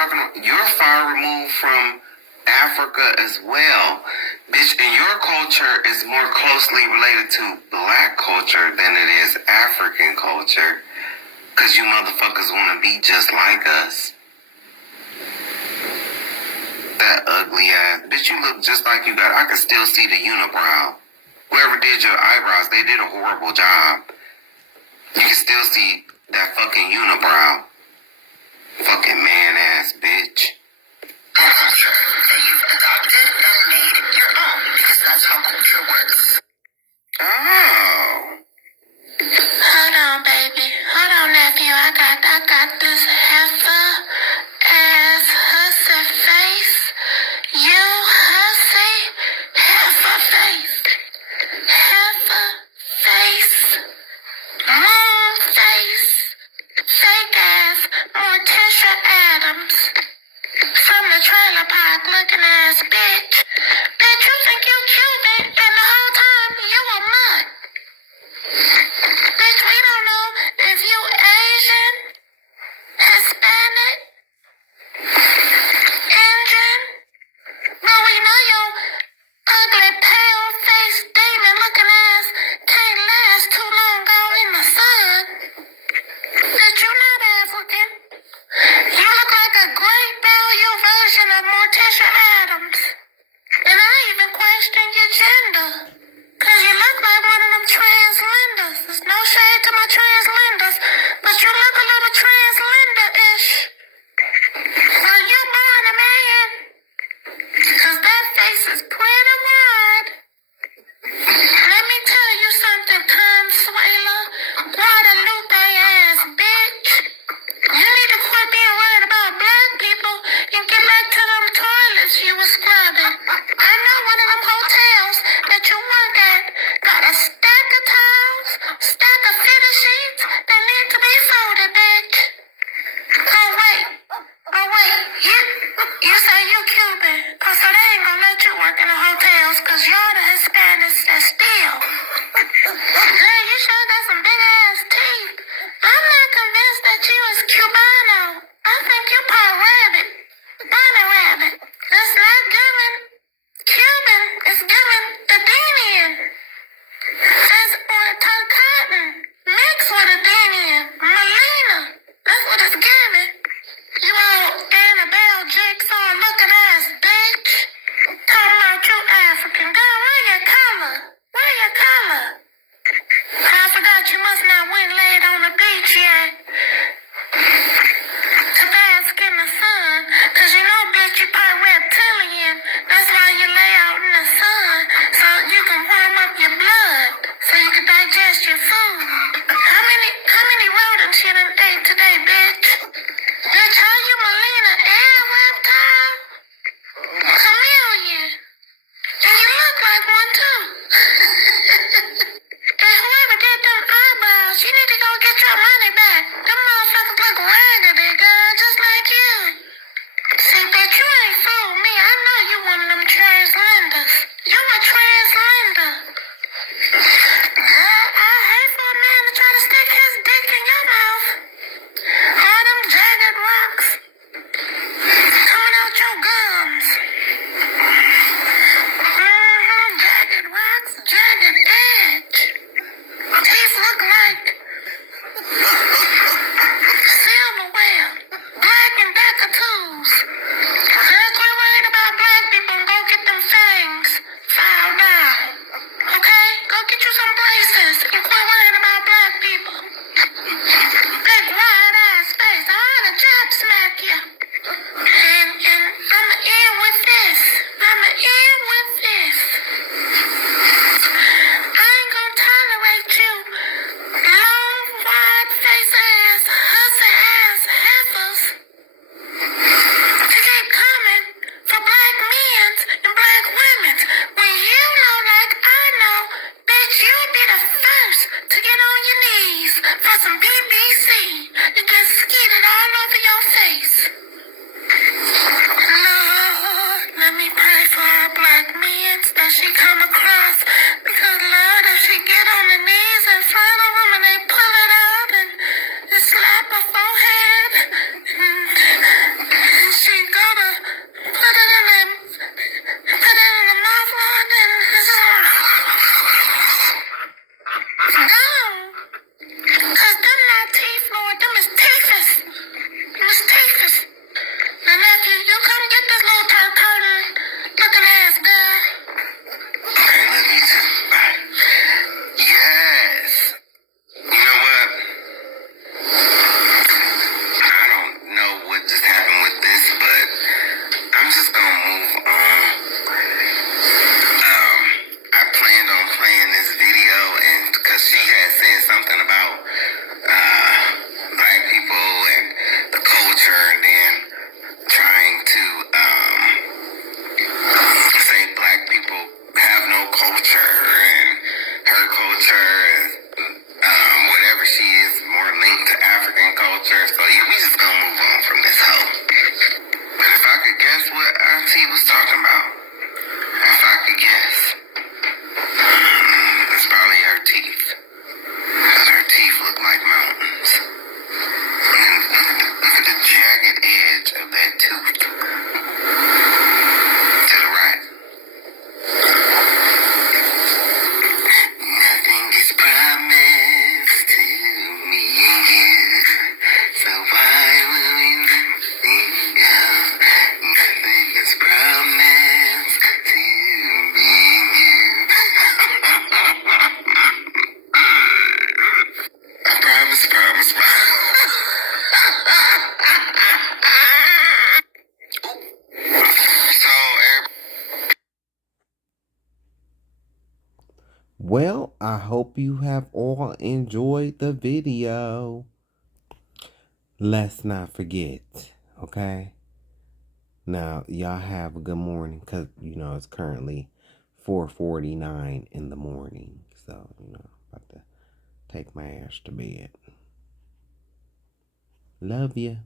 talking about, you're far removed from Africa as well. Bitch, and your culture is more closely related to black culture than it is African culture. Because you motherfuckers want to be just like us. That ugly ass. Bitch, you look just like you got. I can still see the unibrow. Whoever did your eyebrows, they did a horrible job. You can still see that fucking unibrow. Fucking man-ass bitch. Culture that you've adopted and made your own, because that's how culture works. Oh. Hold on, baby. Hold on, nephew. I got this heifer ass hussy face. You hussy heifer face. Heifer face. Moon face. Fake ass Morticia Adams. From the trailer park looking ass bitch. Bitch, you think you Cuban and the whole time you a mutt. Bitch, we don't know if you Asian, Hispanic, Indian, but we know your ugly pale-faced demon-looking ass can't last too long out in the sun. Bitch, you not African. You look like a great value version of Morticia Adams. And I even question your gender. Cause you look like one of them translenders. There's no shade to my translenders, but you look a little translender-ish. Are you born a man? Cause that face is pretty wide. Let me tell you something, Consuela. Guadalupe ass bitch. You need to quit being worried about black people and get back to them toilets you was scrubbing. I know one of them hotels that you work at got a stack of towels, stack of fitted sheets that need to be folded, bitch. Oh wait. You say you Cuban. Oh, so they ain't gonna let you work in the hotels cause you're the Hispanics that steal. Girl, you sure got some big ass teeth. I'm not convinced that you is Cubano. I think you part rabbit. Bunny rabbit. That's not giving Cuban. It's giving Adenian. That's or cotton. Mixed with Adenian. Melina. That's what it's giving. You old Annabelle Jigsaw looking ass bitch. Talking about you African. Girl, where your color? Where your color? I forgot you must not went laid on the beach yet. To bask in the sun. Cause you know, bitch, you part reptilian. That's why you lay out in the sun. So you can warm up your blood. So you can digest your food. How many rodents you done ate today, bitch? Bitch, how you Melina and reptile? Chameleon. And you look like one too. And whoever did them eyebrows, you need to go get your money back. Them motherfuckers look raggedy, girl, just like you. See, bitch, you ain't fooled me. I know you one of them translenders. You a translender. Girl, I hate for a man to try to stick his dick in your mouth. All them jagged rocks coming out your gums. Jagged rocks, jagged edge. Teeth look like silverware, black and decatools. Girl, quit worrying about black people and go get them fangs filed down. Okay? Go get you some braces and quit worrying about black people. Big wide ass face. I ought to jab smack you. And I'ma end with this. I ain't gonna tolerate you. Long, wide face ass, hussy ass heifers. To keep coming for black men's and black women's. When you know like I know, bitch, you'll be the first to get on your knees for some BBC and get skidded all over your face. Lord, let me pray for our black men's that she come across. Because Lord, if she get on the knees in front of them and they pull it out and slap her forehead and Well, I hope you have all enjoyed the video. Let's not forget, okay? Now, y'all have a good morning, because, it's currently 4:49 in the morning. So, about to take my ass to bed. Love you.